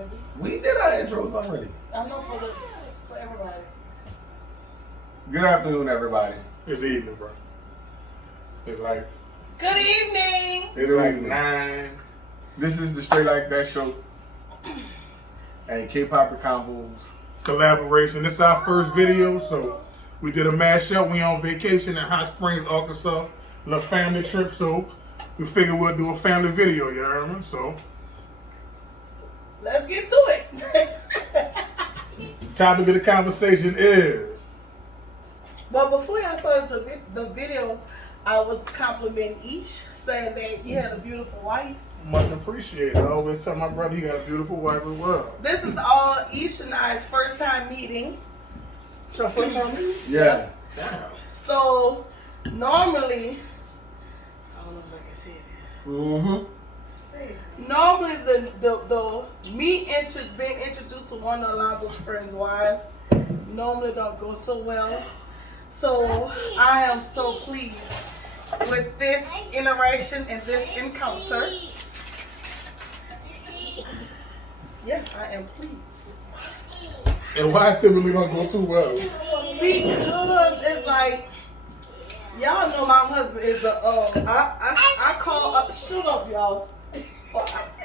baby. We did our intros already. I know for everybody. Good afternoon, everybody. It's evening, bro. It's like Good evening. it's like 9. This is the Straight Like That show and K-Pop Combos. Collaboration. This is our first video, so we did a mashup. We on vacation in Hot Springs, Arkansas. Little family trip, so we figured we'll do a family video, you heard me? So Let's get to it. topic of the conversation is But before y'all started the video, I was complimenting each, saying that you had a beautiful wife. much appreciated. I always tell my brother he got a beautiful wife as well. This is all Ish and I's first time meeting. It's your first time meeting? Yeah. Damn. So normally, I don't know if I can say this. Mm-hmm. Normally, the being introduced to one of Alonzo's friends' wives normally don't go so well. So I am so pleased with this interaction and this encounter. Yes, I am pleased. And why it typically don't go too well? Because it's like, y'all know my husband is a, I call up, shut up, y'all.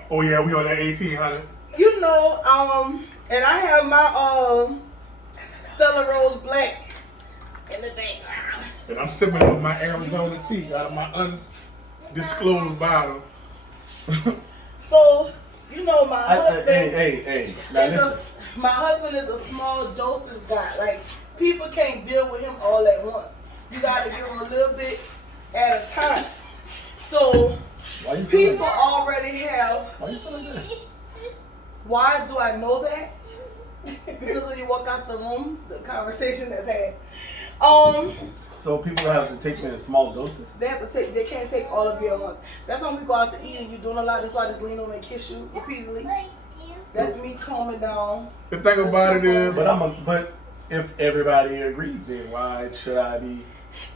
Oh yeah, we on that 1800. You know, and I have my, Stella Rose Black in the background. And I'm sipping on my Arizona tea out of my undisclosed bottle. So, you know, my husband. Hey. Now listen. My husband is a small doses guy. Like, people can't deal with him all at once. You gotta give him a little bit at a time. So, Why you feeling people that? already have. Why you feeling that? Why do I know that? Because when you walk out the room, the conversation that's had. So people have to take it in small doses? They can't take all of it at once. That's when we go out to eat and you're doing a lot. That's why I just lean over and kiss you repeatedly. That's me calming down. The thing about it is, But if everybody agrees, then why should I be?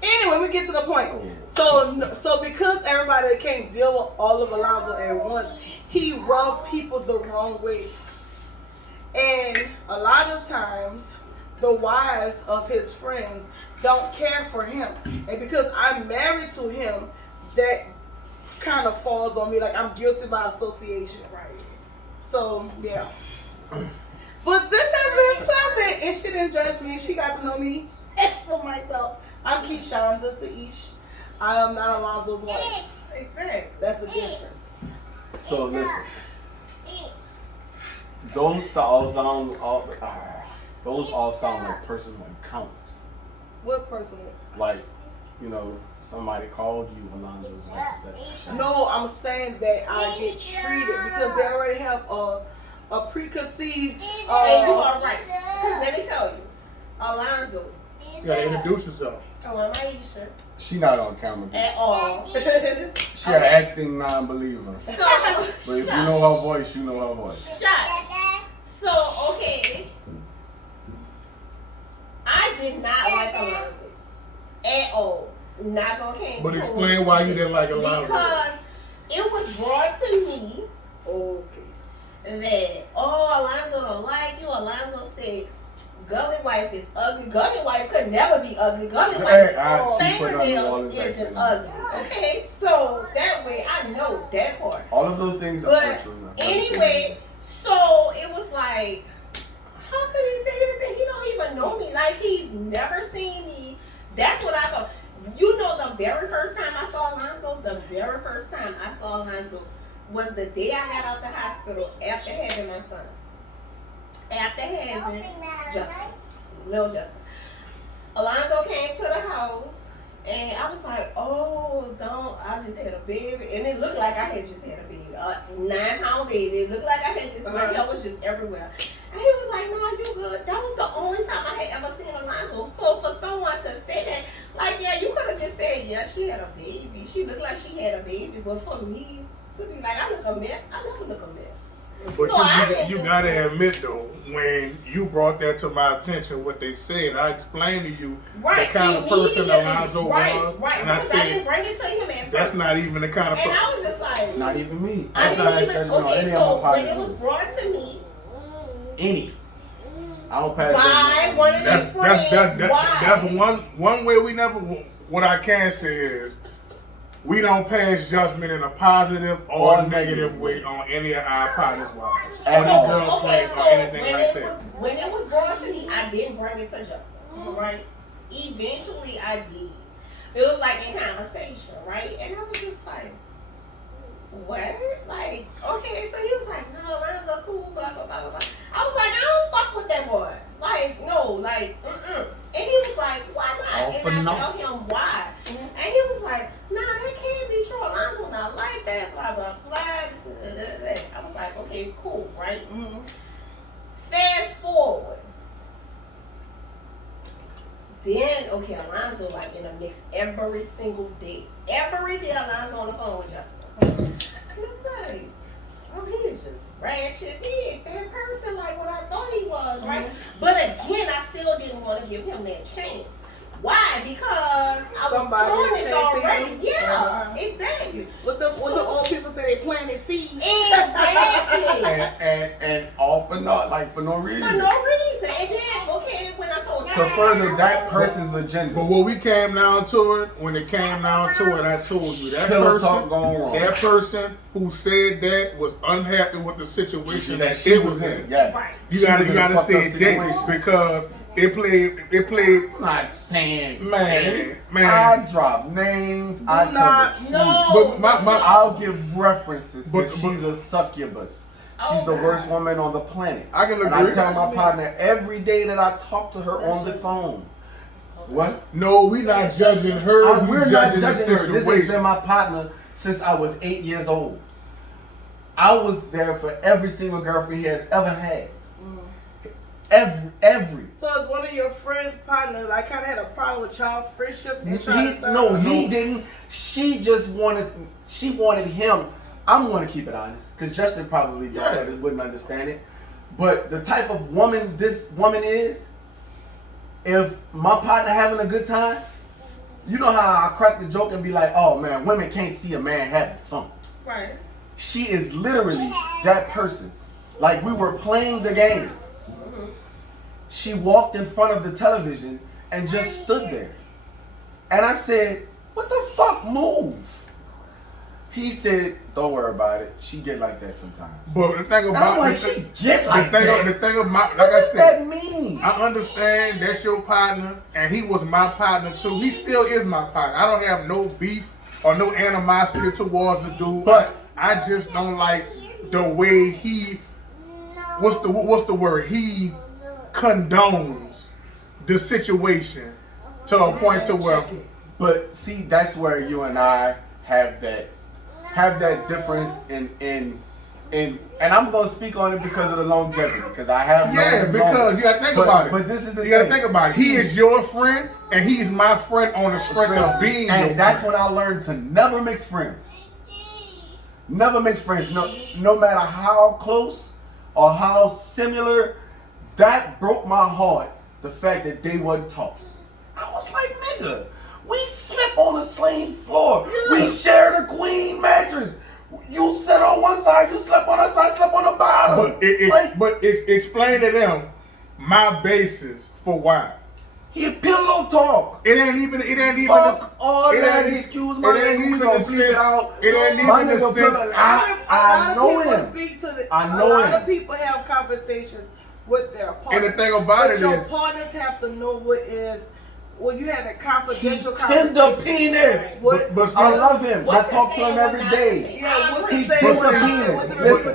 Anyway, we get to the point. So because everybody can't deal with all of Alonzo at once, he rubbed people the wrong way. And a lot of times, the wives of his friends don't care for him. And because I'm married to him, that kind of falls on me. Like, I'm guilty by association. Right. So, yeah. But this has been pleasant. And she didn't judge me. She got to know me for myself. I'm Keishonda to Ish. I am not Alonzo's wife. Exactly. That's the difference. So listen. Those all sound like personal encounters. What person? Like, you know, somebody called you Alonzo's wife instead of No, I'm saying that I get treated because they already have a preconceived. And you are right. Because let me tell you, Alonzo. you gotta introduce yourself. Oh, I'm Aisha. She not on camera. At all. She an acting non-believer. So, But if you know her voice, you know her voice. shut. So, okay. I did not like Alonzo. At all. Not gonna came. But explain why you didn't like Alonzo. Because it was brought to me that, Alonzo don't like you. Alonzo said, Gully wife is ugly. Gully wife could never be ugly. Gully wife fingernails isn't ugly. Okay, so that way I know that part. All of those things are But true. Now. anyway, so it was like, how could he say this and he don't even know me? Like, he's never seen me. That's what I thought. You know, the very first time I saw Alonzo, was the day I got out the hospital after having my son. After having Lil Justin. Alonzo came to the house and I was like, I just had a baby. And it looked like I had just had a baby. A 9-pound baby. It looked like I had just, my hair was just everywhere. And he was like, no, you good. That was the only time I had ever seen Alonzo. So for someone to say that, like, yeah, you could have just said, yeah, she had a baby. She looked like she had a baby. But for me to be like, I look a mess, I never look a mess. But So you gotta admit though, when you brought that to my attention, what they said, I explained to you the kind of person Alonzo was, and I said, didn't bring it to him at that's first. not even the kind of And person. I was just like, It's not even me. I That's not didn't even, any okay, of so my when it was partners. brought to me, any. I don't pass Why? judgment. One of their friends. Why? That's one way we never. What I can say is, we don't pass judgment in a positive or negative way on any of our partners' wives, or their girlfriends, or anything like that. When it was brought to me, I didn't bring it to Justin, right? Eventually, I did. It was like in conversation, right? And I was just like, what? Like, okay, so he was like, no, Alonzo cool, blah, blah, blah, blah, blah. I was like, I don't fuck with that boy. Like, no, like, And he was like, why not? And I told him why. And he was like, nah, that can't be true. Alonzo not like that, blah, blah, blah. I was like, okay, cool, right? Fast forward. Then, okay, Alonzo like in a mix every single day. Every day Alonzo on the phone with Justin. And I'm like, oh, he is just ratchet. He ain't that person like what I thought he was, right? But again, I still didn't want to give him that chance. Why? Because I was tarnished already. Yeah, exactly. What the old people say, they planted seeds. Exactly. and all for not, like for no reason. For no reason. And then, okay, when I told you. To further that person's agenda. But when we came down to it, I told you that person who said that was unhappy with the situation that it was in. Yeah. Right. You gotta say that because it played. I'm not saying, man. I drop names. I tell the truth. No. But I'll give references But because she's a succubus. She's the worst woman on the planet. I can agree. And I tell my partner every day that I talk to her on the phone. What? No, we not judging her. We're we not judging the judging her. situation. This has been my partner since I was 8 years old. I was there for every single girlfriend he has ever had. Every. So is one of your friends' partners, I kind of had a problem with y'all friendship? He didn't. She just wanted him. I'm going to keep it honest, because Justin probably wouldn't understand it. But the type of woman this woman is, if my partner having a good time, you know how I crack the joke and be like, oh man, women can't see a man having fun. Right. She is literally that person. Like we were playing the game. She walked in front of the television and just stood there. And I said, what the fuck, move? He said, don't worry about it. She get like that sometimes. But the thing about like, she get like that. The thing about, what like I does said, that mean? I understand that's your partner, and he was my partner too. He still is my partner. I don't have no beef or no animosity towards the dude. But I just don't like the way he, what's the word? He condones the situation to a point to where. But see, that's where you and I have that difference in and I'm gonna speak on it because of the longevity, because I have because you gotta think about it. But this is the you gotta think about it. He is your friend, and he's my friend on the strength of being your friend. And that's when I learned to never mix friends. Never mix friends. No matter how close or how similar. That broke my heart. The fact that they wasn't talking. I was like, nigga, we slept on the same floor. Yeah. We shared a queen mattress. You sat on one side, you slept on the side, I slept on the bottom. But explain to them my basis for why. He pillow talk. It ain't even. Fuck all that. Excuse my name. We gonna bleep it out. It ain't even the sense. I know him. A lot of people have conversations with their partners. And the thing about it is, your partners have to know what is. Well, you have a confidential conversation. Tender penis. But I love him. I talk to him every day. Yeah, he tender penis. Listen,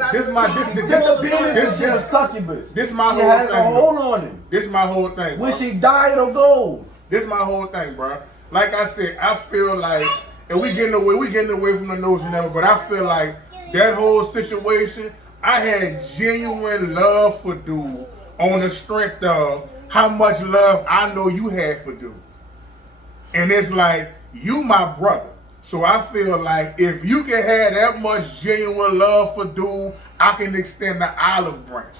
tender penis is just succubus. This my whole thing. She has thing, a hold on him. This my whole thing. When she die, it'll go. This my whole thing, bro. Like I said, I feel like, and we getting away from the notion of it, but I feel like that whole situation, I had genuine love for dude on the strength of how much love I know you had for dude. And it's like, you my brother. So I feel like if you can have that much genuine love for dude, I can extend the olive branch.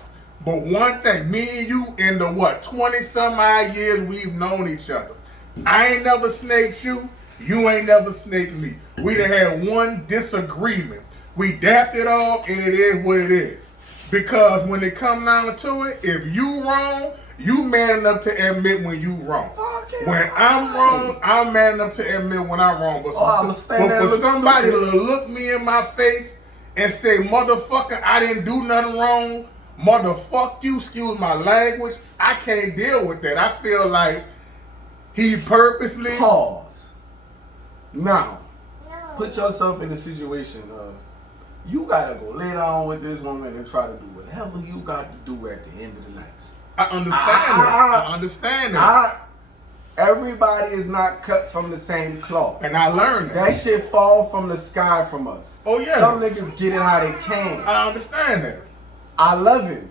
But one thing, me and you in the 20 some odd years we've known each other. I ain't never snaked you, you ain't never snaked me. We done had one disagreement. We dapped it off and it is what it is. Because when it come down to it, if you wrong, you man enough to admit when you wrong. When I'm wrong, I'm man enough to admit when I'm wrong. But, for somebody to look me in my face and say, motherfucker, I didn't do nothing wrong, motherfuck you, excuse my language, I can't deal with that. I feel like he purposely... Pause. Now, put yourself in the situation of you gotta go lay down with this woman and try to do whatever you got to do at the end of the night. I understand that. Everybody is not cut from the same cloth. And I learned that. That shit fall from the sky from us. Oh, yeah. Some niggas get it how they can. I understand that. I love him.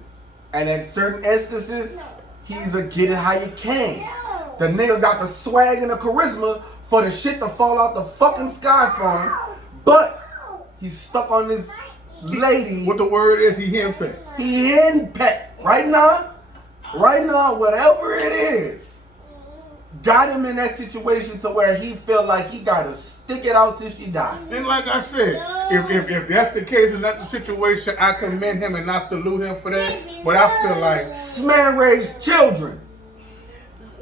And in certain instances, he's a get it how you can. The nigga got the swag and the charisma for the shit to fall out the fucking sky from him. But he's stuck on this lady. What the word is, he henpecked. He henpecked. Right now, whatever it is, got him in that situation to where he feel like he gotta stick it out till she die. And like I said, if that's the case and that's the situation, I commend him and I salute him for that. But I feel like this man raised children.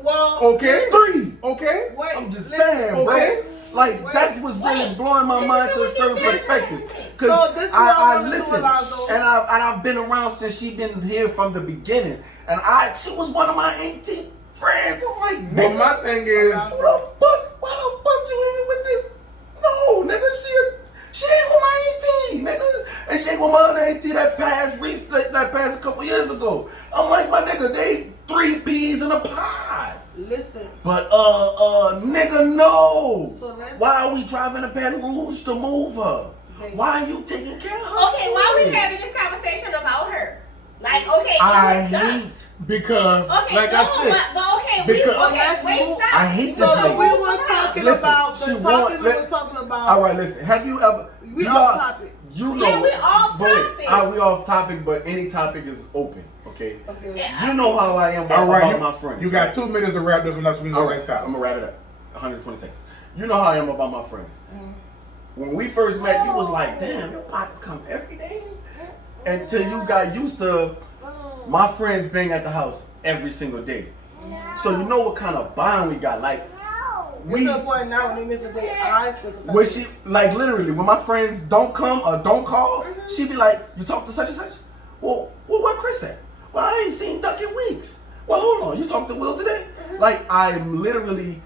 Well, okay, 3. Okay, wait, I'm just saying, okay. bro. Like that's what's really blowing my mind to a certain perspective. Cause So this is what I I'm gonna do, listen, Alonzo. and I've been around since she been here from the beginning, and she was one of my 18 friends. I'm like, but nigga, my thing is, who the fuck? Why the fuck you in with this? No, nigga, she ain't with my 18, nigga, and she ain't with my other 18 that passed a couple years ago. I'm like, my nigga, they 3 peas in a pod. listen. But nigga, no. So Why are we driving to Baton Rouge to move her? Why are you taking care of her? Okay, why we having this conversation about her? Like, okay, I hate because, okay, like no, I said, but okay, because- wait, stop. I hate this So lady. we were talking Listen, about she the topic we want- were talking about. All right, listen. Have you ever? We you off are- topic. You know, Yeah, we off topic. We off topic, but any topic is open. Okay. Okay. You know how I am all right, about my friends. you got 2 minutes to wrap this one up so we can All go right, next I'm time. gonna wrap it up. 120 seconds. You know how I am about my friends. When we first met, you was like, damn, your pockets come every day. Until you got used to my friends being at the house every single day. So you know what kind of bond we got. Like, We to the point now when they miss a day, I feel the when she, like literally, when my friends don't come or don't call, she be like, you talk to such and such? Well, where Chris at? Well, I ain't seen Duck in weeks. Well, hold on, you talked to Will today? Like, I'm literally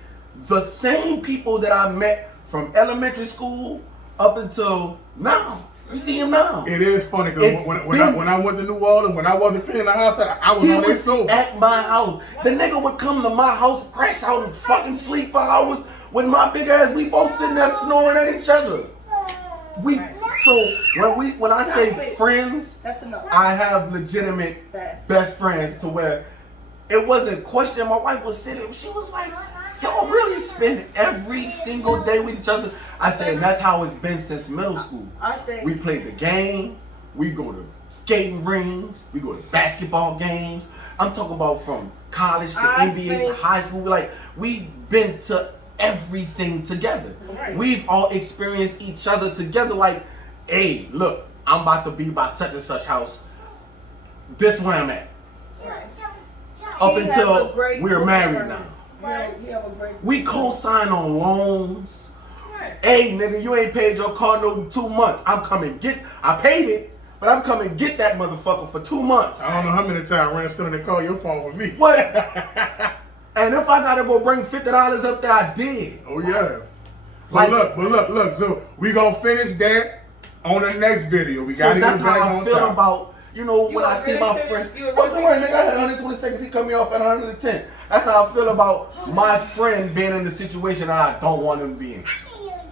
the same people that I met from elementary school up until now. You see him now. It is funny because It's when I went to New Orleans, when I wasn't cleaning the house, I was He on their was sofa. at my house. The nigga would come to my house, crash out and fucking sleep for hours with my big ass. We both sitting there snoring at each other. When I say friends, That's enough. I have legitimate best friends to where it wasn't question. My wife was sitting, she was like, y'all really spend every single day with each other? I said, and that's how it's been since middle school. I think We played the game, we go to skating rings, we go to basketball games. I'm talking about from college to I NBA to think- high school. Like, we've been to everything together. Right. We've all experienced each other together. Like, hey, look, I'm about to be by such and such house. This where I'm at. Up He has a until great we're group of married friends. now. He have a great We co-sign on loans. Hey, nigga, you ain't paid your car note in 2 months. I paid it, but I'm coming get that motherfucker for 2 months. I don't know how many times I ran still and they call your phone with me. What? And if I gotta go bring $50 up there, I did. Oh yeah. Like- But look. So we gonna finish that on the next video. We So gotta that's get back how I on feel top. about, when I see my friends. Fuck the right, nigga, I had 120 seconds, he cut me off at 110. That's how I feel about my friend being in the situation that I don't want him to be in.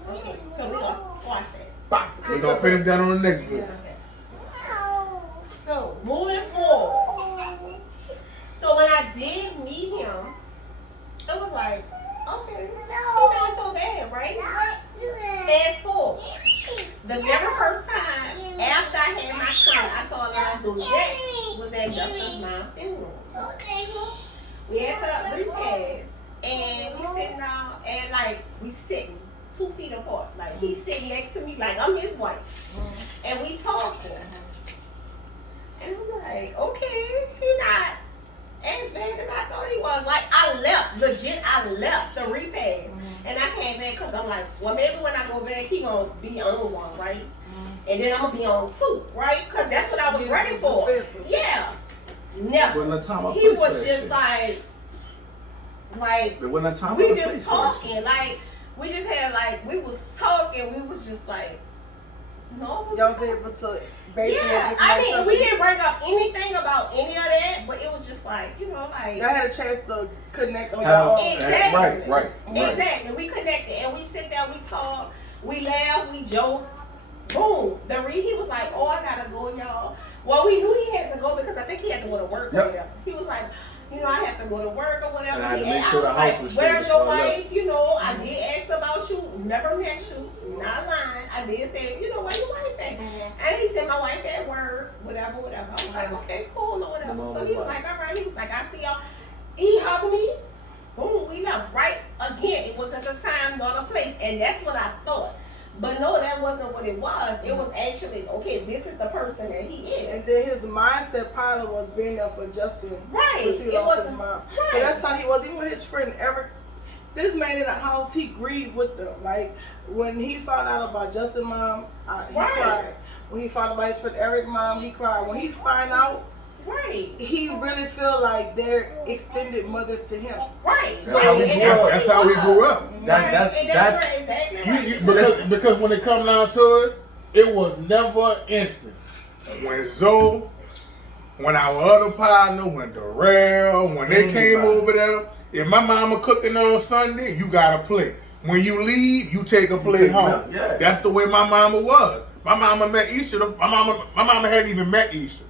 Okay, so we gonna watch that. Bye. We gonna finish that on the next video. So moving forward. So when I did meet him, it was like, okay, he's not so bad, right? Fast forward. The very first time after I had my son, I saw Alonzo Jax was at Justin's mom's funeral. We had the repast and we sitting down and like we sitting 2 feet apart. Like he's sitting next to me like I'm his wife. And we talking. And I'm like, okay, he not as bad as I thought he was. Like, I left, legit, I left the repast. And I came back because I'm like, well, maybe when I go back, he gonna be on one, right? And then I'm gonna be on two, right? Because that's what I was ready for. Yeah. Never. He was just like we just talking, like we just had like we was talking, we was just like, no. Y'all was able to basically. Yeah, I mean, we didn't bring up anything about any of that, but it was just like, you know, like y'all had a chance to connect on your own. Exactly. Right. Exactly. We connected and we sit there, we talk, we laugh, we joke. Boom. He was like, oh, I gotta go, y'all. Well, we knew he had to go because I think he had to go to work or whatever. He was like, you know, I have to go to work or whatever. And I had to make sure the house was straight. Where's your wife? You know, I did ask about you. Never met you. Not lying. I did say, you know, where your wife at? And he said, my wife at work. Whatever. I was like, okay, cool, or whatever. So he was like, all right. He was like, I see y'all. He hugged me. Boom, we left. Right again. It wasn't the time nor the place. And that's what I thought. But no, that wasn't what it was. It was actually, okay, this is the person that he is. And then his mindset probably was being there for Justin. Right. He lost his mom. Right. But that's how he was. Even with his friend Eric, this man in the house, he grieved with them. Like, when he found out about Justin's mom, he cried. When he found out about his friend Eric's mom, he cried. When he found out, he really feel like they're extended mothers to him. Right. That's how we grew up. That's exactly. Because when it comes down to it, it was never instance. When Zoe, when our other partner, when Darrell, when they came over there, if my mama cooking on Sunday, you got a plate. When you leave, you take a plate home. Yeah. That's the way my mama was. My mama met Isha. My mama hadn't even met Isha.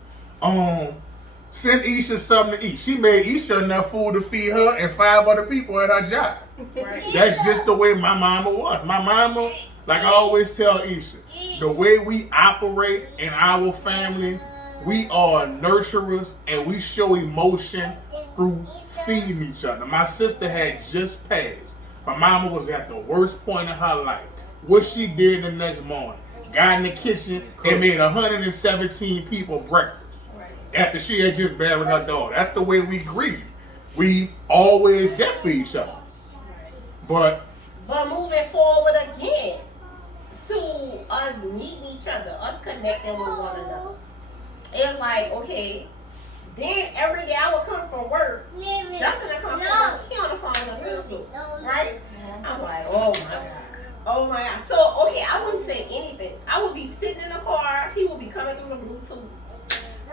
Send Isha something to eat. She made Isha enough food to feed her and 5 other people at her job. Right. That's just the way my mama was. My mama, like I always tell Isha, the way we operate in our family, we are nurturers and we show emotion through feeding each other. My sister had just passed. My mama was at the worst point in her life. What she did the next morning, got in the kitchen and made 117 people breakfast. After she had just buried her daughter. That's the way we grieve. We always there for each other. But moving forward again, to us meeting each other, us connecting with one another. It's like, okay, then every day I would come from work. Justin would come from work. He on the phone with me, right? I'm like, oh my God. So, okay, I wouldn't say anything. I would be sitting in the car. He would be coming through the Bluetooth.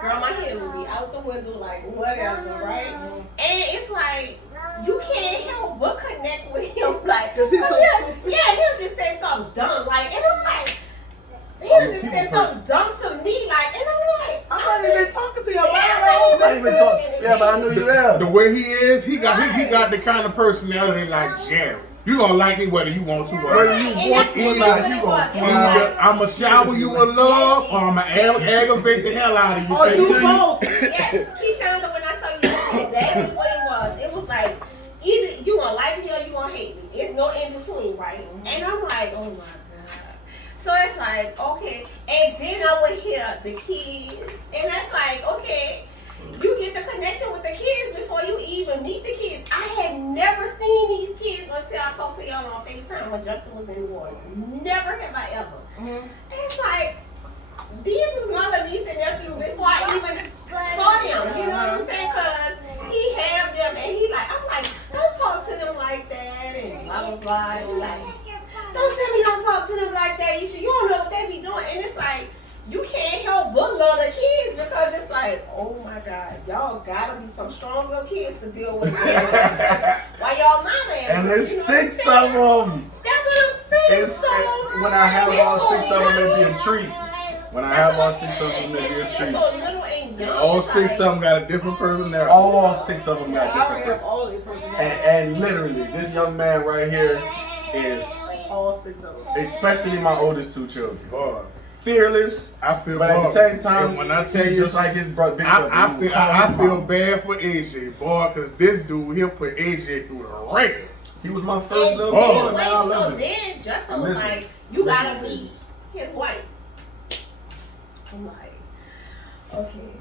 Girl, my head would be out the window, like, whatever, right? And it's like, you can't help but connect with him, like, he'll just say something dumb, like, and I'm like, he'll just say something dumb to me, like, and I'm like, I'm not even talking to you. Yeah, but I knew you there. The way he is, he got the kind of personality like Jerry. You gonna like me whether you want to or not. Whether you want to or not, you gonna see me. I'ma shower you with love or I'ma aggravate the hell out of you. Or you both. Yeah, Keishonda, when I tell you that's exactly what it was. It was like, either you gonna like me or you gonna hate me. It's no in between, right? And I'm like, oh my God. So it's like, okay. And then I would hear the kids. And that's like, okay, you get the connection with the kids before you even meet the kids. I had never seen these kids until I talked to y'all on FaceTime when Justin was in New Orleans. Never have I ever. It's like, these is my little niece and nephew before I even saw them. You know what I'm saying? Because he have them and he like, I'm like, don't talk to them like that and blah, blah, blah. And like, don't tell me don't talk to them like that. You don't know what they be doing. And it's like, you can't help but love the kids because it's like, oh my God, y'all gotta be some strong little kids to deal with. Why y'all mama and there's 6 of them. That's what I'm saying. When I have all 6 of them, it'd be a treat. When I have all 6 of them, it'd be a treat. And all 6 of them got a different personality. All 6 of them got different personalities. And literally, this young man right here is all 6 of them. Especially my oldest 2 children. Boy. Fearless, I feel but at the same time, when I tell you, just like his brother, I feel bad for AJ, boy, because this dude, he'll put AJ through the ringer. He was my first little boy. So then Justin was like, you gotta meet his wife. I'm like, okay.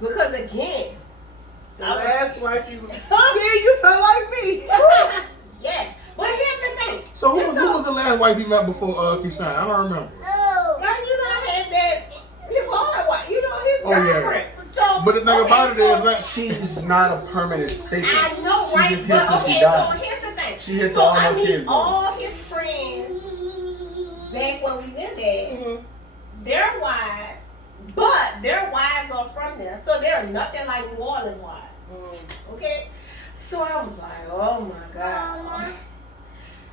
Because again, The last wife you see, you felt like me. yeah. But here's the thing. So who was the last wife you met before Keyshawn? I don't remember. Now you know I had that people are wife. You know his Oh, yeah. girlfriend. So, But the thing about it is, like, She's not a permanent staple. I know, She right? just But hits till okay, she so dies. here's the thing. She hits so all I her meet kids, bro. all his friends back when we lived there. Their wives, but their wives are from there, so they're nothing like New Orleans wives. Okay, so I was like, oh my god.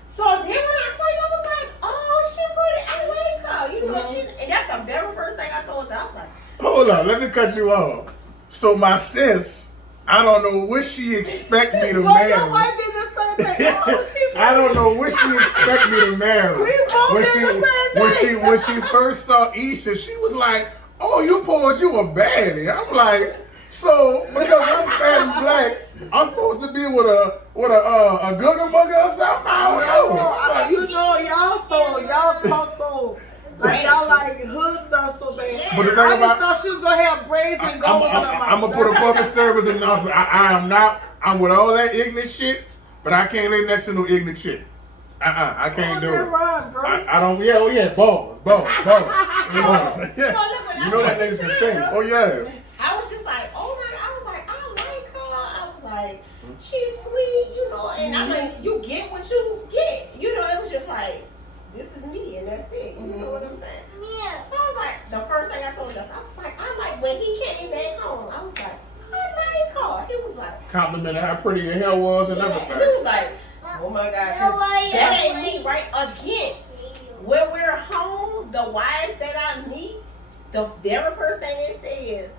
So then when I saw you, I was like, oh, she pretty. I like her. You know, she. And that's the very first thing I told you. I was like, hold on, let me cut you off. So my sis, I don't know what she expect me to Well, marry. your wife did the same thing. Oh, she I don't know what she expect me to marry. We both did the same thing. When she first saw Isha, she was like, "Oh, you pulled you a baddie." I'm like, so because I'm fat and black, I'm supposed to be with a googa mugga or something. I don't know. You know, y'all talk so like y'all like hood stuff so bad. But the thing I about- just thought she was gonna have braids and gold. I'm gonna put a public service announcement. I am not. I'm with all that ignorant shit, but I can't lay next to no ignorant shit. I can't do it. Right, bro. I don't. Yeah, oh yeah, balls. So Yeah. look, when You I know that met nigga's the Shonda, same. Oh yeah. I was just like, oh my, I was like, I like her. I was like, she's sweet, you know, and I'm like, you get what you get. You know, it was just like, this is me and that's it. You know what I'm saying? Yeah. So I was like, the first thing I told us, I was like, I like, when he came back home, I was like, I like her. He was like, Complimented how pretty your hair was and yeah. everything. He was like, oh my God, 'cause that ain't me, right? Again, when we're home, the wives that I meet, the very first thing they say is,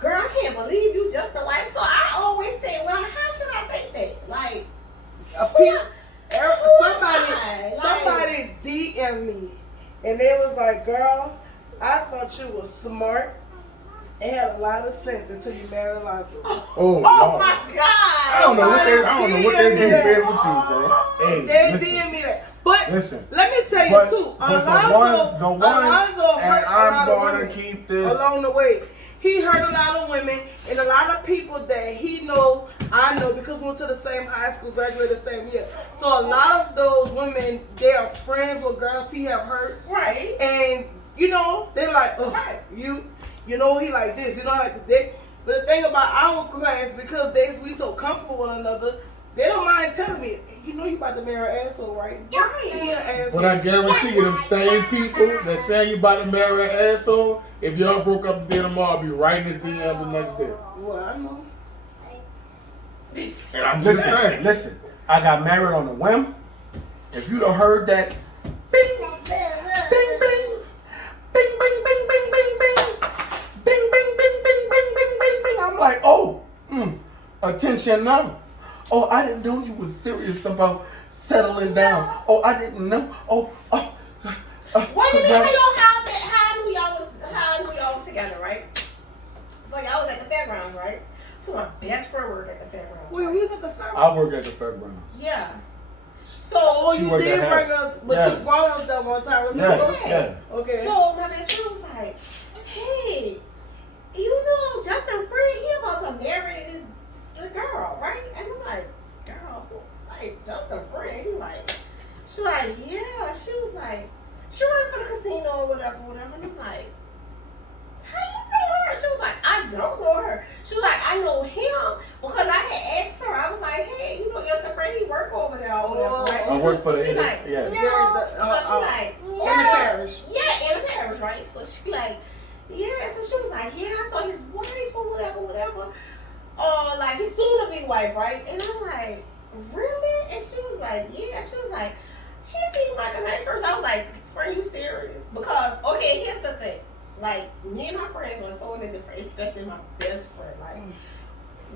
girl, I can't believe you just a wife. So I always say, well, how should I take that? Like, somebody DM me and they was like, girl, I thought you was smart and had a lot of sense until you married Alonzo. Oh, oh Lord. my God. I don't know what they did with you, bro. Hey, They listen. DM me that. But Listen. let me tell you But too, the ones, Alonzo and hurt a I'm lot of gonna women keep this. along the way. He hurt a lot of women and a lot of people that he know, I know, because we went to the same high school, graduated the same year. So a lot of those women, they are friends with girls he have hurt. Right. And, you know, they're like, oh, you know he like this, you know like this. But the thing about our class, because we so comfortable with one another, they don't mind telling me, you know you about to marry an asshole, right? Right. He an asshole. But I guarantee you, them same people that say you about to marry an asshole, if y'all broke up today tomorrow, I'll be writing this DM the next day. Well, I know. And I'm just Listen, saying. listen. I got married on a whim. If you'd have heard that, bing, bing, bing, bing, bing, bing, bing, bing, bing, bing, bing, bing, bing, bing, bing, bing, bing, bing, I'm like, oh, attention now. Oh, I didn't know you was serious about settling down. Oh, I didn't know. Wait a minute, so how I knew y'all was together, right? So y'all was at the fairgrounds, right? So my best friend worked at the fairgrounds. Wait, right? we was at the fairgrounds. I work at the fairgrounds. Yeah. So She you worked did at bring her. us, but Yeah. you brought us that one time, remember? Yeah. Okay. So my best friend was like, hey, you know Justin Free, he about to marry this girl, right? And I'm like, girl, like Justin Free? He like, she like, yeah. She was like, she worked for the casino or whatever. And I'm like, how you know her? She was like, I don't know her. She was like, I know him because I had asked her. I was like, hey, you know Justin Free, he work over there or whatever, right? I work for the She like, yeah. so she like, in the parish. yeah, in the parish, right? So she like, yeah. So she was like, yeah, I saw his wife or whatever. Like his soon-to-be wife, right? And I'm like, really? And she was like, yeah. She was like, she seemed like a nice person. I was like, are you serious? Because, okay, here's the thing. Like, me and my friends are totally different, especially my best friend. Like,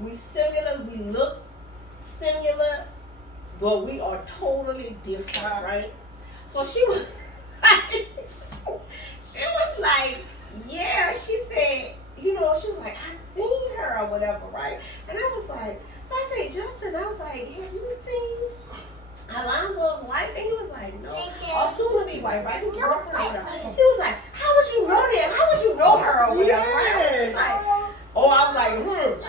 we similar, we look similar, but we are totally different, right? So she was like, yeah, she said, you know, she was like, I seen her or whatever, right? And I was like, so I said, Justin, I was like, have you seen Alonzo's wife? And he was like, no. Or soon to be wife, right? His girlfriend or whatever. He was like, how would you know that? How would you know her or whatever? Right? I was just like, Oh, I was like,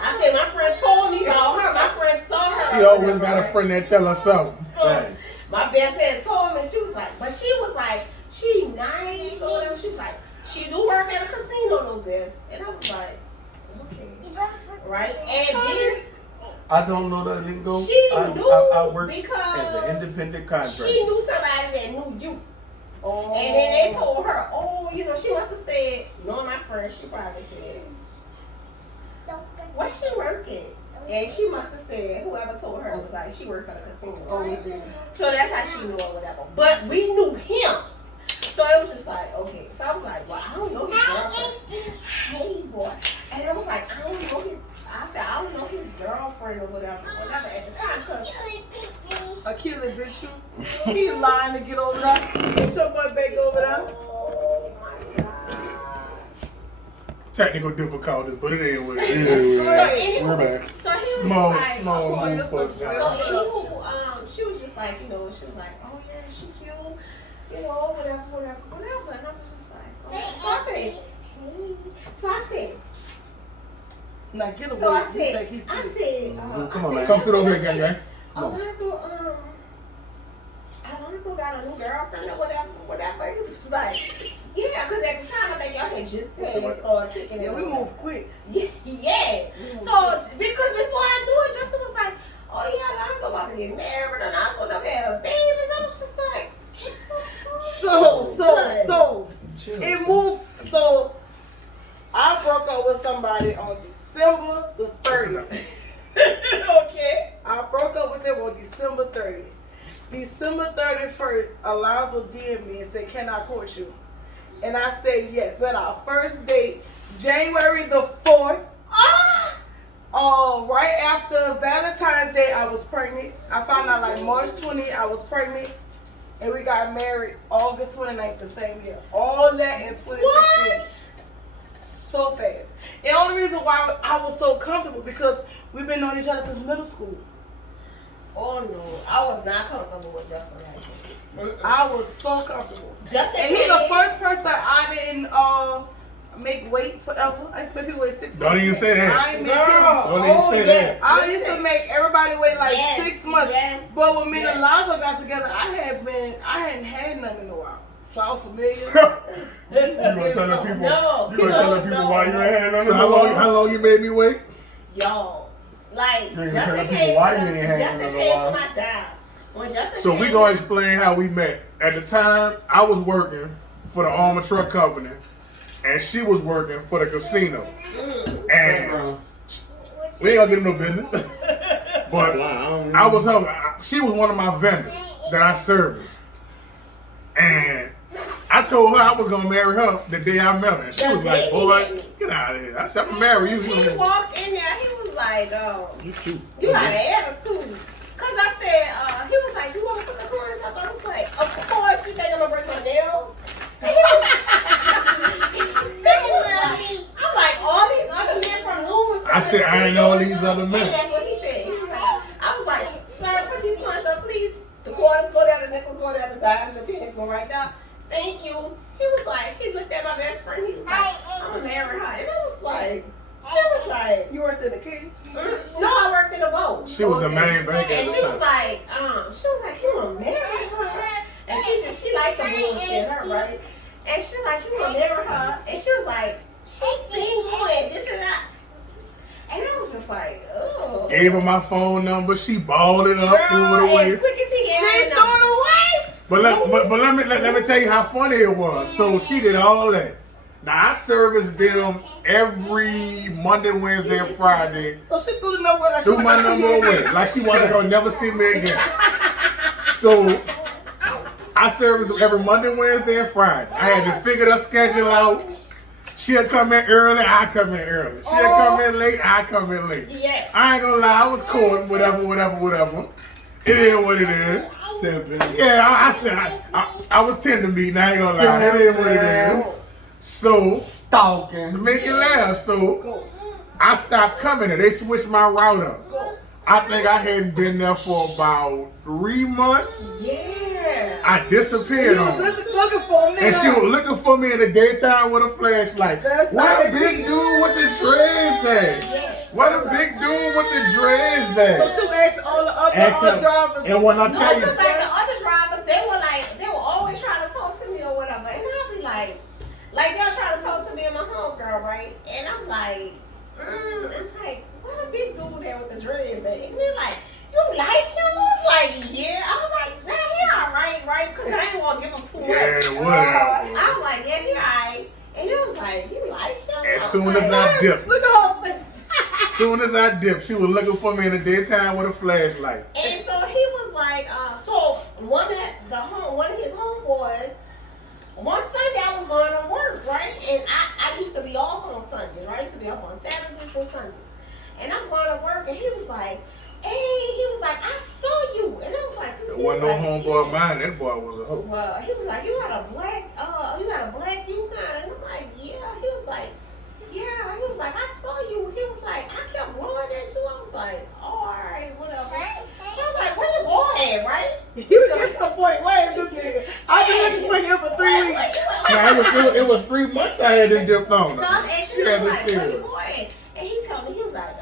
I said my friend told me about her. My friend saw her. She always got a friend that tell her something. Thanks. My best friend told me, she was like, but she was like, she nice or whatever. She was like, she do work at a casino, no best. And I was like, okay. Right? And then I don't know the lingo. she knew I work because as an independent contractor. she knew somebody that knew you. Oh. And then they told her, oh, you know, she must have said, knowing my friend, she probably said, where she working? And she must have said, whoever told her was like, she worked for the casino. Oh, So that's how she knew or whatever. But we knew him. So it was just like, okay. So I was like, well, I don't know his girlfriend. Hey, boy. And I was like, I don't know his, I said, I don't know his girlfriend or whatever at the time. Cause Akila, bitch, you. He lying to get over there. Get your butt back over there. oh my God. Technical difficulties, but it ain't what it So is. anywho, We're back. so he was Small just like, move for us So now. anywho, she was just like, you know, she was like, oh yeah, she cute, you know, whatever. And I was just like, okay. So I said, hey. So I said, Now get away. so I You think said, he's I sick. said, Come on, man. Come sit over here, gang. Alonzo got a new girlfriend or whatever. He was like, yeah, because at the time I think y'all had just started kicking it. Yeah, we on. move quick. Yeah. So because before I knew it, Justin was like, oh yeah, Alonzo about to get married and Alonzo about to have babies. I was just like, So it moved. So I broke up with somebody on December the 30th. Okay, I broke up with them on December 30th. December 31st, Alonzo DM'd me and said, "Can I court you?" And I said yes. But our first date, January the 4th. Right after Valentine's Day, I was pregnant. I found out like March 20th, I was pregnant. And we got married August 29th the same year. All that in 2016. what? So fast. And the only reason why I was so comfortable because we've been knowing each other since middle school. Oh no, I was not comfortable with Justin like that. I was so comfortable. Justin And he the first person I didn't make wait forever. I expect people wait 6 months. Don't even say that. I ain't make Don't even say that. I used to make everybody wait like Yes, 6 months. yes, But when me yes. and Alonzo got together, I hadn't had nothing in a while. So I was familiar. You gonna tell the people? No, You gonna tell the people why you ain't had none So of how long you made me wait? Yo, like You ain't gonna Justin tell the people came why to you ain't had Justin none of came while. to my job. When Justin So came we to- gonna explain how we met. At the time, I was working for the armor truck company, and she was working for the casino. And we ain't gonna get no business. But I was her. She was one of my vendors that I serviced, and I told her I was gonna marry her the day I met her. And she was like, "Boy, get out of here." I said, "I'm gonna marry you." He walked in there. He was like, You cute. "You got an attitude." Cause I said, he was like, "You want to put the coins up?" I was like, "Of course." You think I'm gonna break my nails? And he was like, I'm like, all these other men from Loomis. I said, "I ain't all these other men." And that's what he said. He was like, I was like, "Sir, put these coins up, please. The quarters go down, the nickels go down, the dimes, the pennies go right down. Thank you." He was like, he looked at my best friend. He was like, "I'm gonna marry her," and I was like, she was like, You worked in the cage? "No, I worked in a boat." She was the main bank at And the she was time. like, "You wanna marry her?" And she liked the bullshit, her, right? And she was like, "You wanna marry her?" And she was like, "She's single and this and that." And I was just like, "Oh." Gave her my phone number. She balled it up, threw it Girl, away. as quick as he gave She her the threw number. it away? But let me tell you how funny it was. So she did all that. Now I serviced them every Monday, Wednesday, and Friday. So she threw the number away. Like Threw my number away, like she wasn't gonna never see me again. So I serviced them every Monday, Wednesday, and Friday. I had to figure the schedule out. She'll come in early, I come in early. She'll come in late, I come in late. Yeah. I ain't gonna lie, I was courting, whatever. It is what it is. Simping. Yeah, I said I was tender meat. I ain't gonna lie, it is what it is. So to Stalking. make you laugh, so I stopped coming there. They switched my route up. I think I hadn't been there for about 3 months. Yeah. I disappeared You was on her. looking for me. And she was looking for me in the daytime with a flashlight. That's What how a big dude with the dreads at? What a big dude with the dreads So at? she asked all the other Excellent. drivers. And when I No, tell you, because like the other drivers, they were always trying to talk to me or whatever. And I'll be like they'll try to talk to me and my homegirl, right? And I'm like, what a big dude there with the dreads at? And they're like, you like him? I was like, yeah. I was like, nah, he alright, right? Because I didn't want to give him too much. yeah, whatever. I was like, yeah, he alright. And it was like, you like him? As soon as I dipped, Look at her face. soon as I dipped, she was looking for me in the daytime with a flashlight. And so he was like, so one of his homeboys, one Sunday I was going to work, right? And I used to be off on Sundays, right? I used to be off on Saturdays and Sundays. And I'm going to work, and he was like, I saw you. And I was like, There wasn't no homeboy of mine. That boy was a hoe. Well, he was like, you got a black Yukon. And I'm like, yeah. He was like, yeah. He was like, I saw you. He was like, I kept blowing at you. I was like, oh, all right, whatever. So I was like, where you going at, right? You get to the point. Where is this nigga? I've been looking for him for 3 weeks. Nah, it was 3 months I had to dip on So her. I'm She asking had him, to like, see where you her. going? And he told me, he was like,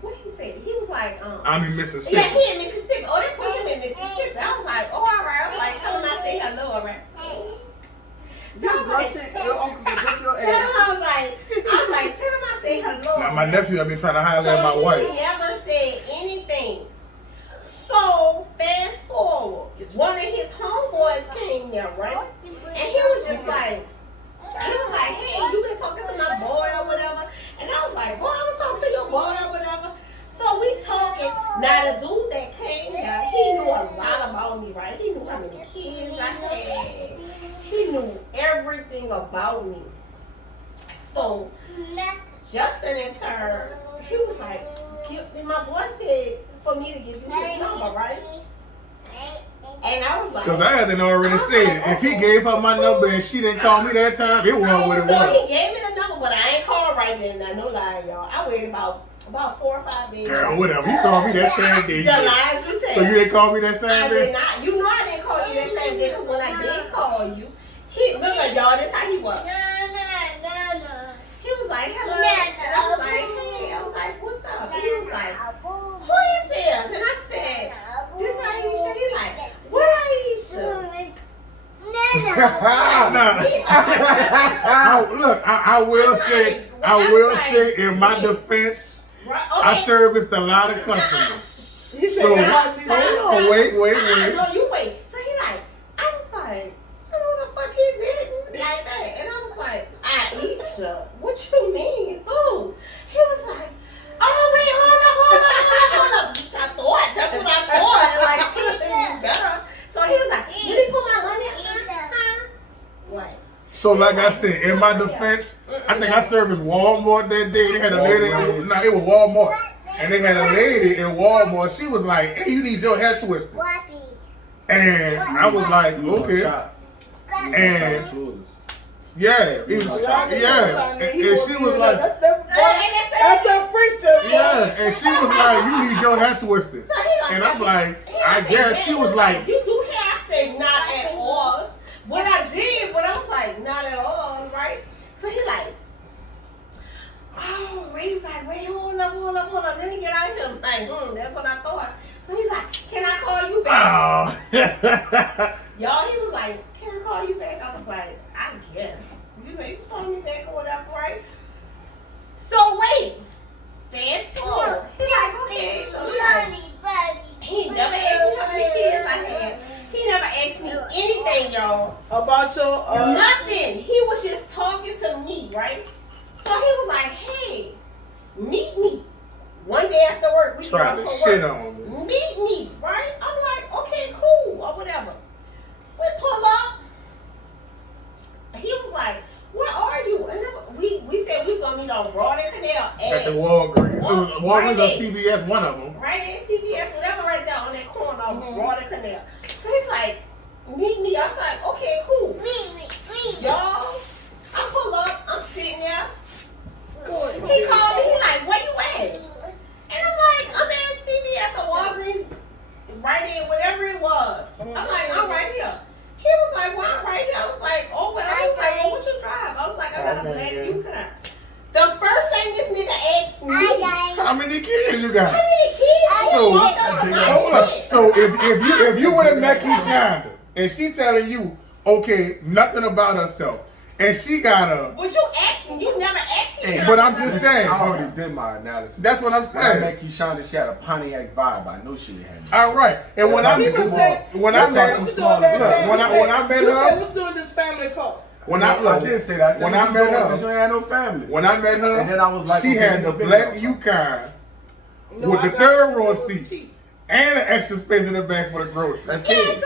what he said? He was like, I'm in Mississippi. yeah, he in Mississippi. Oh, they put him in Mississippi. I was like, oh, all right. I was like, tell him I say hello, all right? So I was like, Your uncle will whip your tell him ass. I was like, tell him I say hello. Now, my nephew had been trying to holler at my So he wife. never said anything. So fast forward, one of his homeboys came there, right? And he was just like, hey, you been talking to my boy or whatever? And I was like, boy, I'm talking to your boy or whatever. So we talking. Now the dude that came there, he knew a lot about me, right? He knew how many kids I had. He knew everything about me. So Justin in turn, he was like, my boy said for me to give you his number, right? And I was like, Because I hadn't already said, if he gave her my number and she didn't call me that time, it wasn't what it so was. he gave me the number, but I ain't called right then. Now, no lie, y'all. I waited about 4 or 5 days. Girl, whatever. You called me that same day. The lies you said. So you didn't call me that I same did day? not. You know I didn't call you that same day because when I did call you, look at y'all. This how he was. He was like, hello. And I was like, hey. I was like, what's up? And he was like, who is this? And I said, this Aisha. He like, what Aisha? Look, I will say, in my defense, Right, I serviced a lot of customers. She said, So, "Nah, hold on, wait. No, you wait. So he like, I was like, I don't know what the fuck is it? Like that. And I was like, Aisha, what you mean? Who? He was like, oh, wait, hold up. Bitch, I thought. That's what I thought. Like, you better. So he was like, let me put my money up. What? So like I said, in my defense, I think I serviced Walmart that day. They had a lady, it was Walmart. And they had a lady in Walmart. She was like, hey, you need your hair twisted. And I was like, okay. And yeah, it was, yeah. And she was like, that's that free shit. yeah. And she was like, you need your hair twisted. And I'm like, I guess. She was like, you do hair? I said, not at all. What I did, but I was like, not at all, right? So he like, oh, he's like, wait, hold up. Let me get out of here. I'm like, that's what I thought. So he's like, can I call you back? oh. Y'all, he was like, can I call you back? I was like, I guess. You know, you can call me back or whatever, right? So wait, fast forward. He's like, okay. So he's like, he never asked me how many kids I had. He never asked me anything, y'all. About your Nothing. He was just talking to me, right? So he was like, hey, meet me. One day after work, we Tried going to for shit work. on me. Meet me, right? I'm like, okay, cool, or whatever. We pull up. He was like, where are you? And we said we was gonna meet on Broad and Canal At the Walgreens. Walgreens right or CVS, one of them. right at CVS, whatever, right there on that corner of Broad and Canal. So he's like, meet me. I was like, okay, cool. Y'all, I pull up, I'm sitting there. He called me, he like, where you at? And I'm like, I'm at CVS or Walgreens, right in, whatever it was. I'm like, I'm right here. How many kids you got? How many kids? So, you walked up to my hold up. shit? So if you would have met Keishonda and she telling you, okay, nothing about herself, and she got a. But you never asked me. But I'm just saying. I already did my analysis. That's what I'm When I saying. met Keishonda, she had a Pontiac vibe. I know she had. All right. And when I met People say, when I met "What's doing that family?" when I met You her- said, what's doing this family called? when I did say that. I said, when I "What you met doing? her, 'Cause you ain't had no family." when I met her, And then I was like, she okay, had it's the a big black house. Yukon No, with I the got third row two seats teeth. and an extra space in the back for the groceries. That's Yeah, so it. he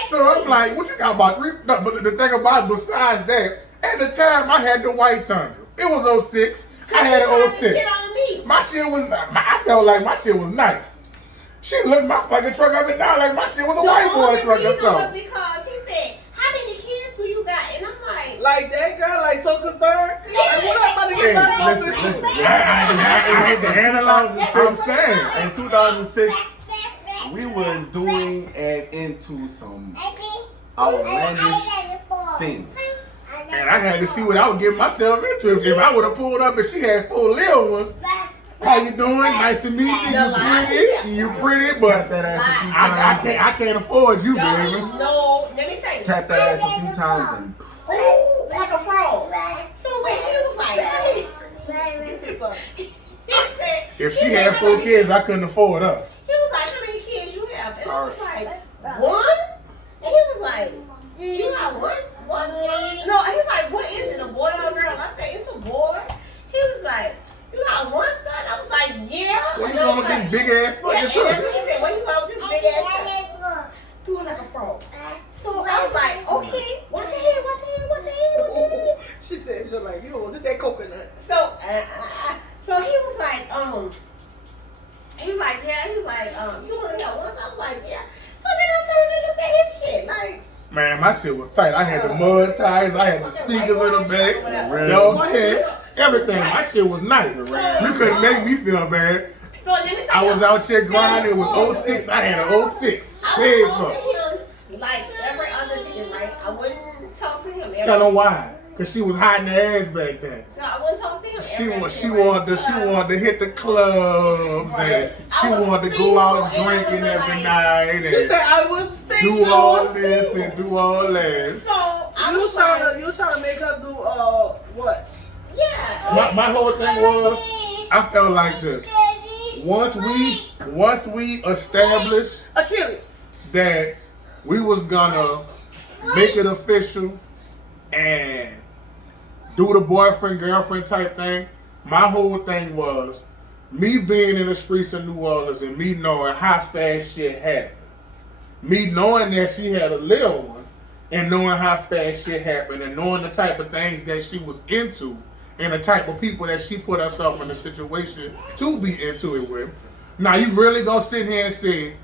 asked So I'm me. like, what you got about 3? No, but the thing about it, besides that, at the time I had the white Tundra. It was 06. I had Cause he an tried to 06. shit on me. My shit was, I felt like my shit was nice. She looked my fucking truck up and down like my shit was a The white boy only truck or reason was something. because he said, "How many kids do you got?" And I'm like, Like that girl, like so concerned. Like what I'm about to Hey, get myself listen, into? listen. I had to analyze it. I'm saying. In 2006, we were doing and into some outlandish things. And I had to see what I would get myself into. If I would have pulled up and she had 4 little ones, how you doing? Nice to meet you. You pretty. You pretty, Tap but that ass a few I times. can't afford you, baby. no, let me tell you. Tap that ass a few times and Ooh, like a frog. So when he was like, "How many?" He said, If she had 4 kids, I couldn't afford her. He was like, "How many kids you have?" And I was like, "1." And he was like, "You got one son?" No, he's like, "What is it, a boy or a girl?" I said, "It's a boy." He was like, "You got one son?" I was like, "Yeah." Where you And I going was with like, this big ass Yeah, fucking and that's truck? what he said. "Where you going with this big ass truck?" Do it like a frog. So I was like, "Okay, watch your head, watch your head, watch your head, watch your head." She said, "You're like, you was it that coconut?" So he was like, yeah, he was like, "You only got one?" I was like, "Yeah." So then I turned and looked at his shit, like, Man, my shit was tight. I had the mud tires, I had the speakers in the back, dog tent, everything. My shit was nice. You couldn't make me feel bad. so let me tell I you. was out here grinding. It was 06. I had an 06. I Paid would talk for. to him like every other day, right? I wouldn't talk to him. Tell her why. Cause she was hiding her ass back then. So I wouldn't talk to him. She wanted to hit the clubs and she wanted to go out drinking every night She said, and "I was single." do all this and do all that. So I You was like, trying to make her do what? yeah. My whole thing was, I felt like this. Once we established Achilles. that we was gonna make it official and do the boyfriend girlfriend type thing, my whole thing was me being in the streets of New Orleans and me knowing how fast shit happened. Me knowing that she had a little one and knowing how fast shit happened and knowing the type of things that she was into and the type of people that she put herself in a situation to be into it with. Now you really gonna sit here and say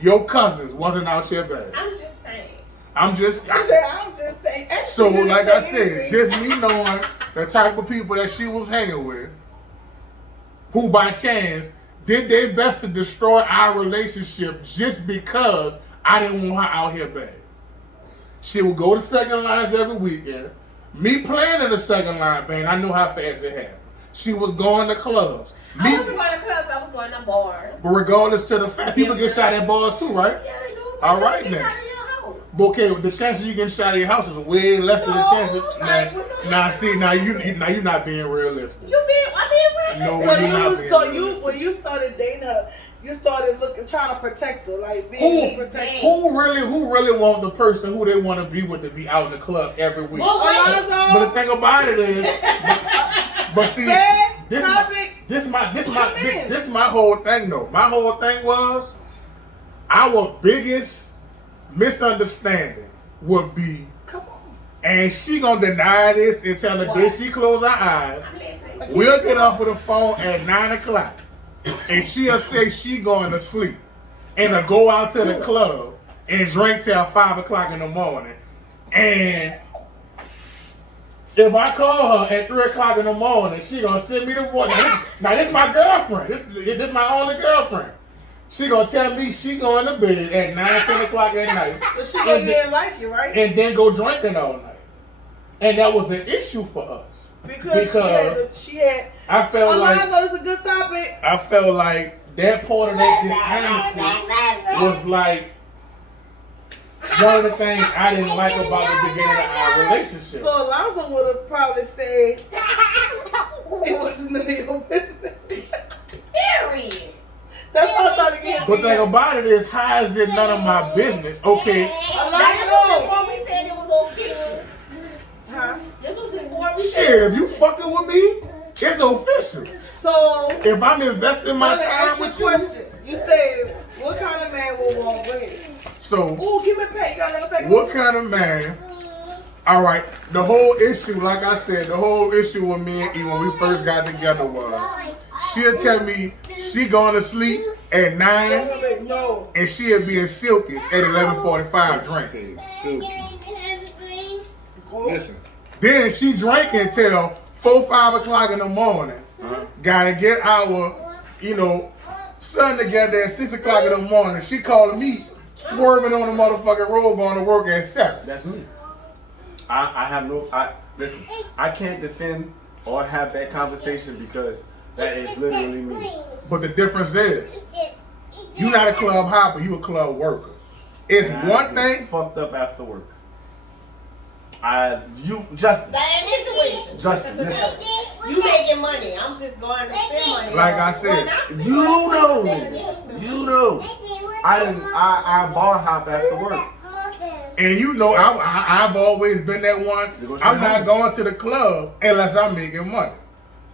your cousins wasn't out here bad. I'm just saying. I'm just She said, "I'm just saying." so Actually, you like didn't I say said, anything. just me knowing the type of people that she was hanging with, who by chance did their best to destroy our relationship just because I didn't want her out here bad. She would go to second lines every weekend. Me playing in the second line band, I know how fast it happened. She was going to clubs. I Me, wasn't going to clubs. I was going to bars. but regardless to the fact, people get shot at bars too, right? Yeah, they do. All But you right, get then. shot in your house. But okay, the chances you getting shot at your house is way less than the No, chances. like, what's gonna Now, happen? see, now you're not being realistic. I'm being real. No, So you're not you, being so realistic. you, when you started dating her, you started trying to protect her, like being protected. Who really want the person who they want to be with to be out in the club every week? Well, wait. But the thing about it is, but see, Red this topic. my whole thing though. My whole thing was our biggest misunderstanding would be, Come on. and she gonna deny this until the day she close her eyes. We'll get off of the phone at 9 o'clock, and she'll say she going to sleep, and go out to the club and drink till 5 o'clock in the morning. And if I call her at 3 o'clock in the morning, she gonna send me the voice. Now this my girlfriend. This my only girlfriend. She gonna tell me she going to bed at 9, 10 o'clock at night, But she didn't like you, right? and then go drinking all night. And that was an issue for us. Because she had. I felt like Alonzo is a good topic. I felt like that part of that dishonesty was like one of the things I didn't like about the beginning of our relationship. So Alonzo would have probably said it wasn't none of your business. Period. That's what I'm trying to get. But the thing about it is, how is it none of my business? Okay. This was before we said it was official. Huh? This was before we said Shit, if you fucking with me, it's official. So If I'm investing my time with you, question. You say, what kind of man will want bread? so Ooh, give me a pay. You got another pay? what kind of man? All right, the whole issue, like I said, the whole issue with me and E when we first got together was she'll tell me she going to sleep at 9 No. and she'll be in Silky's at 11:45 drinking. Listen. Then she drinking till 4-5 o'clock in the morning. Gotta get our, son together at 6 o'clock in the morning. She calling me swerving on the motherfucking road going to work at 7. That's me. I have no. Listen. I can't defend or have that conversation because that is literally me. But the difference is, you not a club hopper, you a club worker. It's And one I get thing. fucked up after work. Justin, same situation. listen. You making money. I'm just going to spend money. Like I said, You know me. You know. I bar hop after work. And I've always been that one. I'm not going to the club unless I'm making money.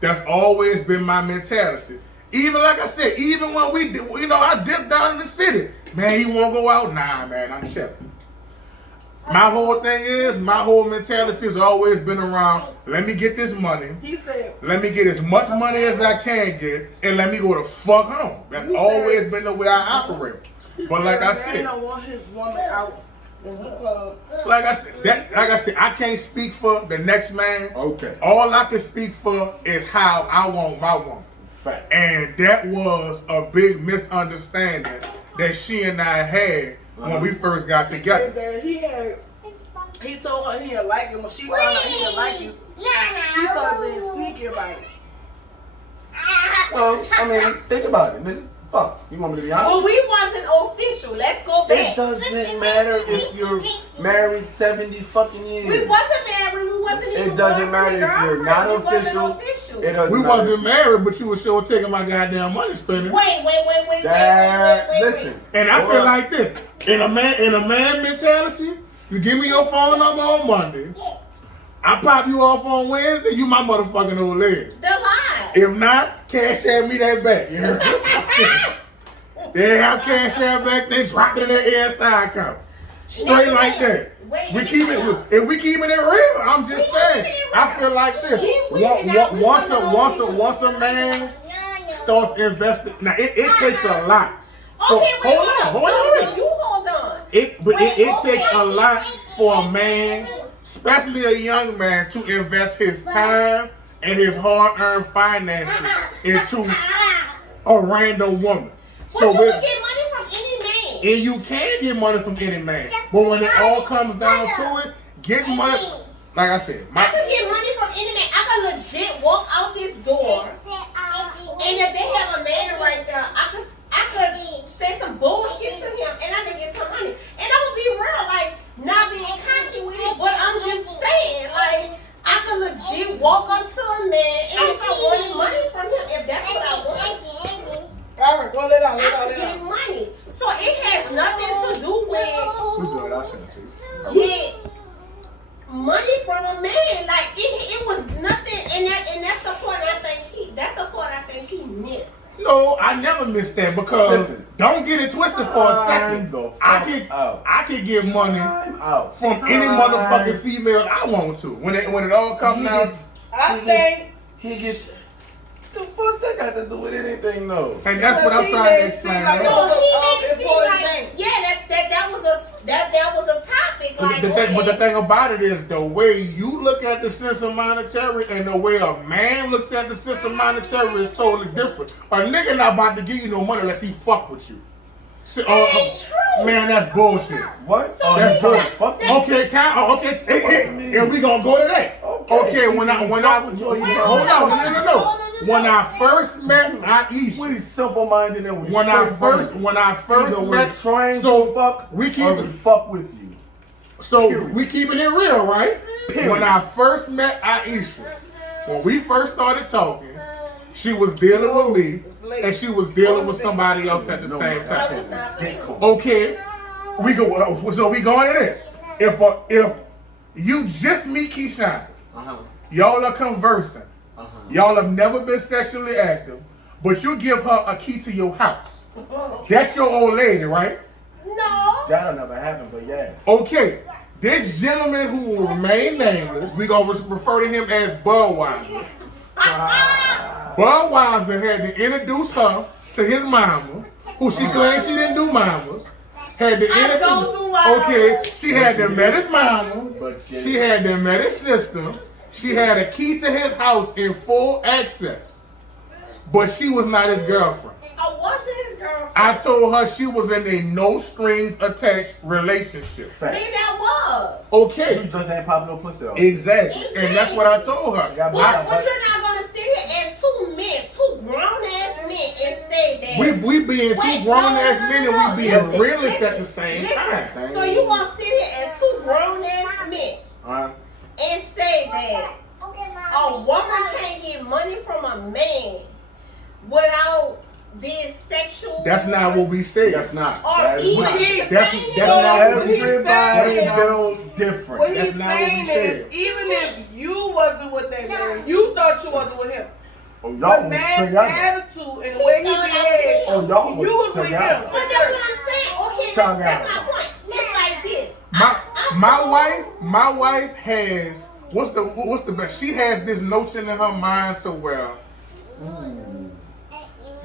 That's always been my mentality. Even like I said, even when I dipped down in the city. Man, you want to go out? Nah, man, I'm chilling. My whole thing is, my whole mentality has always been around, let me get this money. He said, Let me get as much money as I can get, and let me go the fuck home. That's always been the way I operate. But like I said, don't want his woman out in the club. like I said, I can't speak for the next man. Okay. All I can speak for is how I want my woman. Fact. And that was a big misunderstanding that she and I had when we first got He together. said that he told her he didn't like it. When she found out he didn't like you, she started being sneaky about it. Well, I mean, think about it, nigga. Fuck. You want me to be honest? Well, we wasn't official. Let's go back. It doesn't matter if you're married 70 fucking years. We wasn't married. We wasn't even It doesn't matter if you're not girlfriend. We official. wasn't official. It doesn't We matter. wasn't married, but you were sure taking my goddamn money spending. Wait. Listen. And I feel like this. In a man mentality, you give me your phone number on Monday. I pop you off on Wednesday, you my motherfucking old lady. The lie. If not, cash out me that back. You heard? They have cash out back, they drop it in their ASI account. Straight like that. We keep it. If we keeping it real, I'm just saying. I feel like this. Once a man starts investing, now it takes a lot. Okay, Hold on. You hold on. It takes a lot for a man, especially a young man, to invest his time and his hard-earned finances into a random woman. But you can get money from any man. And you can get money from any man, but when it all comes down to it, getting money, like I said, I could get money from any man. I could legit walk out this door, and if they have a man right there, I could say some bullshit to him, and I could get some money. And I'm gonna be real, like not being cocky with it, but I'm just saying, like I could legit walk up to a man, and if I wanted money from him, if that's what I want. All right, go lay down. I could get money. So it has nothing to do with we good. I should see. get money from a man. Like it was nothing, and that's the part I think he missed. No, I never missed that because Listen. don't get it twisted for a second. I could get money out from any motherfucking female I want to. When it all comes out, I think he gets. The fuck that got to do with anything, though? and that's what I'm trying to explain. like No, was he a made it seem important like thing. that was a topic. But the thing about it is the way you look at the sense of monetary and the way a man looks at the sense of monetary is totally different. A nigga not about to give you no money unless he fuck with you. So, ain't true. Man, that's bullshit. What? So That's he bull. said- Okay, time. Okay, and we gonna go to that. Okay, when I Hold on, no. When I first met Aisha, we simple-minded and we when I first met, trying so to fuck, we keep or we fuck with you. So Period. we keeping it real, right? Period. When I first met Aisha, when we first started talking, she was dealing with me, and she was dealing with somebody else at the same time. Okay, we go. So we going to this. If you just meet Keyshawn, y'all are conversing, y'all have never been sexually active, but you give her a key to your house. That's your old lady, right? No. That'll never happen, but yeah. Okay, this gentleman who will remain nameless, we gonna refer to him as Budweiser. Budweiser had to introduce her to his mama, who she claimed she didn't do mamas. Had to don't do mamas. Okay, she had to met his mama. She had to met his sister. She had a key to his house in full access, but she was not his girlfriend. I wasn't his girlfriend. I told her she was in a no strings attached relationship. Maybe I was. Okay. You just ain't popping no pussy off. Exactly. And that's what I told her. But you're not gonna sit here as two grown ass men, and say that We being two grown ass men and we being Listen, realists at the listen, same listen. time. So you gonna sit here as two grown ass men and say that a woman can't get money from a man without being sexual? That's not what we said. That's not. Or That is even not. That's not what we said. Everybody built different. What That's he's not what we saying said. is, even if you wasn't with that man, you thought you wasn't with him. Oh, y'all The was man's together. attitude and the way he behaved, Oh, y'all you was with together. him. But that's what I'm saying. Okay, that's my point. It's like this. My wife has what's the best? She has this notion in her mind to where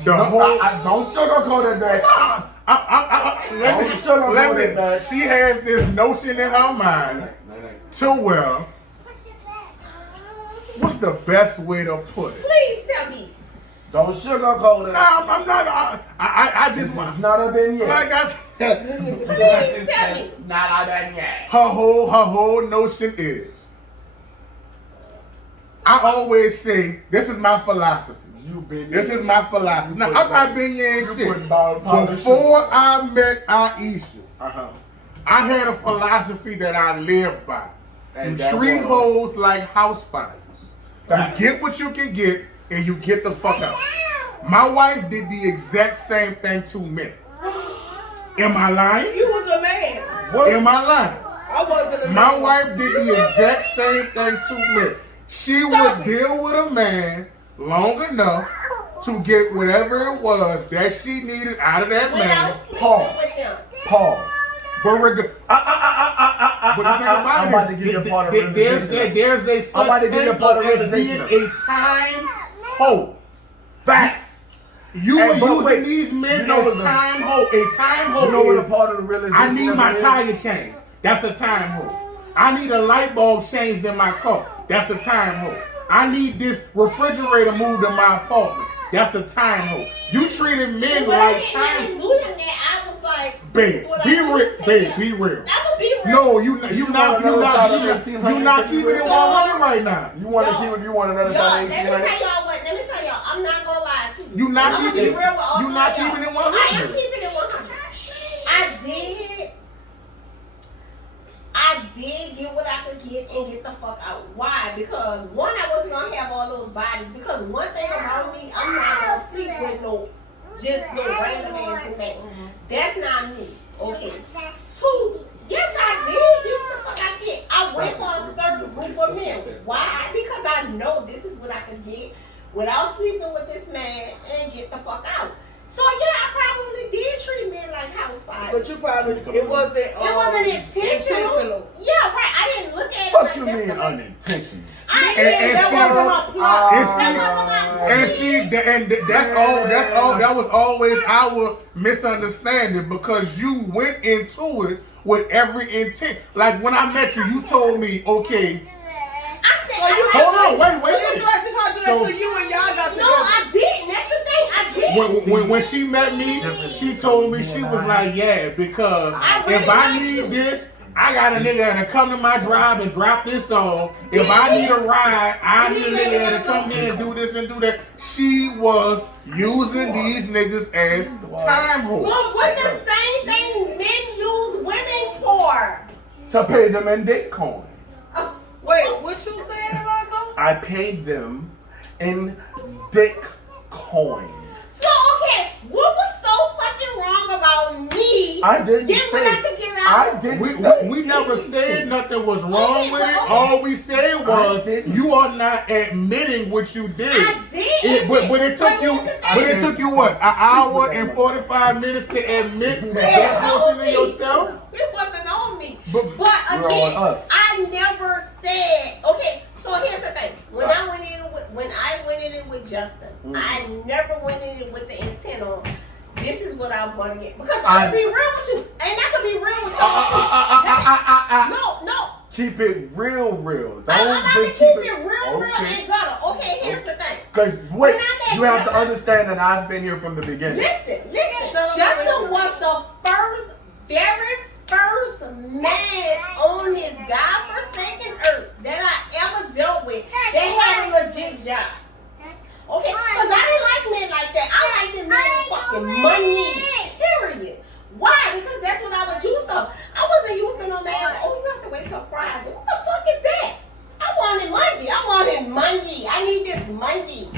the whole Don't sugarcoat it back. She has this notion in her mind to where what's the best way to put it? Please tell me. Don't sugarcoat it. No, I'm not. I just This is not a vignette. like I said. Please tell me. Not a vignette. Her whole notion is. I always say this is my philosophy. This is my philosophy. Now, I'm not being in shit. Before I met Aisha, I had a philosophy that I lived by. You treat hoes like house fires. You get what you can get, and you get the fuck out. My wife did the exact same thing to me. Am I lying? You was a man. Am I lying? I wasn't a man. My wife did the exact same thing to me. She would deal with a man long enough to get whatever it was that she needed out of that man. Pause. But the thing I'm about to give you a part of realization. there's a such thing as being a time hoe. Facts. You Hey, were but using wait, these men you know as what time hoe. A time hoe You know what a is, part of the realization I need my is? tire changed. That's a time hoe. I need a light bulb changed in my car. That's a time hoe. I need this refrigerator moved in my apartment. That's a time hoe. You treated men like time. I was like, Babe, be real. Babe, be real. I'm be real. No, you not keeping it 100 right now. You want to keep it? You want another Y'all, side of let me 1800? tell y'all what. Let me tell y'all. I'm not gonna lie to you. You not I'm keeping gonna be real with all you not y'all. keeping it I am 100. keeping it 100. I did get what I could get and get the fuck out. Why? Because one, I wasn't gonna have all those bodies. Because one thing about me, I'm not gonna sleep with no random ass man. That's not me. Okay. Two, yes I did get what the fuck I get. I went for a certain group of men. Why? Because I know this is what I could get without sleeping with this man and get the fuck out. So yeah, I probably did treat men like house fires. But you probably, it wasn't intentional. Yeah, right. I didn't look at it Fuck like you that's mean the way. unintentional? that wasn't my plot. That was always our misunderstanding because you went into it with every intent. Like when I met you, you told me, okay. Hold on, wait. So you and y'all got together. No, I didn't. That's the thing. I didn't. When she met me, she told me she was like, yeah, because if I need this, I got a nigga that'll come to my drive and drop this off. If I need a ride, I need a nigga that'll come here and do this and do that. She was using these niggas as time whores. Well, what the same thing men use women for? To pay them in dick coin. Wait, what you saying, Lonzo? I paid them in dick coin. So, okay, what was so fucking wrong about me? I didn't Then when say. I could get out, I didn't. We never said nothing was wrong Okay, with it. okay. All we said was didn't. you are not admitting what you did. I did. But it took you. here's the But it thing. took you what? An hour and 45 minutes to admit that portion of yourself. It wasn't on me. But we're again, on us. I never said. Okay, so here's the thing. When I went in it with Justin, I never went in it with the intent on this is what I'm going to get, because I could be real with you, and I could be real with you. No. Keep it real. Don't I'm about to just keep it real Okay. and gutter. Okay, here's the thing. Because wait, When I met you have to Justin- understand that I've been here from the beginning. Listen. Justin was the very first man on this godforsaken earth that I ever dealt with that had a legit job. Okay, because I didn't like men like that. I liked them men with fucking money. Period. Why? Because that's what I was used to. I wasn't used to no man. Oh, you have to wait till Friday. What the fuck is that? I wanted Monday. I need this Monday.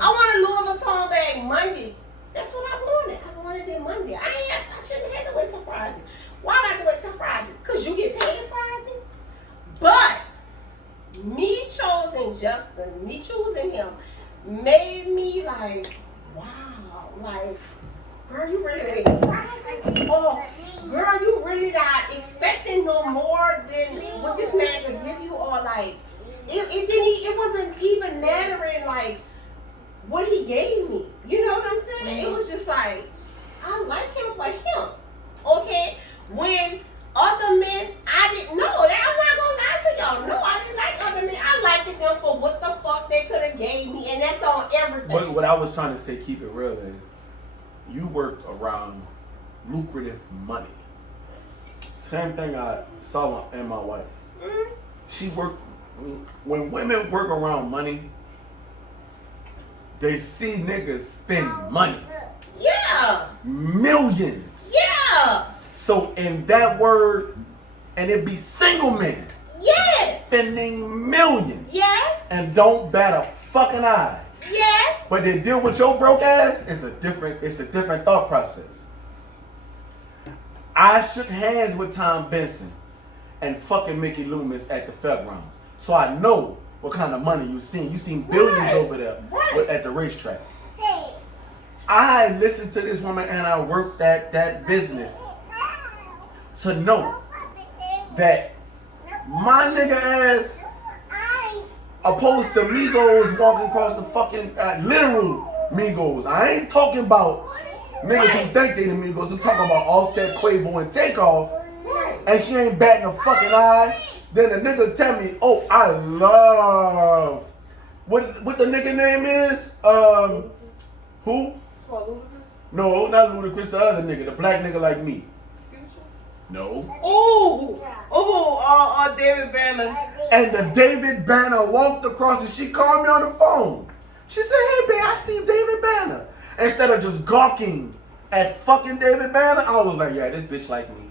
I want a Louis Vuitton bag Monday. That's what I wanted. I wanted it Monday. I shouldn't have had to wait till Friday. Why I have to wait till Friday? Because you get paid Friday? But me choosing Justin, me choosing him, made me like, wow, like, girl, you really waiting Friday? Oh, girl, you really not expecting no more than what this man could give you, or like, it wasn't even mattering like what he gave me. You know what I'm saying? It was just like, I like him for him. Okay? When other men, I didn't know that. I'm not gonna lie to y'all. No, I didn't like other men. I liked them for what the fuck they could have gave me, and that's on everything. But what I was trying to say, keep it real, is you worked around lucrative money. Same thing I saw in my wife. She worked. When women work around money, they see niggas spend money. Yeah. Millions. Yeah. So in that word, and it be single men Yes. spending millions Yes. and don't bat a fucking eye. Yes. But they deal with your broke ass, it's a different thought process. I shook hands with Tom Benson and fucking Mickey Loomis at the fairgrounds. So I know what kind of money you seen. You seen billions Right. over there Right. at the racetrack. I listened to this woman and I worked that business to know that my nigga ass, opposed to Migos walking across the fucking literal Migos. I ain't talking about niggas who think they the Migos. I'm talking about Offset, Quavo, and Takeoff. And she ain't batting a fucking eye. Then the nigga tell me, oh, I love what the nigga name is? Who? What, Ludacris? No, not Ludacris, the other nigga, the black nigga like me. Future? No. David Banner. And the David Banner walked across and she called me on the phone. She said, hey, babe, I see David Banner. Instead of just gawking at fucking David Banner, I was like, yeah, this bitch like me.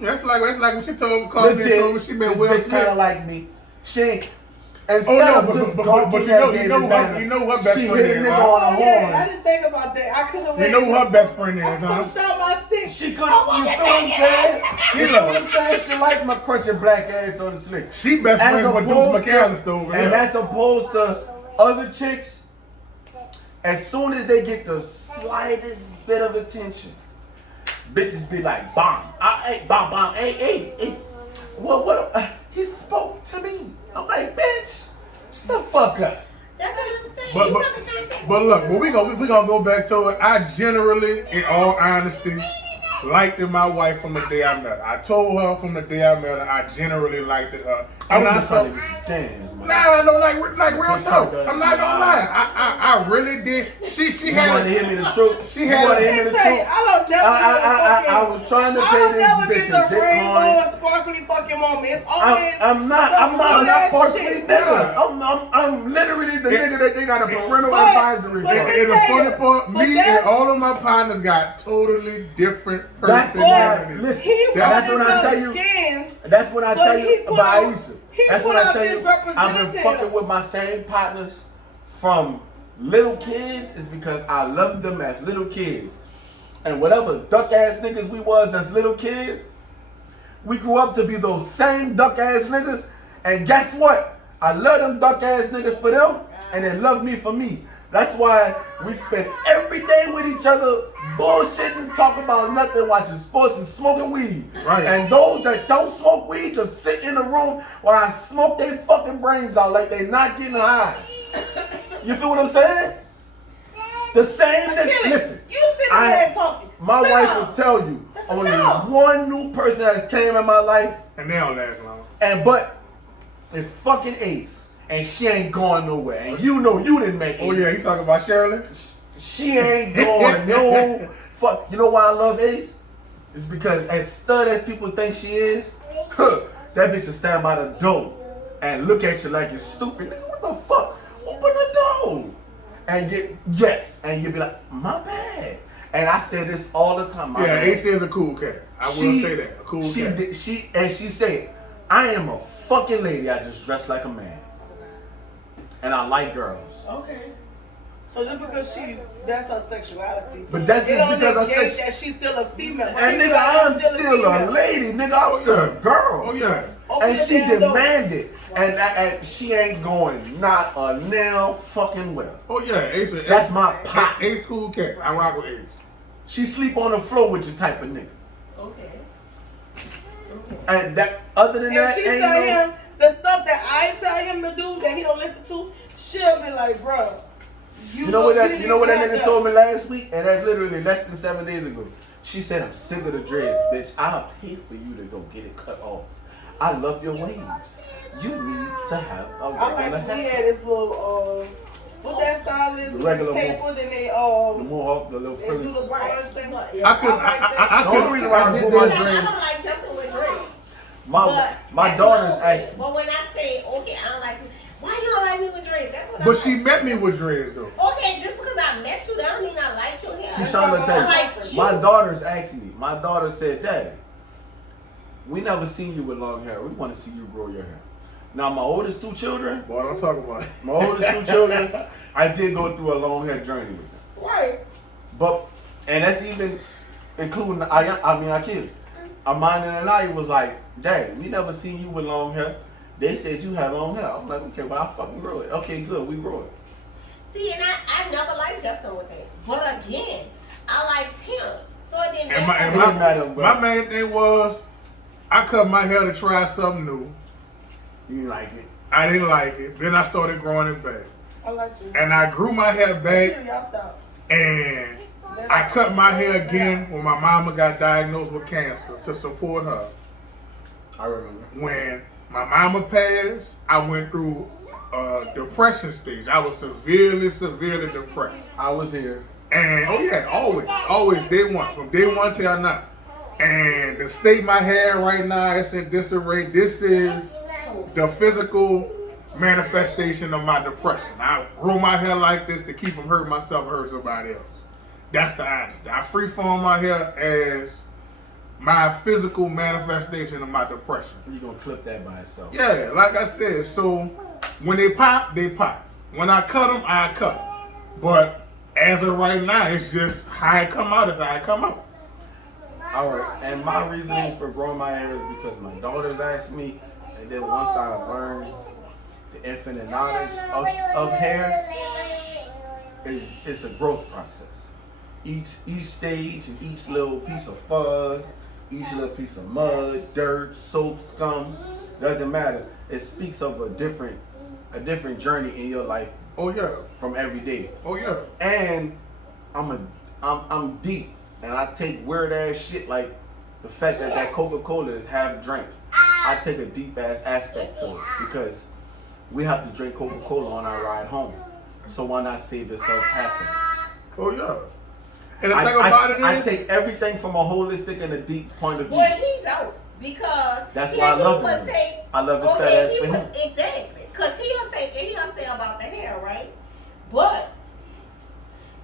That's like when she called me and told me she met Will This bitch kind of Smith. like me. She ain't, instead Oh no, of just but gawking you at know, David Banner, you know what best she friend hit a is, nigga huh? on Oh, the yeah, horn. I didn't think about that. I couldn't wait. You know who her best friend is, I huh? shot my stick. She couldn't, you feel what I'm saying? You know what I'm saying? She like my crunchy black ass on the slick. She best As friends with opposed Deuce McAllister over And here. that's opposed to other chicks, as soon as they get the slightest bit of attention, bitches be like, bomb. Hey, bomb, bomb. Hey. What? He spoke to me. I'm like, bitch, shut the fuck up. That's what I'm saying. But- You but- have a concept. But look, we gonna go back to it. I generally, in all honesty, liked my wife from the day I met her. I told her from the day I met her, I generally liked her. I'm I'm not just trying so. to get some scans, man. Nah, no, like real Let's talk. talk, I'm not gonna lie. I really did. She You had. want to hear me the truth? She You had want a- to hear me the Say, truth? I don't never I was trying to I pay don't this never bitch get a the dick rainbow coin. and sparkly fucking moment. It's always I'm not a sparkly shit. nigga. I'm literally the nigga that they got a parental But- advisory but for. it- And the funny part, But me that- and all of my partners got totally different That's why, personalities. listen, He that's wanted when I some tell you, skins. that's when I But tell he you put about out- Aisha. he That's put when I out tell this you, I've been representative. fucking with my same partners from little kids is because I loved them as little kids. And whatever duck ass niggas we was as little kids, we grew up to be those same duck ass niggas. And guess what? I love them duck ass niggas for them, and they love me for me. That's why we spend every day with each other, bullshitting, talking about nothing, watching sports and smoking weed. Right. And those that don't smoke weed just sit in the room while I smoke their fucking brains out like they not getting high. You feel what I'm saying? The same nigga. Achilles, Listen, you sitting there talking. my Sit wife down. will tell you That's only enough. one new person that came in my life, And they don't last long. but it's fucking Ace. And she ain't going nowhere. And you know you didn't make it. Oh yeah, you talking about Shirley? She ain't going no fuck. You know why I love Ace? It's because as stud as people think she is, that bitch will stand by the door and look at you like you're stupid. Nigga, what the fuck? Open the door. And and you'll be like, my bad. And I say this all the time. My Yeah, bad. Ace is a cool cat. I will say that. A cool she cat. did- she said, I am a fucking lady. I just dress like a man. And I like girls. Okay. So just because that's her sexuality. But that's it just don't because I negate said that she's still a female. And She nigga, like, I'm still a female. lady. Nigga, I'm still a girl. Oh yeah. Open And the she damn door. demanded. And she ain't going not a nail fucking well. Oh yeah. Ace. That's my pop. Ace cool cat. I rock with Ace. She sleep on the floor with your type of nigga. Okay. And that other than And that, she ain't tell no, him the stuff that I tell him to do that he don't listen to, she'll be like, bro. You know what that nigga told me last week? And that's literally less than 7 days ago. She said, I'm sick of the dreads, bitch. I'll pay for you to go get it cut off. I love your waves. You need to have a I regular like we hair. had this little what that style is, The regular taper, then they The mohawk, the little they do frills. the sponge thing. I couldn't. I The only reason why I did put my that. I dreads, don't like Justin with dreads. my But daughters that's asked me. But when I say, okay, I don't like you, why you don't like me with dreads? That's what But I'm she like. met me with dreads though. Okay, just because I met you, that don't mean I liked your hair. She's trying to tell I like you. you. My daughters asked me. My daughter said, Daddy, we never seen you with long hair. We want to see you grow your hair. Now, my oldest two children, Boy, don't talk about it. my oldest two children, I did go through a long hair journey with them. Right. But, and that's even including, I kid. Amanda and I was like, Daddy, we never seen you with long hair. They said you had long hair. I'm like, okay, well, I fucking grow it. Okay, good, we grow it. See, and I never liked Justin with it. But again, I liked him. So it didn't And matter. my, It matter, bro. my main thing was, I cut my hair to try something new. You like it. I didn't like it. Then I started growing it back. I like you. And I grew my hair back, Y'all stop. and I cut my hair again when my mama got diagnosed with cancer to support her. I remember. When my mama passed, I went through a depression stage. I was severely depressed. I was here. And oh yeah, always day one, from day one till now. And the state my hair right now, it's in disarray. This is the physical manifestation of my depression. I grow my hair like this to keep from hurting myself or hurt somebody else. That's the honesty. I freeform my hair as my physical manifestation of my depression. You're going to clip that by itself. Yeah, like I said, so when they pop, they pop. When I cut them, I cut them. But as of right now, it's just how I come out is how I come out. All right, and my reasoning for growing my hair is because my daughters asked me, and then once I learned the infinite knowledge of hair, it's a growth process. Each stage and each little piece of fuzz, each little piece of mud, dirt, soap, scum, doesn't matter. It speaks of a different journey in your life Oh yeah, from every day. oh yeah. And I'm deep, and I take weird ass shit like the fact that Coca-Cola is half drink. I take a deep ass aspect to it because we have to drink Coca-Cola on our ride home. So why not save yourself half of it? Oh yeah. And the thing about it is, I take everything from a holistic and a deep point of view. Well, he don't because That's why I love him. I love his fat ass for him. Exactly, because he'll take it. He'll say about the hair, right? But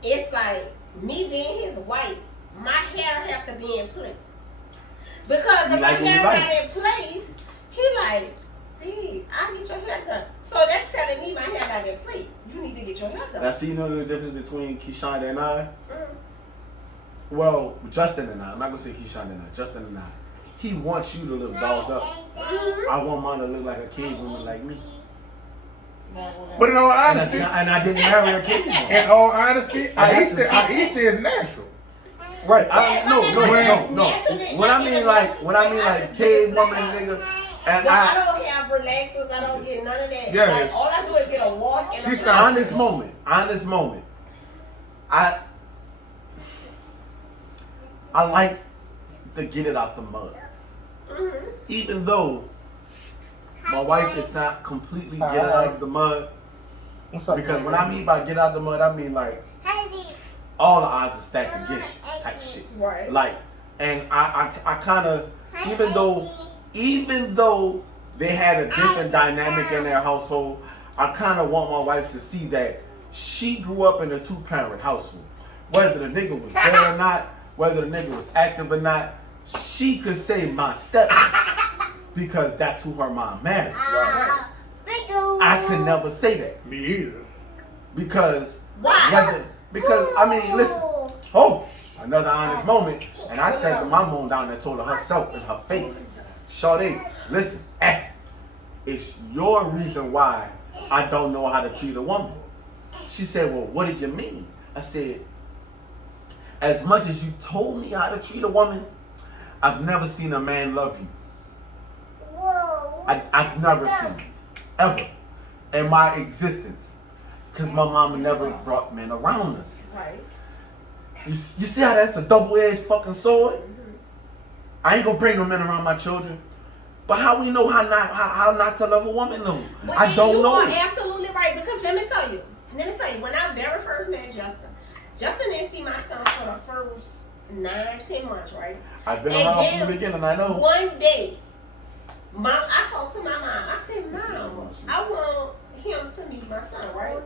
it's like me being his wife, my hair have to be in place. Because if my hair not in place, he like, hey, I get your hair done. So that's telling me my hair not in place. You need to get your hair done. Now, see, you know the difference between Keyshawn and I? Mm. Well, Justin and I. I'm not gonna say Keyshawn and I. Justin and I. He wants you to look dolled up. Mm-hmm. I want mine to look like a cave woman like me. but in all honesty, And I didn't marry a cave woman. in all honesty, Aisha is natural. Right? No. When I mean like cave woman, nigga, and But I don't have relaxers. I don't get none of that. Yeah. Like, all I do is get a wash and She's a not- on this moment, I like to get it out the mud. Mm-hmm. Even though my wife is not completely get it out of the mud. What's up? Because when I mean by get out of the mud, I mean like all the odds are stacked against you type shit. Right. Like, and I kind of, even though they had a different dynamic in their household, I kind of want my wife to see that she grew up in a 2-parent household. Whether the nigga was there or not, whether the nigga was active or not, she could say my stepmother because that's who her mom married. Right. I could never say that Me either. because Why? because I mean, listen. Oh, another honest moment, and I sat the my mom down and told her herself in her face, Sade, listen, it's your reason why I don't know how to treat a woman. She said, well, what did you mean? I said, as much as you told me how to treat a woman, I've never seen a man love you. I've never seen it, ever, in my existence. Because my mama never brought men around us. Right. You see how that's a double-edged fucking sword? I ain't gonna bring no men around my children. But how we know how not to love a woman though? But I don't know. You are absolutely right because let me tell you, when I very first met Justin didn't see my son for the first 9-10 months, right? I've been And around then from the beginning, I know. One day, I talked to my mom. I said, Mom, I want him to meet my son, right?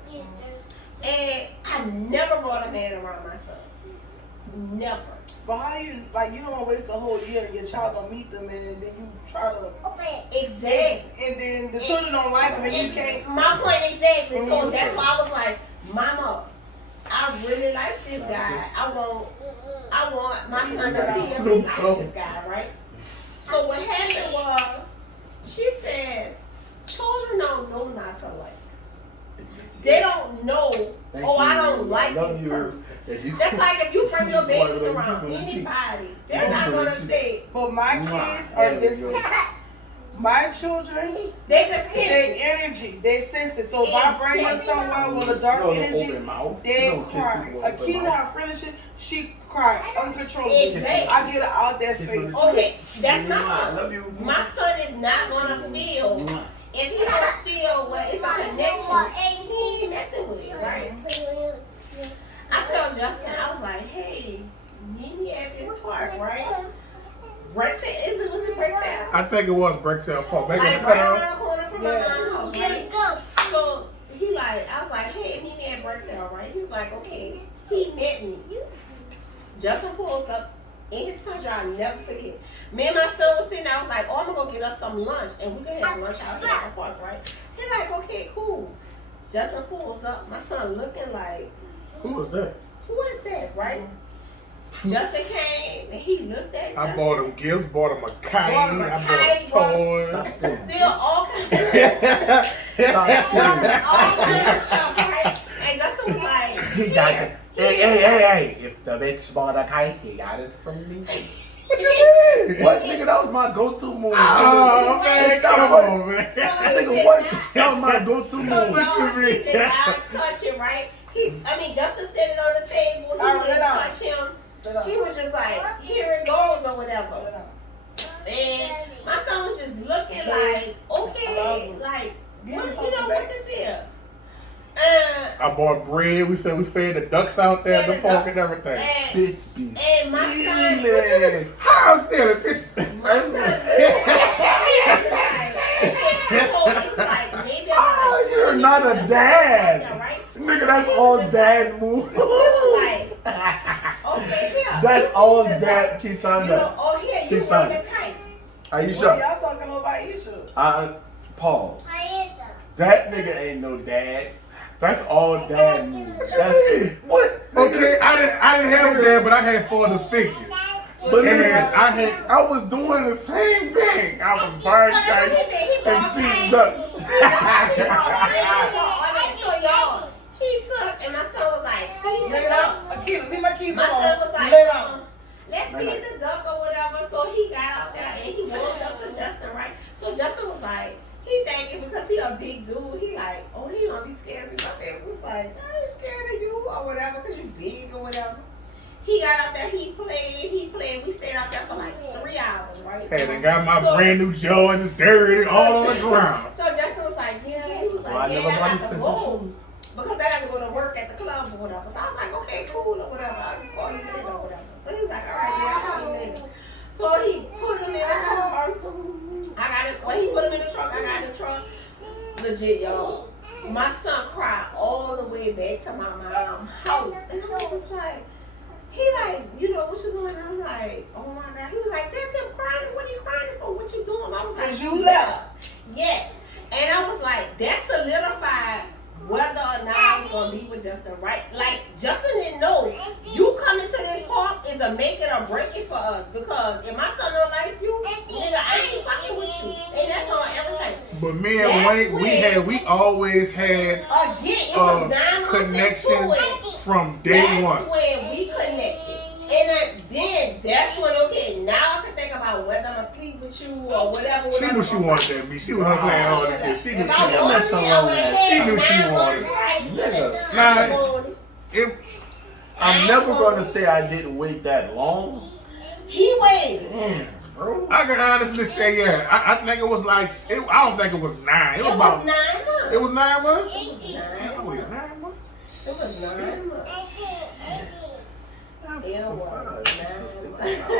And I never brought a man around my son. Never. But how you don't want to waste a whole year and your child gonna meet them and then you try to Exactly. and then the children don't like them and you can't. My point exactly. So that's why I was like, Mama, I really like this guy. I want my son to see if he like this guy, right? So what happened was, she says, children don't know not to like. They don't know, I don't like this person. That's like if you bring your babies around anybody, they're not gonna say, But my kids are different. My children, they can sense they it. energy, they sense it. So if I bring them somewhere with a dark energy, they cry. Akina, her friendship, she cry uncontrollably. Exactly. I get her out that space. Okay, that's my son. My son is not gonna feel. If he don't feel well, it's a connection, he ain't messing with it, right? I tell Justin, I was like, hey, meet me at this park, right? Was it Breaktown? I think it was Breaktown Park. Back in Like the right cut around the corner from my mom's house, right? So I was like, hey, meet me at Breaktown, right? He was like, okay. He met me. Justin pulls up in his country, I'll never forget. Me and my son was sitting there, I was like, oh, I'm gonna go get us some lunch and we can have lunch out here at the park, right? He's like, okay, cool. Justin pulls up, my son looking like, Who was that? who is that, right? Justin came and he looked at Justin. I bought him gifts, bought him a kite, Bought him a I kite, bought him toys. Still all kinds of stuff, right? And Justin was like, He got it. Hey. If the bitch bought a kite, he got it from me. What you mean? What, nigga? That was my go-to move. Oh, man, come on, man. Nigga, what? That was my go-to So move. y'all, he did not touch it, right? Justin sitting on the table, he didn't touch him. He was just like, here it goes or whatever. And my son was just looking like, okay, like, what, you know what this is. I bought bread. We said we fed the ducks out there at the park and everything. Bitch be And my son, stealing. How I'm stealing, bitch? my son, like, maybe Oh, you're not a dad. right? Nigga, that's all dad move. Like, okay, yeah. That's all dad. Keep You trying know, to. oh yeah, you Keep run trying. the kite. Aisha. Y'all talking about Aisha? Pause. That nigga ain't no dad. That's all dad move. That's what? Okay, I didn't have a dad, but I had father figures. But And listen, I was doing the same thing. I was buying kites and feeding ducks. So y'all, he took, and my son was like, Lay it out. Leave my keys my son was on. like, Lay it out. let's feed the duck or whatever. So he got out there and he walked up to Justin, right? So Justin was like, he thinking because he a big dude, he like, oh, he gonna be scared of me. My baby was like, I ain't scared of you or whatever because you big or whatever. He got out there, he played. We stayed out there for like 3 hours, right? Had and got my brand new Jordans dirty all on the ground. So Justin was like, yeah, he was Well, like, I yeah, never I bought got these to expensive go. shoes. Because I got to go to work at the club or whatever. So I was like, okay, cool or whatever. I'll just call you later or whatever. So he was like, all right, yeah, I'll call you later. So he put him in the car. I got it. When he put him in the truck, I got in the truck. Legit, y'all. My son cried all the way back to my mom's house. And I was just like, he like, you know, what you doing? And I'm like, oh my God. He was like, that's him crying. What are you crying for? What you doing? I was like, Cause you left. Yes. And I was like, that solidified whether or not I was gonna be with Justin, right? Like Justin didn't know you coming to this park is a make it or break it for us. Because if my son don't like you, nigga, I ain't fucking with you. And that's on everything. But me and Wayne, we always had Again, it was 9 months connection into it. from day one. That's when we connected. And then that's when, okay, now I can think about whether I'm gonna sleep with you or whatever. She knew she wanted that me. She was playing all the kids. She knew If she I wanted wanted it. me, I would've had She knew she 9 wanted months it. right to Nigga. the Nah, matrimony. I'm never gonna say I didn't wait that long. He waited. Damn, bro. I can honestly say, yeah. I think it was like, I don't think it was 9. It was It about, was 9 months. it was 9 months? It was 9 Damn, I months. waited 9 months? It was 9 months. It was 9 months.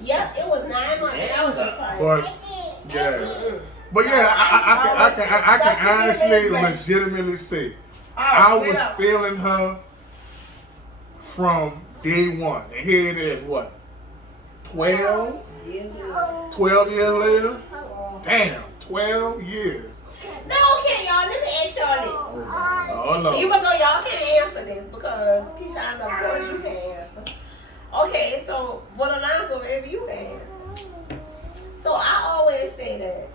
Yep, it was 9 months. And I was just like, But, yeah. But yeah, I can honestly, legitimately say, I was feeling her from day one. And here it is, what? 12? 12 years later? Damn, 12 years. no, okay, y'all, let me ask y'all this. Oh, no. Even though y'all can't answer this because Keyshawn, of course, you can answer. Okay, so what Alonzo, maybe you can answer. So I always say that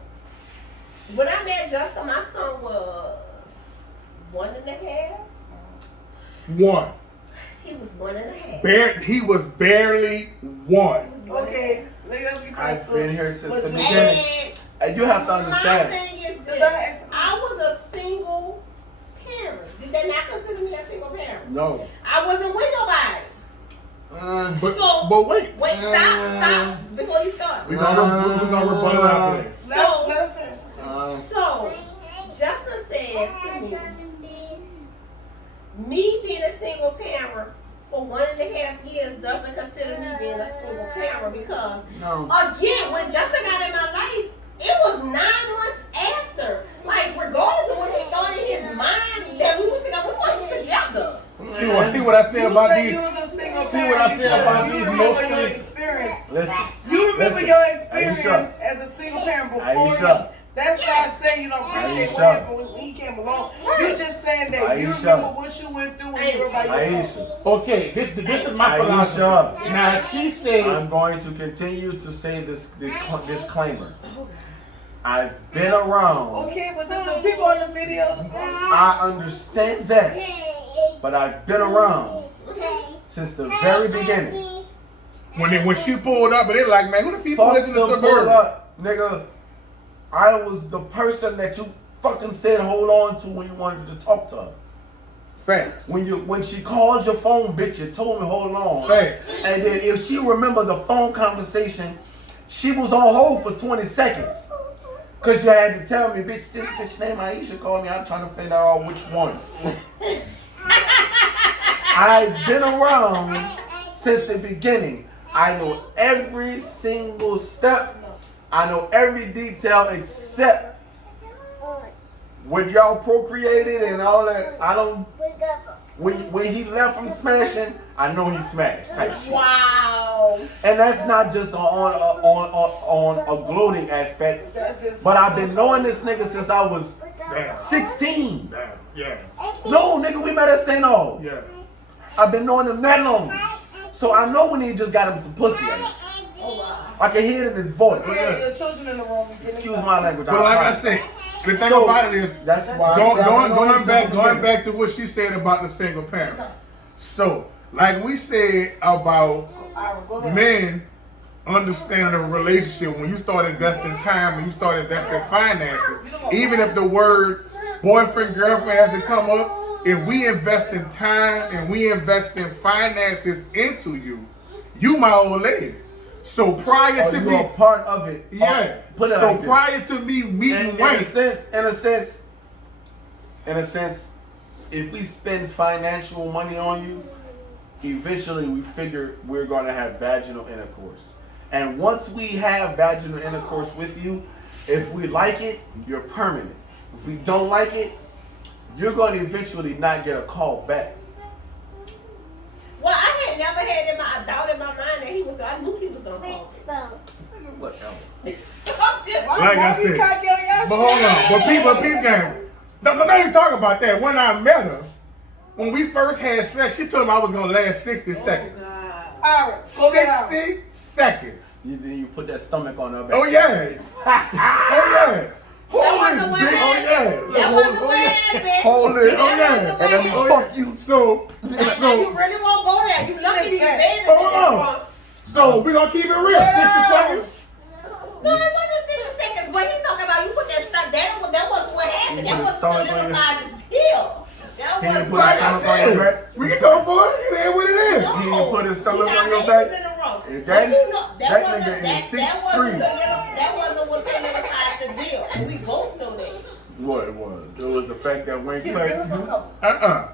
when I met Justin, my son was 1.5. 1. He was 1.5. He was barely 1. Okay, let's be I've been here since the But you- beginning. And you have to My understand. thing is Cause this. I was a single parent. Did they not consider me a single parent? No. I wasn't with nobody. But wait. Wait, stop before you start. We're gonna rebuttal after this. Let her finish. So, Justin says to me being a single parent for 1.5 years doesn't consider me being a single parent because, No. again, when Justin got in my life, it was 9 months after. Like, regardless of what he thought in his mind that we was together, we wasn't together. See what I say about these. You was a single See what I parent say about because these you remember mostly- your experience. Listen. You remember Listen. your experience Aisha. as a single parent before Aisha. him. That's why I say you don't appreciate what Aisha. happened when he came along. You're just saying that you Aisha. remember what you went through when you were by yourself. Aisha. Okay, this is my Aisha. philosophy. Now she said, I'm going to continue to say this disclaimer. I've been around. Okay, but the people on the video. I understand that. But I've been around since the very beginning. when she pulled up, and they're like, man, who the people Fuck live in the the pull suburb? up, nigga. I was the person that you fucking said hold on to when you wanted to talk to her. Facts. When she called your phone, bitch, you told me hold on. Facts. And then if she remember the phone conversation, She was on hold for 20 seconds. Cause you had to tell me, bitch, this bitch named Aisha called me. I'm trying to figure out which one. I've been around since the beginning. I know every single step. I know every detail except when y'all procreated and all that. I don't. When he left from smashing, I know he smashed type shit. Wow. And that's not just on a gloating aspect. But I've been knowing this nigga since I was 16. Damn. Yeah. No, nigga, we met at St. Aug. Yeah. I've been knowing him that long. So I know when he just got him some pussy. I can hear it in his voice. Yeah, your children in the room. Excuse my language. But like I said, the thing about it is, that's why going back to what she said about the single parent. So, like we said about men understanding a relationship, when you start investing time and you start investing finances, even if the word boyfriend, girlfriend hasn't come up, if we invest in time and we invest in finances into you, you my old lady. So prior to me, a part of it. Yeah. Put it so like prior to me meeting Wayne, in a sense, if we spend financial money on you, eventually we figure we're going to have vaginal intercourse. And once we have vaginal intercourse with you, if we like it, you're permanent. If we don't like it, you're going to eventually not get a call back. Well, I had never had in my doubt in my mind that he was. I knew he was gonna call me. Whatever. like I said, but hold on, but people game. No, you talk about that. When I met her, when we first had sex, she told me I was gonna last 60 seconds. All right, 60 seconds. Then you put that stomach on her back. Oh yeah. Oh yeah. That wasn't what happened. Oh yeah. That wasn't what happened. Hold it. Oh yeah. And let me fuck you. Now you really won't go there. You lucky these babies. Hold on. So we gonna keep it real. 60 seconds. No, it wasn't 60 seconds. What he's talking about, you put that stuff. That wasn't what happened. You That put was a stomach on solidified the deal. That He didn't was put Like I said, we can go for it. It ain't what it is. He didn't put his stomach He on your got back? babies in a row. And But you know, that nigga is 6'3". that wasn't what solidified the deal. And we both know that. What it was? It was the fact that when Give us a couple.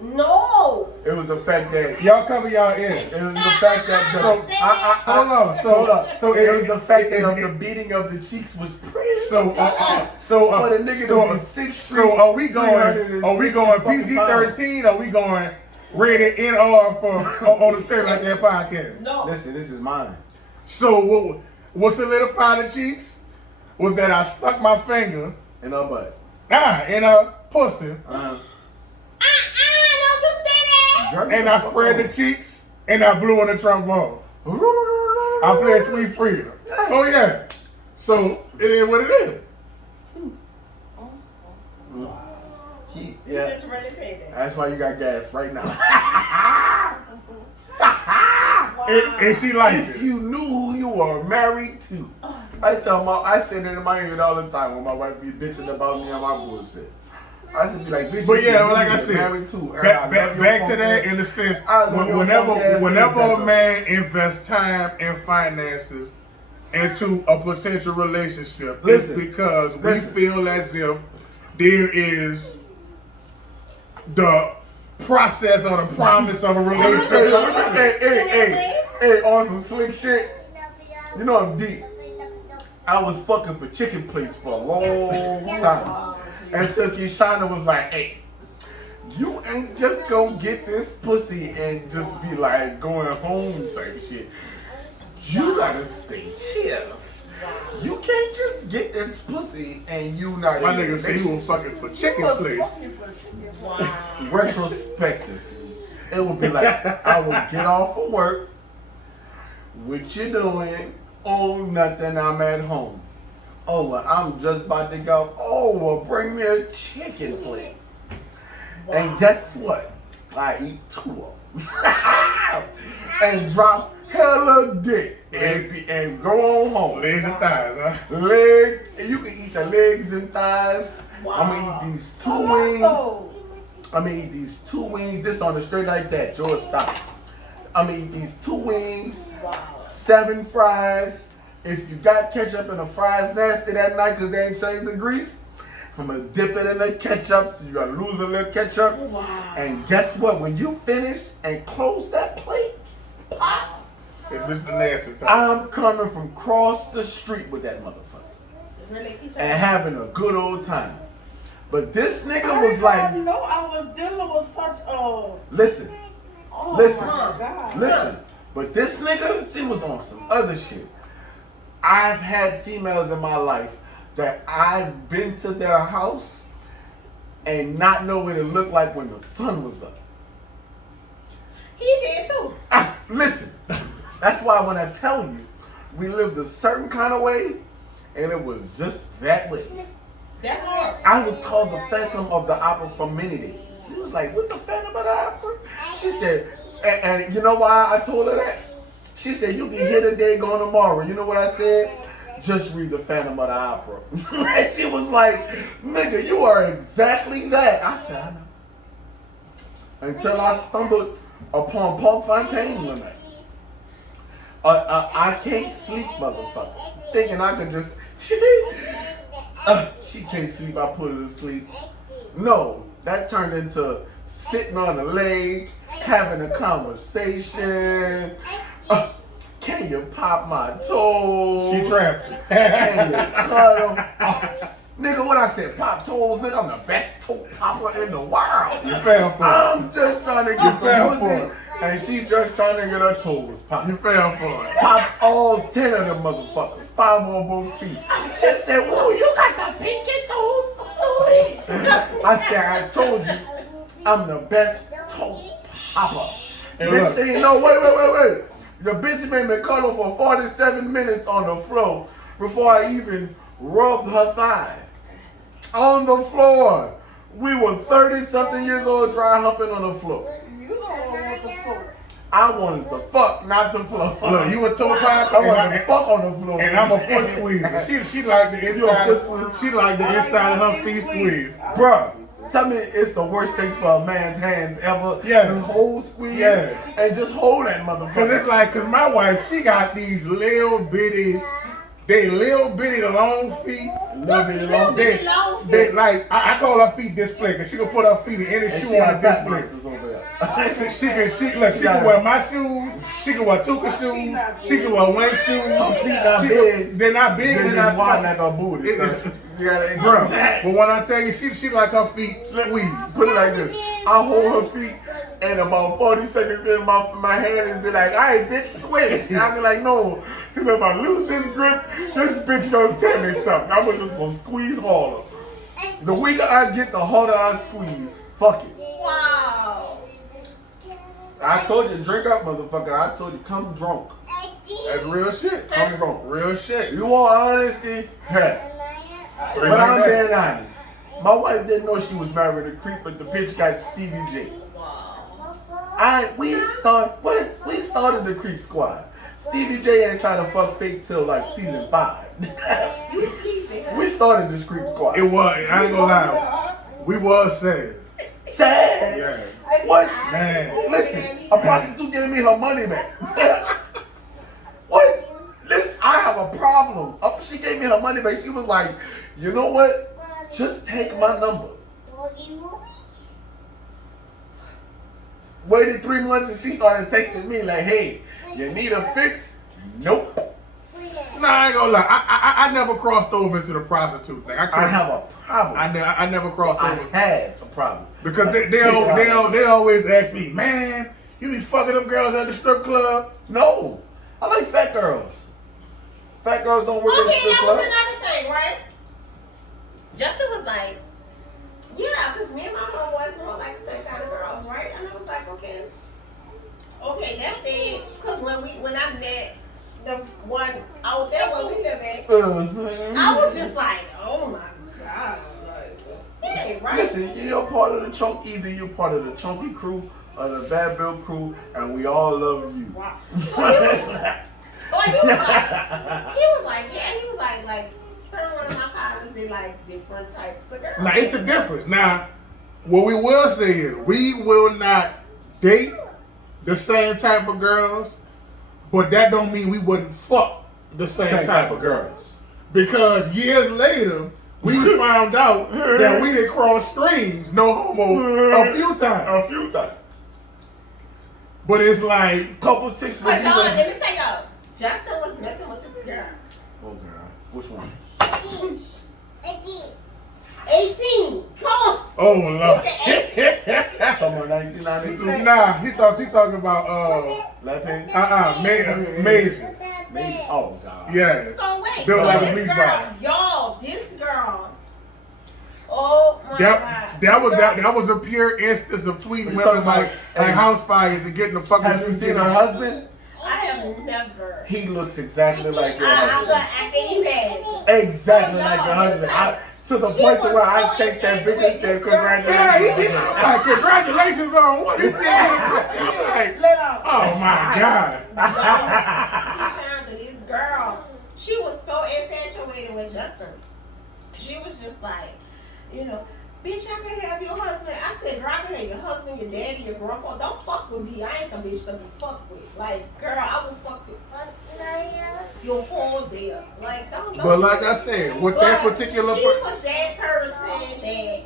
No. it was the fact that Y'all cover y'all ears. it was the fact that Hold on. hold up. So it was the fact that it- the beating of the cheeks was pretty. So for the nigga to be 6'3". So are we going PG-13? Are we going rated NR for on the Straight Like That podcast? No. Listen, this is mine. So what solidified the cheeks was that I stuck my finger In her butt. in her pussy Don't you say that. and I spread the cheeks and I blew on the trombone. I played Sweet Freedom. Oh yeah. So it is what it is. You Yeah. just really said that. That's why you got gas right now. And she liked If it. you knew who you were married to, I say it in my ear all the time when my wife be bitching about me and my bullshit. I should be like, bitch, But you yeah, know like you I get said, married to. back to that in the sense, whenever a man invests time and finances into a potential relationship, Listen, it's because we listen. feel as if there is the process or the promise of a relationship. Hey, on some slick shit. You know I'm deep. I was fucking for chicken plates for a long time. Until Kishana was like, hey, you ain't just gonna get this pussy and just be like going home type shit. You gotta stay here. You can't just get this pussy and you not My in a nigga said he was fucking for chicken plates. retrospective. It would be like, I would get off of work. What you doing? Oh, nothing. I'm at home. Oh, well, I'm just about to go. Oh, well, bring me a chicken plate. And guess what? I eat 2 of them. And drop hella dick. And go on home. Legs and thighs, huh? Legs. And you can eat the legs and thighs. Wow. I'm going to eat these 2 wings. I'm going to eat these 2 wings. This on the Straight Like That. George, stop. I'm going to eat these 2 wings. 7 fries. if you got ketchup and the fries nasty that night because they ain't changed the grease, I'm gonna dip it in the ketchup, so you gotta lose a little ketchup. Wow. And guess what? When you finish and close that plate, pop, It's Mr. Nasty time. I'm coming from across the street with that motherfucker Really, Keisha? and having a good old time. But this nigga I was didn't like, know I was dealing with such a. listen, Oh Listen. my God. listen. But this nigga, she was on some other shit. I've had females in my life that I've been to their house and not know what it looked like when the sun was up. He did too. Listen, that's why when I tell you, we lived a certain kind of way, and it was just that way. That's hard. I was called the Phantom of the Opera for many days. She was like, what the Phantom of the Opera? She said, and you know why I told her that? She said, you can here today, gone tomorrow. You know what I said? Just read the Phantom of the Opera. And she was like, nigga, you are exactly that. I said, I know. Until I stumbled upon Paul Fontaine one night. I can't sleep, motherfucker. Thinking I could just... she can't sleep, I put her to sleep. No, that turned into sitting on a leg, having a conversation. Can you pop my toes? She trapped. Can you cuddle? Nigga, when I said pop toes, nigga, I'm the best toe popper in the world. You fell for it. I'm just trying to get fell some for pussy, it. and she just trying to get her toes popped. You fell for it. Pop all 10 of them motherfuckers, 5 on both feet. She said, whoa, you got the pinky toes too. I said, I told you, I'm the best toe popper. Hey, Next look. thing you know, wait. The bitch made me cuddle for 47 minutes on the floor before I even rubbed her thigh. On the floor. We were 30-something years old dry humping on the floor. You don't want the floor. I wanted to fuck, not the floor. Look, you a toe pop, I wanted to fuck on the floor. and I'm a foot squeezer. She like the You a foot inside. squeeze? She like the inside of her feet squeeze. Bruh, tell me it's the worst thing for a man's hands ever Yeah. to hold squeeze Yeah. and just hold that motherfucker. Cause it's like, cause my wife, she got these little bitty long feet. Little bit long. They like, I call her feet display, cause she can put her feet in any And shoe she on got a back display. braces over there. She can wear my shoes. She can wear Tuka shoes. She can wear wing shoes. Her feet not She big. They're not big. Then They're not just wide small. like her booty. It- son. it- You gotta Bro, but when I tell you, she like her feet squeezed. Put it like this. I hold her feet and about 40 seconds in my hand is be like, alright bitch, switch. And I be like, no. Cause if I lose this grip, this bitch gonna tell me something. I'm just gonna squeeze harder. The weaker I get, the harder I squeeze. Fuck it. Wow. I told you, drink up, motherfucker. I told you, come drunk. That's real shit. Come drunk. Real shit. You want honesty? Hey. Straight But like I'm that. being honest. My wife didn't know she was married to a creep, but the bitch got Stevie J. We started the creep squad. Stevie J ain't trying to fuck fake till like season 5. We started this creep squad. It was. I ain't gonna lie. We was sad. Sad. Yeah. What? Man. Listen, a prostitute giving me her money back. What? Listen, I have a problem. She gave me her money back. She was like, you know what? Just take my number. Waited 3 months and she started texting me like, hey, you need a fix? Nope. Nah, I ain't gonna lie. I never crossed over into the prostitute thing. I have a problem. I never crossed I over had a problem. because they always ask me, man, you be fucking them girls at the strip club? No, I like fat girls. Fat girls don't work at the Okay, strip that club. was another thing, right? Justin was like, yeah, because me and my homeboys were like the same kind of girls, right? And I was like, okay, that's it. Because when I met the one out there where we live at, I was just like, oh my God. Like, hey, right? Listen, you're part of the chunk. Either you're part of the chunky crew or the bad bill crew, and we all love you. Wow. So he was like, certain one of my partners, they like different types of girls. Now it's a difference. Now, what we will say is we will not date the same type of girls, but that don't mean we wouldn't fuck the same type of girls. Because years later, we found out that we didn't cross streams, no homo, a few times. But it's like Couple chicks with But you. y'all, let me tell y'all, Justin was messing with this girl. Oh girl, which one? 18. Come on. oh Lord. He said 18. Come on, 1992. Nah, he talking about Left hand. Major. Maybe. Oh god. Yeah. So wait, Built so like a this police girl, box. y'all, this girl. Oh my God. That was a pure instance of tweeting You women talking like about- house fires and getting the fuck Have with you seen her husband? I have never. He looks exactly like your I husband. can imagine. Exactly So like your y'all, husband. To the She point to was where I so text that intense bitch and said with this girl. congratulations. Like, congratulations on what he said. Like, Let out. oh my God. Keyshawn, to this girl, she was so infatuated with Justin. She was just like, you know, bitch, I can have your husband. I said, girl, I can have your husband, your daddy, your grandpa. Don't fuck with me. I ain't the bitch to be fucked with. Like, girl, I will fuck with your whole deal. Like, don't But like I said, with that particular she was that person that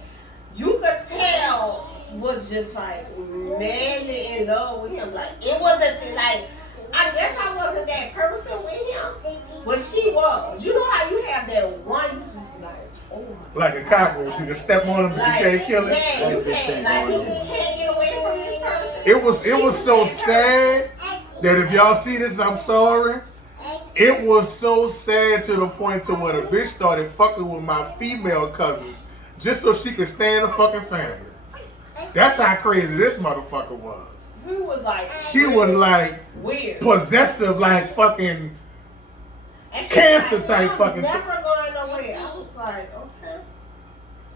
you could tell was just like madly in love with him. Like, it wasn't like, I guess I wasn't that person with him, but she was. You know how you have that one, you just be like, oh my. like a cockroach, you can step on him but Like, you can't kill it. yeah, you can't. Like, you just can't get away from this person. It was so sad that if y'all see this, I'm sorry. It was so sad to the point to where the bitch started fucking with my female cousins just so she could stay in the fucking family. That's how crazy this motherfucker was. We was like, She was like weird. possessive, like fucking And she cancer like, type I'm fucking never going nowhere. I was like, okay.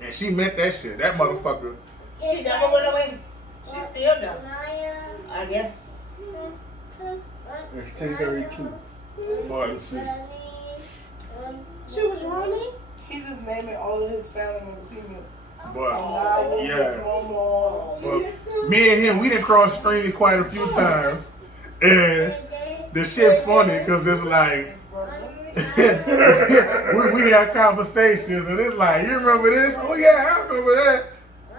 and she meant that shit. That motherfucker. She never went away. She still does. I guess. She's very cute. Boy, shit. She was running. He just naming all of his family members. He missed. Boy, Naya, yeah. Momo. But me and him, we done crossed streams quite a few times, and the shit funny because it's like we have conversations, and it's like, you remember this? Oh yeah, I remember that.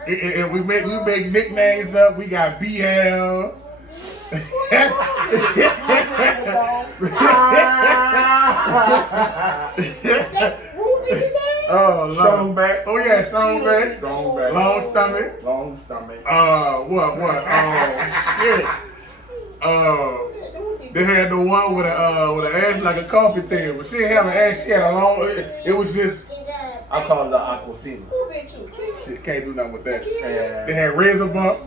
And we make nicknames up. We got BL. Ruby today? Oh, Lord. Strong back. Oh yeah, strong back. Strong back. Long stomach. Long stomach. What? Oh shit. They had the one with an ass like a coffee table. She didn't have an ass. She had a long. It was just. I call it the Aquafina. Who bet you? Kid? Shit, can't do nothing with that. They Yeah. had razor bump.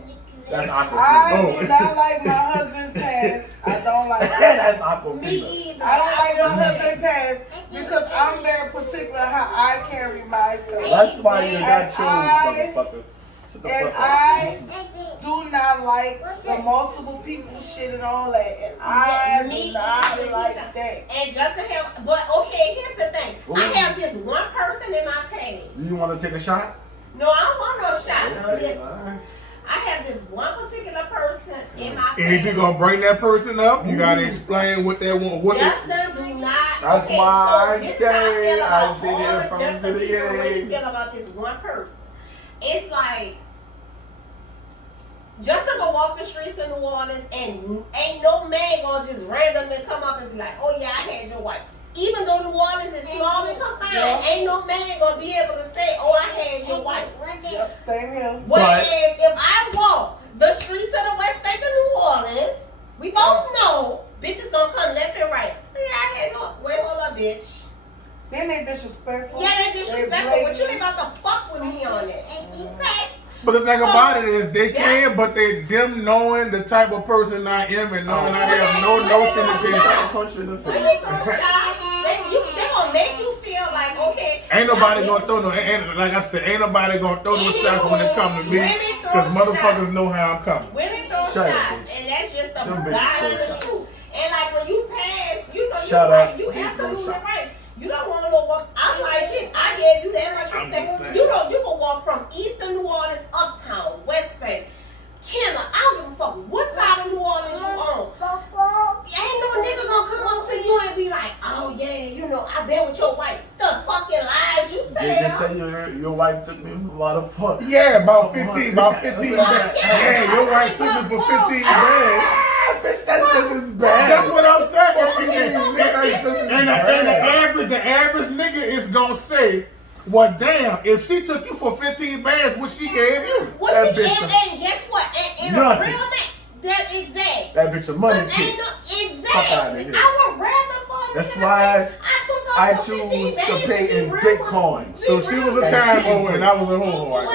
That's I Aquafina. do not like my husband's past. I don't like that. That's Me Aquafina. either. I don't like my husband's past because I'm very particular how I carry myself. That's why you got And chose, motherfucker. Shut the And fuck up. I do not like the multiple people shit and all that. And I Me do not either, like Keisha. that. And just to have, but okay, here's the thing. Ooh. I have this one person in my page. Do you want to take a shot? No, I don't want no shot. No, Okay, listen. alright. I have this one particular person in my And if you're page. gonna bring that person up, you gotta explain what they want. What Justin, do not. That's okay, why so I this is how I say feel about I did all it the from Justin the people. What do you beginning. feel about this one person? It's like Justin gonna walk the streets of New Orleans and ain't no man gonna just randomly come up and be like, "Oh yeah, I had your wife." Even though New Orleans is small and confined, Yeah. ain't no man gonna be able to say, "Oh, I had your wife." Yep, same here. Whereas if I walk the streets of the West Bank of New Orleans, we both know bitches gonna come left and right. Yeah, I had your. Wait, hold up, bitch. Then they disrespectful. Yeah, they disrespectful, but you blatant. ain't about to fuck with me on that. Okay? But the thing about it is they can, but they them knowing the type of person I am and knowing I have no notion I'll against. punch you in the They face. gonna make you feel like, okay. Ain't nobody gonna throw no. Ain't, like I said, ain't nobody gonna throw no shots when it come to me, cause motherfuckers know how I'm coming. Women throw Shut up, shots, bitch. and that's just the Them bitches God throw of the shots. truth. And like when you pass, you know Shut you're up, right. You bitch, throw absolutely shots. right. You don't want to know what I'm like this. I gave you that much I'm just respect. saying. You know you can walk from Eastern New Orleans, Uptown, West Bank, Kenner. I don't give a fuck what side of New Orleans you on. Ain't no nigga gonna come up to you and be like, "Oh yeah, didn't tell you your wife took me for about a fuck. Yeah, about 15 bands. Yeah, your wife took me for 15 bands. Bitch, that's just as bad. That's what I'm saying. And the average nigga is gonna say, well, damn, if she took you for 15 bands, what she gave you? What That she bitch and guess what? And a nothing. real man, that exact. That bitch a money Ain't kid. no Fuck outta exactly. here. I would rather for a That's nigga why to say, I I took off for 15 choose to bands pay and in be real Bitcoin. with- So she was a And time chicken boy and I was a hoe. Well,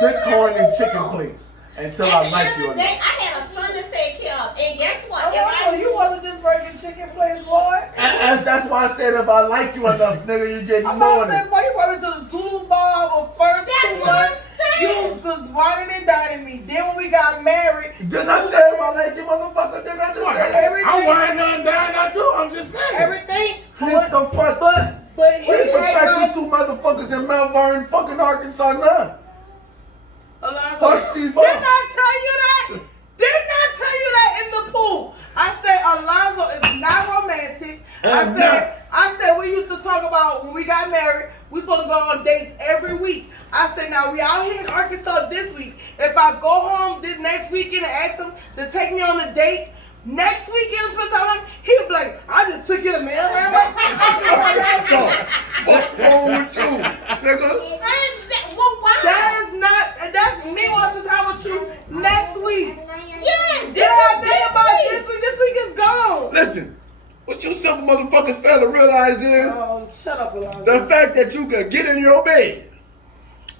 Bitcoin and chicken plates until I At the like end you of the day, enough. I had a son to take care of, and guess what? So you wasn't just working chicken place, boy. That's why I said if I like you enough, nigga, you get I'm more about to than say, boy, you working to the Zulu Bar for first That's 2 what I'm months. saying. You was whining and dining me. Then when we got married, Didn't I say if I like you, motherfucker? Didn't I just say that? everything, I'm winding her down now too. I'm just saying. everything. Please the fuck. But Please here's the fact like, you two motherfuckers in Mount Vernon, fucking Arkansas, none. Alonzo, Hush these didn't fuck. I tell you that? Didn't I tell you that in the pool? I said Alonzo is not romantic. I'm I said we used to talk about when we got married, we supposed to go on dates every week. I said now we out here in Arkansas this week. If I go home this next weekend and ask him to take me on a date, next weekend spend time with him, he'll be like, I just took you to mail around my Fuck wrong with you, nigga? That's me wanting to time with you next week. Yeah, Then I think about this week. This week is gone. Listen, what you simple motherfuckers fail to realize is Oh, shut up, Alonzo. the fact that you can get in your bed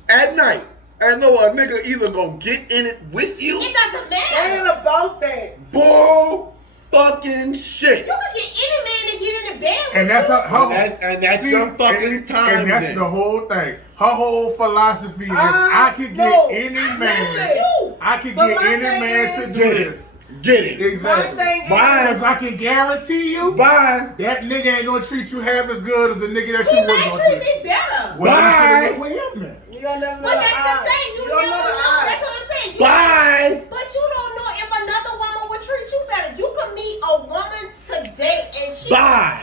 at night and know a nigga either gonna get in it with you, It doesn't It matter. ain't about that. bull fucking shit. You can get any man to get in the bed with And that's you. how And that's your fucking time. And that's then. the whole thing. Her whole philosophy is I could get no, any I man. listen. I could But get my any thing man to is- do Get this. it. Get it. My Exactly. thing is, Why? Because I can guarantee you Bye. that nigga ain't gonna treat you half as good as the nigga that He you was might gonna treat treat. me better. Well, you should Bye. have went with him then. you don't never know But that's the odds. thing. You don't never know the know. odds. That's what I'm saying. Bye. But you don't know if another woman would treat you better. You could meet a woman today and she. Bye.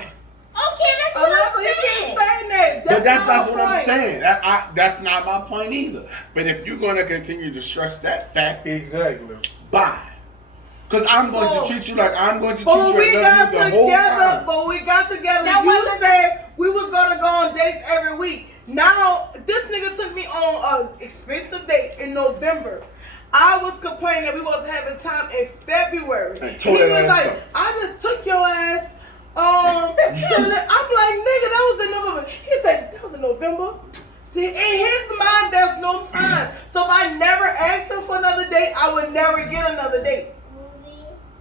Okay, that's what Alonzo, I'm you keep saying. saying that. But that's not not what my I'm point. saying. That's not my point either. But if you're gonna continue to stress that fact, Exactly. bye. Because I'm going So- to treat you like I'm going to But treat when you we and got love you the whole together, time. That you wasn't- said we was gonna go on dates every week. Now this nigga took me on an expensive date in November. I was complaining that we wasn't having time in February. Hey, And tore he that was ass like, up. I just took your ass. So I'm like, nigga, that was in November. He said, that was in November. In his mind, there's no time. So if I never asked him for another date, I would never get another date.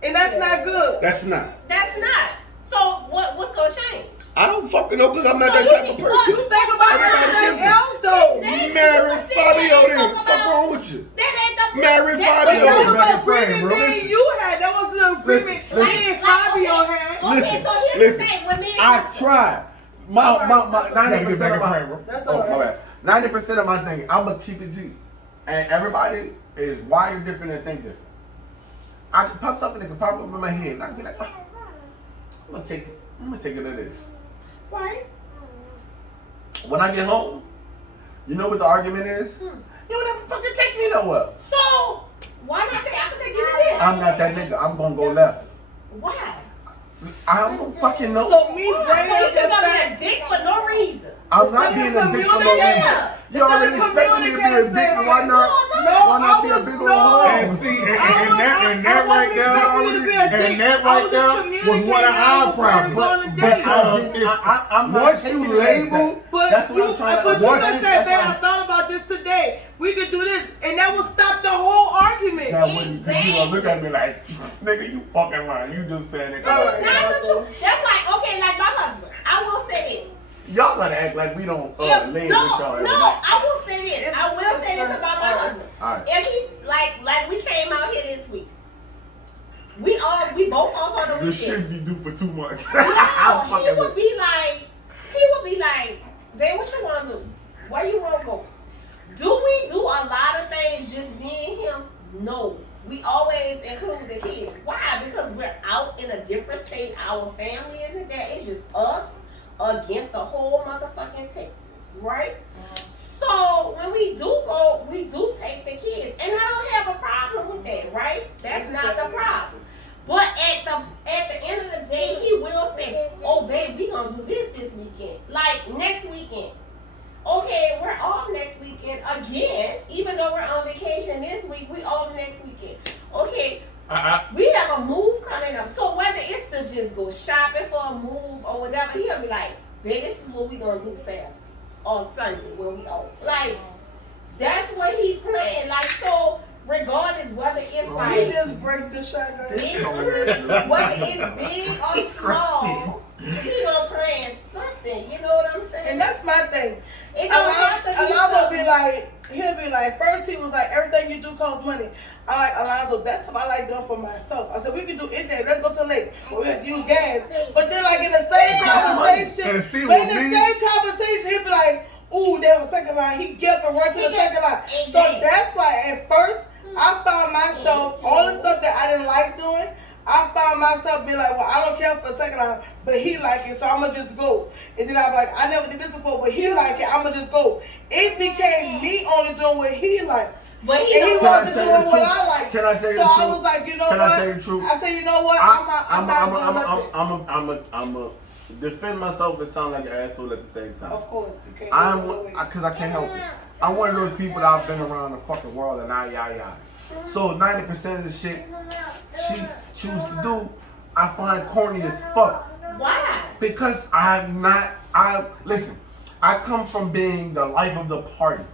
And that's not good. That's not. That's not. So what's gonna change? I don't fucking know because I'm not So that you type of need- person. You think about Everybody everything different. else though. Exactly. You married You can sit Fabio here and then. talk What the fuck about- wrong with you? That ain't the Married that's Fabio. But that was Better an friend, agreement bro. me and you had. That was an agreement Listen, me and Fabio had. Okay, Listen, so here's listen. the thing. When me and I Justin- tried. My Alright, 90% of my That's oh, all my right. bad. 90% of my thing, I'm gonna keep it G. And everybody is wired different and think different. I can pop something that can pop up in my head and I can be like, oh, I'm gonna take it to this. Right? When I get home, you know what the argument is? You don't ever fucking take me nowhere. So why not say I can take you to this? I'm not that nigga. I'm gonna go left. Why? I don't fucking know. So me So bringing you up just the gonna be a fact. dick for no reason? I'm not being a dick for no reason. You already expected me to be a dick, so why not? Why not be a big old hoe? And see, and that right there, and that right there was one of our problems. Because I'm not once taking you it as label, that. But That's what you, I'm trying to. but you once just you- said, that's man, what I I'm- thought about this today. We could do this, and that will stop the whole argument. Now, when you gonna look at me like, nigga, you fucking lying. You just saying it. All It's right. not what you. That's like okay, like my husband. I will say this. Y'all gotta act like we don't lay If, with no, y'all every no, night. I will say this. I will say this about my husband. Alright. If he's like we came out here this week. We both off on the You weekend. should be due for 2 months. No, I'm he fucking would with be like, babe, what you want to do? Where you want to go? Do we do a lot of things just me and him? No. We always include the kids. Why? Because we're out in a different state. Our family isn't there. It's just us against the whole motherfucking Texas, right? So when we do go, we do take the kids, and I don't have a problem with that, right? That's not the problem. But at the end of the day, he will say, "Oh, babe, we gonna do this weekend, like next weekend." Okay, we're off next weekend again. Even though we're on vacation this week, we off next weekend. Okay, we have a move coming up. So whether it's to just go shopping for a move or whatever, he'll be like, "Babe, this is what we gonna do Saturday or Sunday when we off." Like that's what he planned. Like so. Regardless whether it's like he just break the shotgun. whether it's big or small, he gonna plan something. You know what I'm saying? And that's my thing. It don't have to be Alonzo something. be like, he'll be like, first he was like, everything you do costs money. I like, Alonzo, that's what I like doing for myself. I said, we can do anything. Let's go to the lake. We'll use gas. But then like in the same conversation, And see but in what the me- same conversation, he'll be like, ooh, there was a second line. He get up and run to the second line. So that's why at first, I found myself, all the stuff that I didn't like doing, I found myself being like, well, I don't care for a second line, but he like it, so I'm going to just go. And then I'm like, I never did this before, but he like it, I'm going to just go. It became me only doing what he liked. But And he Can I wasn't tell doing you the what truth? I liked. Can I tell you so the I truth? was like, you know Can what? I tell you the truth? I said, you know what? I'm not doing nothing. I'm a defend myself and sound like an asshole at the same time. Of course, you can't. Because I can't help it. I'm one of those people that I've been around the fucking world and yah. So 90% of the shit she chooses to do, I find corny as fuck. Why? Because listen, I come from being the life of the party.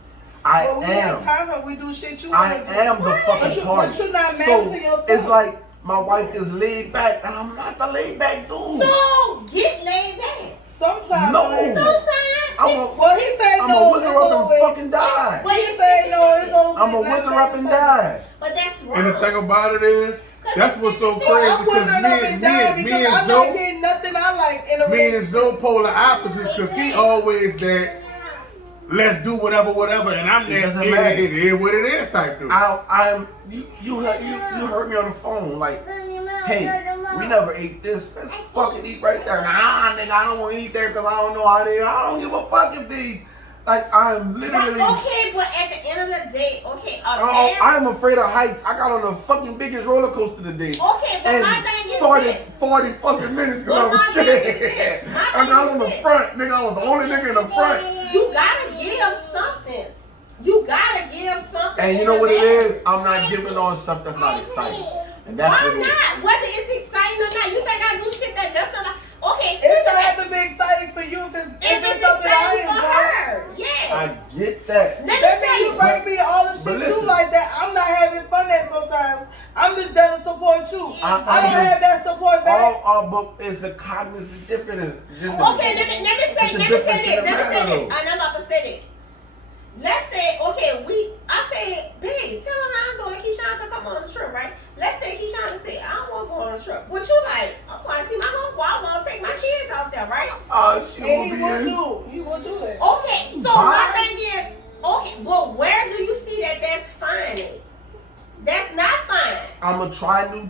Well, we have times when we do shit you I want to do. am the fucking party. But you're not married So to yourself. it's like my wife is laid back and I'm not the laid back dude. So get laid back. Sometimes. No. Sometimes. Well, he said I'm no. a wither up and fucking die. But he said no. It's over. I'm a wither up and die. But that's wrong. And the thing about it is, that's what's so I'm crazy because withering up and down because I'm not Zoe, getting nothing I like in a me and relationship. Zoe polar opposites because he always that let's do whatever, and I'm It that doesn't matter. it is what it is type dude. You heard me on the phone like, hey, we never ate this. Let's fucking eat right there. Nah, nigga, I don't want to eat there because I don't know how they. I don't give a fuck if they. Like I'm literally. Okay, but at the end of the day, okay, I'm afraid of heights. I got on the fucking biggest roller coaster today. Okay, but And my thing is 40 fucking minutes because I But was my thing is scared. this. My And thing I was in is the this. front, nigga. I was the only nigga in the front. You gotta give something. You gotta give something. And you know what it is? I'm not giving on stuff that's not exciting. And that's Why what it is. not? Whether it's exciting or not, you think I do shit that just not. Okay, It's not have to be exciting for you if it's something I exciting for enjoy. her, yes. I get that. Let me That tell means you you. bring me all the But shit listen. you like that. I'm not having fun at sometimes. I'm just there to support you. I'm I don't just- have that support back. All our book is a cognizant difference. Okay, let me It's a say difference this. in the Let me say matter, this. And I'm about to say this. Let's say, okay, I say, babe, tell Alonzo and Keyshawn to come on the trip, right? Let's say Keyshawn say, I don't want to go on a trip. What you like? I'm going to see my homeboy. I want to take my kids out there, right? She And won't be in. he will do that. Okay, so my thing is, okay, but where do you see that that's fine? That's not fine. I'm gonna try I'm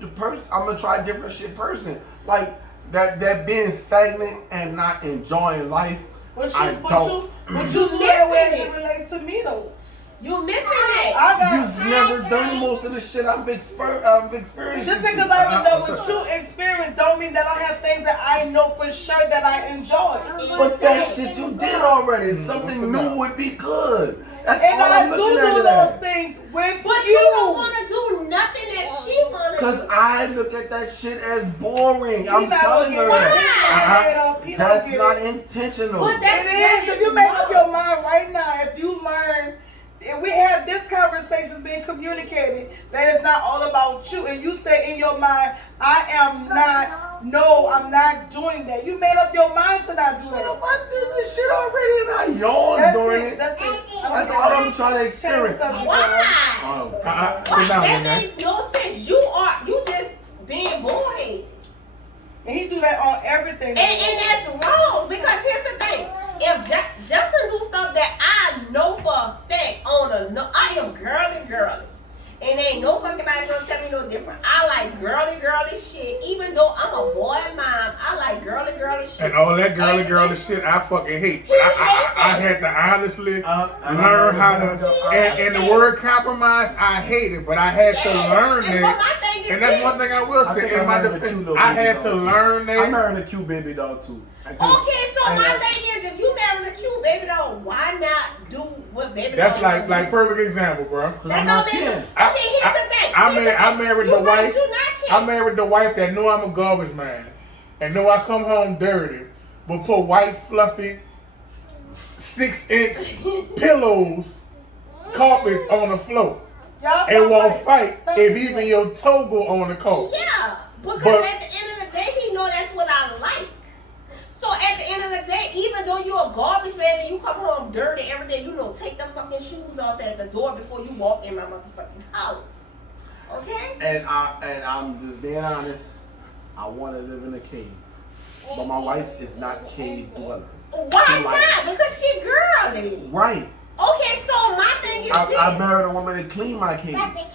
gonna try different shit person. Like that being stagnant and not enjoying life. But I you don't. do that way as it relates to me though. You missing it. You've never done most of the shit I've experienced. Just because I haven't done what you experience don't mean that I have things that I know for sure that I enjoy. But that shit you did already. Something new would be good. That's And all I I'm do looking at do it those as. things with But you don't want to do nothing that she want to Cause do. I look at that shit as boring. He I'm not telling gonna you get that. it. He That's don't get not it. intentional. But that It is. If you make up your mind right now, if you learn, if we have this conversation being communicated, that it's not all about you, and you say in your mind, I'm not doing that. You made up your mind to not do that. I did this shit already and I yawned That's during it. it. That's it. That's all I'm trying to experience. Why? Oh, Sit Why? down, That man. makes no sense. You just being boy. And he do that on everything. And that's wrong because here's the thing. If Justin do stuff that I know for a fact I am girly. And ain't no fucking body gonna tell me no different. I like girly shit. Even though I'm a boy mom, I like girly shit. And all that girly shit I fucking hate. But I had to honestly learn how to, and the word compromise, I hate it, but I had to learn And it. but my thing is And that's this. one thing I will I say think in I my learned a defense. cute little I baby had dog to too. learn I that. married a cute baby dog too. Okay, so my thing is, if you married a cute baby dog, why not do what baby That's dog like perfect example, bro. That I'm don't not make kidding. Okay, here's the thing. I married You the right, wife. you not I kidding. married the wife that know I'm a garbage man and know I come home dirty, but put white fluffy 6-inch pillows, carpets on the floor, Y'all and stop won't fighting. fight Stop if fighting. even your toe go on the carpet. Yeah, because But- at the end of the day, he know that's what I like. So at the end of the day, even though you're a garbage man and you come home dirty every day, you know, take them fucking shoes off at the door before you walk in my motherfucking house. Okay? And I'm just being honest. I want to live in a cave, but my wife is not cave dweller. Why She like- not? Because she girly. Right. Okay, so my thing is this. I married a woman to clean my cave. Okay,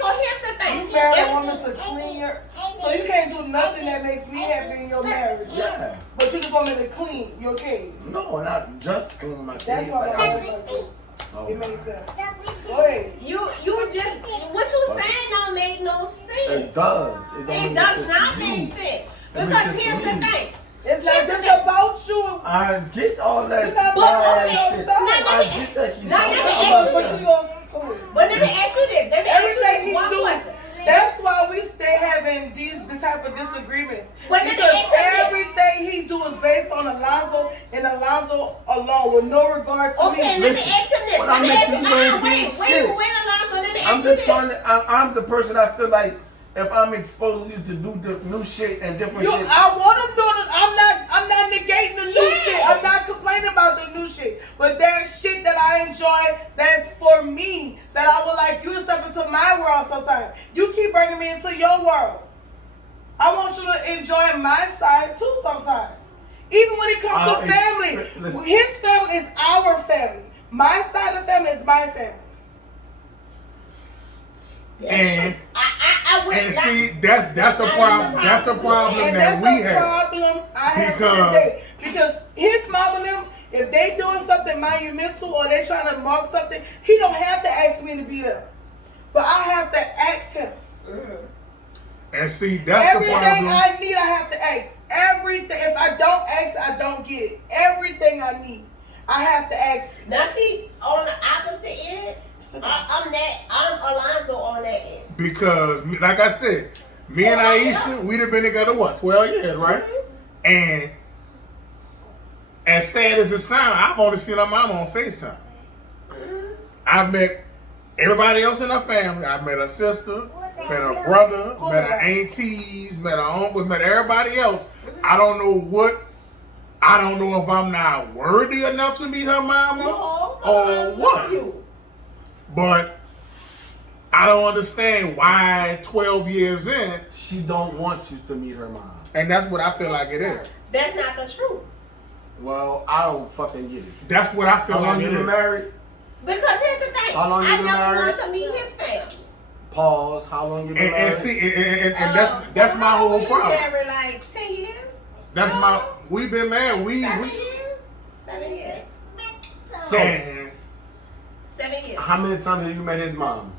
so here's the thing. You married a woman to clean your, so you can't do nothing that makes me happy in your marriage. Yeah. But you just want me to clean your cave. No, not just clean my That's cave. why Like, my I wife just- like this. oh. It makes sense. Go ahead. You just what you saying don't make no sense. It does. It, don't It make does sense not to make you. sense. It Because makes sense here's to the me. thing. It's not Here's the just thing. about you. I get all that. You're not But bad okay, shit. now I let me- get that. now let me But ask but you you gonna go ahead. But let me ask you this. Let me ask you Everything this he one do, question. that's why we stay having this type of disagreements. But let me Because ask you this. everything he do is based on Alonzo and Alonzo alone, with no regard to Okay, me. let me Listen, ask him this. when Let I'm me ask mixing you. you in, Wait, shit. Alonzo. Let me I'm ask you just this. trying to. I'm the person I feel like if I'm exposing you to do new shit and different shit. I want him doing it. I'm not negating the new Yeah. shit. I'm not complaining about the new shit. But there's shit that I enjoy that's for me that I would like you to step into my world sometimes. You keep bringing me into your world. I want you to enjoy my side too sometimes. Even when it comes to family. listen. His family is our family. My side of the family is my family. And I would and not. see, that's a problem. That's a problem And that that's we the have. problem I have Because- today. Because his mom and them, if they doing something monumental or they trying to mark something, he don't have to ask me to be there. But I have to ask him. And see, that's the Everything problem. I need, I have to ask. Everything. If I don't ask, I don't get it. Everything I need, I have to ask. Now see, on the opposite end, I'm Alonzo on that end. Because, like I said, me and Aisha, we'd have been together, what, 12 years, right? And as sad as it sounds, I've only seen her mama on FaceTime. I've met everybody else in her family. I've met her sister, met her brother, met her aunties, met her uncles, met everybody else. I don't know if I'm not worthy enough to meet her mama or what. But I don't understand why 12 years in, She don't want you to meet her mom. and that's what I feel like it is. That's not the truth. Well, I don't fucking get it. That's what I feel How long like you it been is. married? Because here's the thing. How long you I been never married? want to meet his family. Pause. How long you been And married? see, and that's my whole We've problem. been married like 10 years. That's my. We've been married. 7 years. 7 years. So, And 7 years. how many times have you met his mom?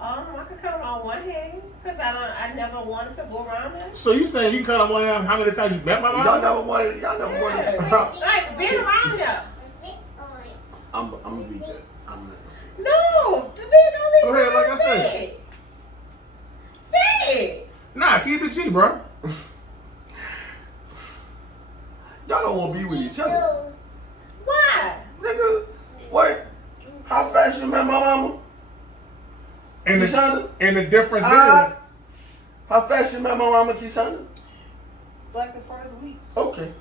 I could count on one hand because I never wanted to go around there. so you saying you kind of want to how many times you met my Y'all mom? never wanted. Y'all never wanted. Like being around there. I'm gonna be that. I'm not gonna say. No, to be don't Go ahead, like I said. it. Say it. Nah, keep it G, bro. Y'all don't want to be with each other, Why? nigga. What? How fast you met my mama? And Tishana? the difference is, How fast you met my mama, Tishana? Like the first week. Okay.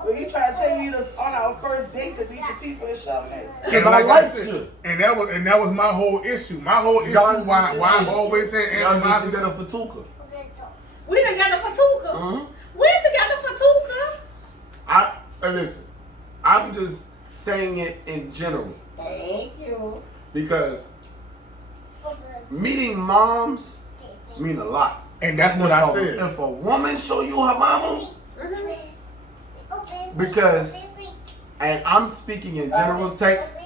When you try to take me on our first date to meet your people and show me. and I like I liked said, you. and that was my whole issue. My whole issue Y'all- why I've always said Y'all just animosity. together for Tuka. We together for Tuka. Mhm. We're together for Tuka. Listen, I'm just saying it in general Thank you. because meeting moms mean a lot. And that's what I said. If a woman show you her mama, because, and I'm speaking in general text,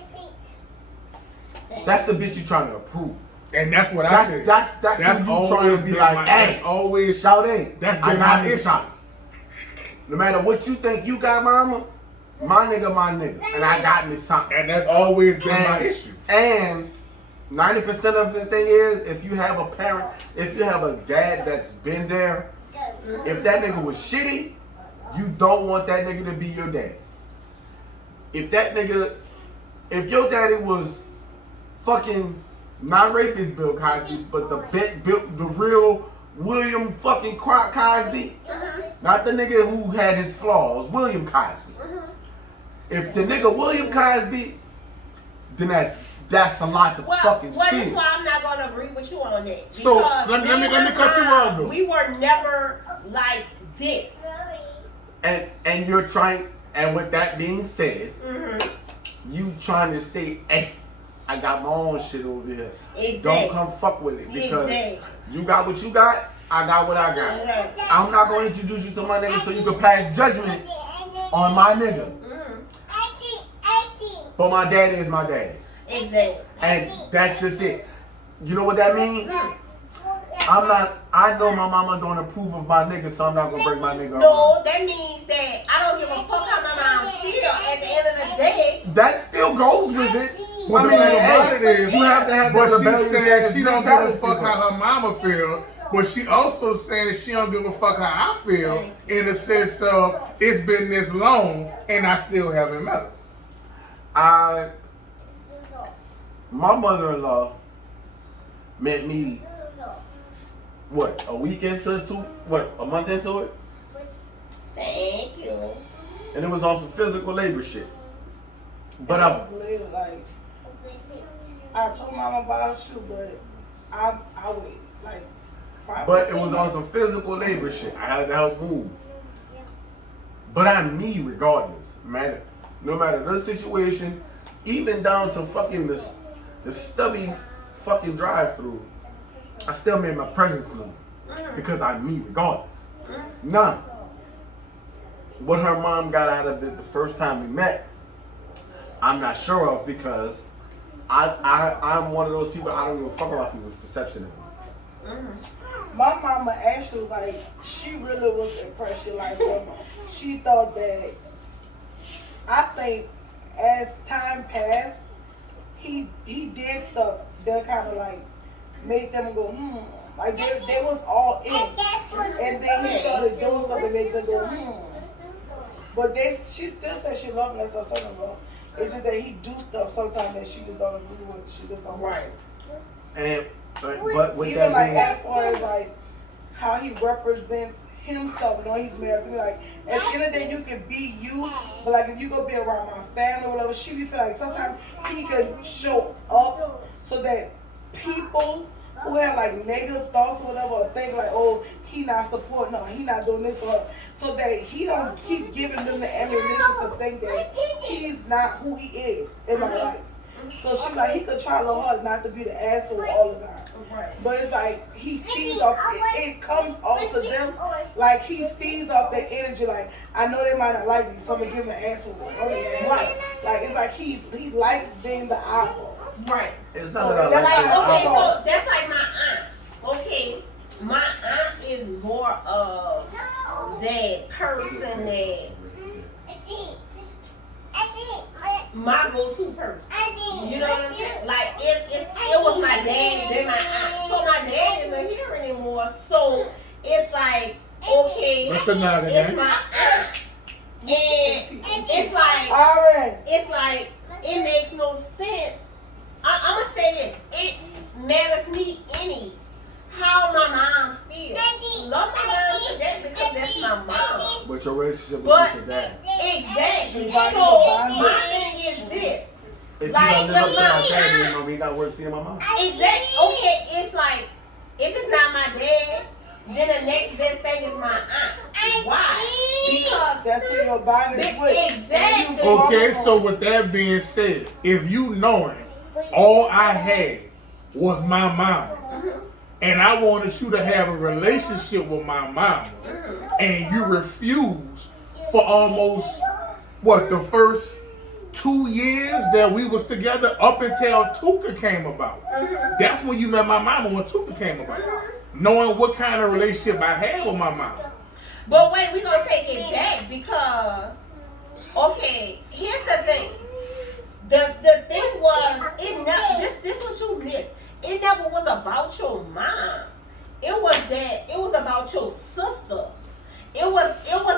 that's the bitch you trying to approve. And that's what I said. That's who you trying to be like, hey, that's always shout that's I been got my this issue. shot. No matter what you think you got, mama, my nigga, and I got me something. And that's always been my issue. And 90% of the thing is, if you have a parent, if you have a dad that's been there, if that nigga was shitty, you don't want that nigga to be your dad. If your daddy was fucking non-rapist Bill Cosby, but the real William fucking Cosby, not the nigga who had his flaws, William Cosby. If the nigga William Cosby, then that's a lot to fucking feel. That's why I'm not gonna agree with you on that. So let me cut you off though. We were never like this. And you're trying, and with that being said, you trying to say, hey, I got my own shit over here. Exactly. Don't come fuck with it because you got what you got, I got what I got. Exactly. I'm not going to introduce you to my nigga so you can pass judgment on my nigga. But my daddy is my daddy. Exactly. And that's just it. You know what that means? I know my mama don't approve of my nigga, so I'm not gonna bring my nigga on. No, that means that I don't give a fuck how my mom feel at the end of the day. That still goes with it. Well, the thing about it is, you have to have but that she rebellious said ass she don't give a mentality. fuck how her mama feel. But she also said she don't give a fuck how I feel in the sense of it's been this long and I still haven't met her. My mother-in-law met me, what, a week into a month into it? Thank you. And it was on some physical labor shit. But I was literally like, I told mama about you, but I wait, like, But it was on some physical labor shit. I had to help move. But I'm me regardless, man. No matter the situation, even down to fucking the Stubby's fucking drive-through, I still made my presence known because I'm me regardless. Now, what her mom got out of it the first time we met, I'm not sure of because I'm one of those people, I don't give a fuck about people's perception of me. My mama actually was like, she really was impressed. She like, she thought that, I think as time passed, he did stuff that kind of like made them go, like they was all in. And then he started doing stuff that made them go, But she still said she loved us or something about. It's just that he do stuff sometimes that she just don't agree with. She just don't like. And but with even that like being, as far as like how he represents himself, knowing he's married to me, like at the end of the day you can be you, but like if you go be around my family or whatever, she be feel like sometimes he can show up so that people who have like negative thoughts or whatever or think like, oh, he not supporting her, he not doing this for her, so that he don't keep giving them the ammunition to think that he's not who he is in my life. So she like, he could try a little hard not to be the asshole all the time. But it's like, he feeds off, it comes off to them, like he feeds off that energy, like, I know they might not like me, so I'm gonna give him an asshole. Right. Like, it's like he likes being the eyeball. Right. it's not So that I that's like like, Okay, that. so that's like my aunt. Okay, my aunt is more of that person that my go-to person. You know what I'm saying? Like it was my dad, then my aunt. So my dad isn't here anymore. So it's like, okay, What's the name it's again? my aunt, and it's like it makes no sense. I'm gonna say this: it matters me any how my mom feels. Love my mom to death because that's my mom. But your relationship But with your dad. exactly. Right. So my thing is this. If Like, you don't live up to your our mom- dad, then we not worth seeing my mom. Exactly. Okay, it's like if it's not my dad, then the next best thing is my aunt. Why? Because That's who your bond is with. Exactly. Okay, so with that being said, if you knowing all I had was my mama, and I wanted you to have a relationship with my mama, and you refused for almost, what, the first 2 years that we was together up until Tuka came about. That's when you met my mama, when Tuka came about. Knowing what kind of relationship I had with my mama. But wait, we're going to take it back because, okay, here's the thing. The thing was, this what you missed. It never was about your mom. It was about your sister. It was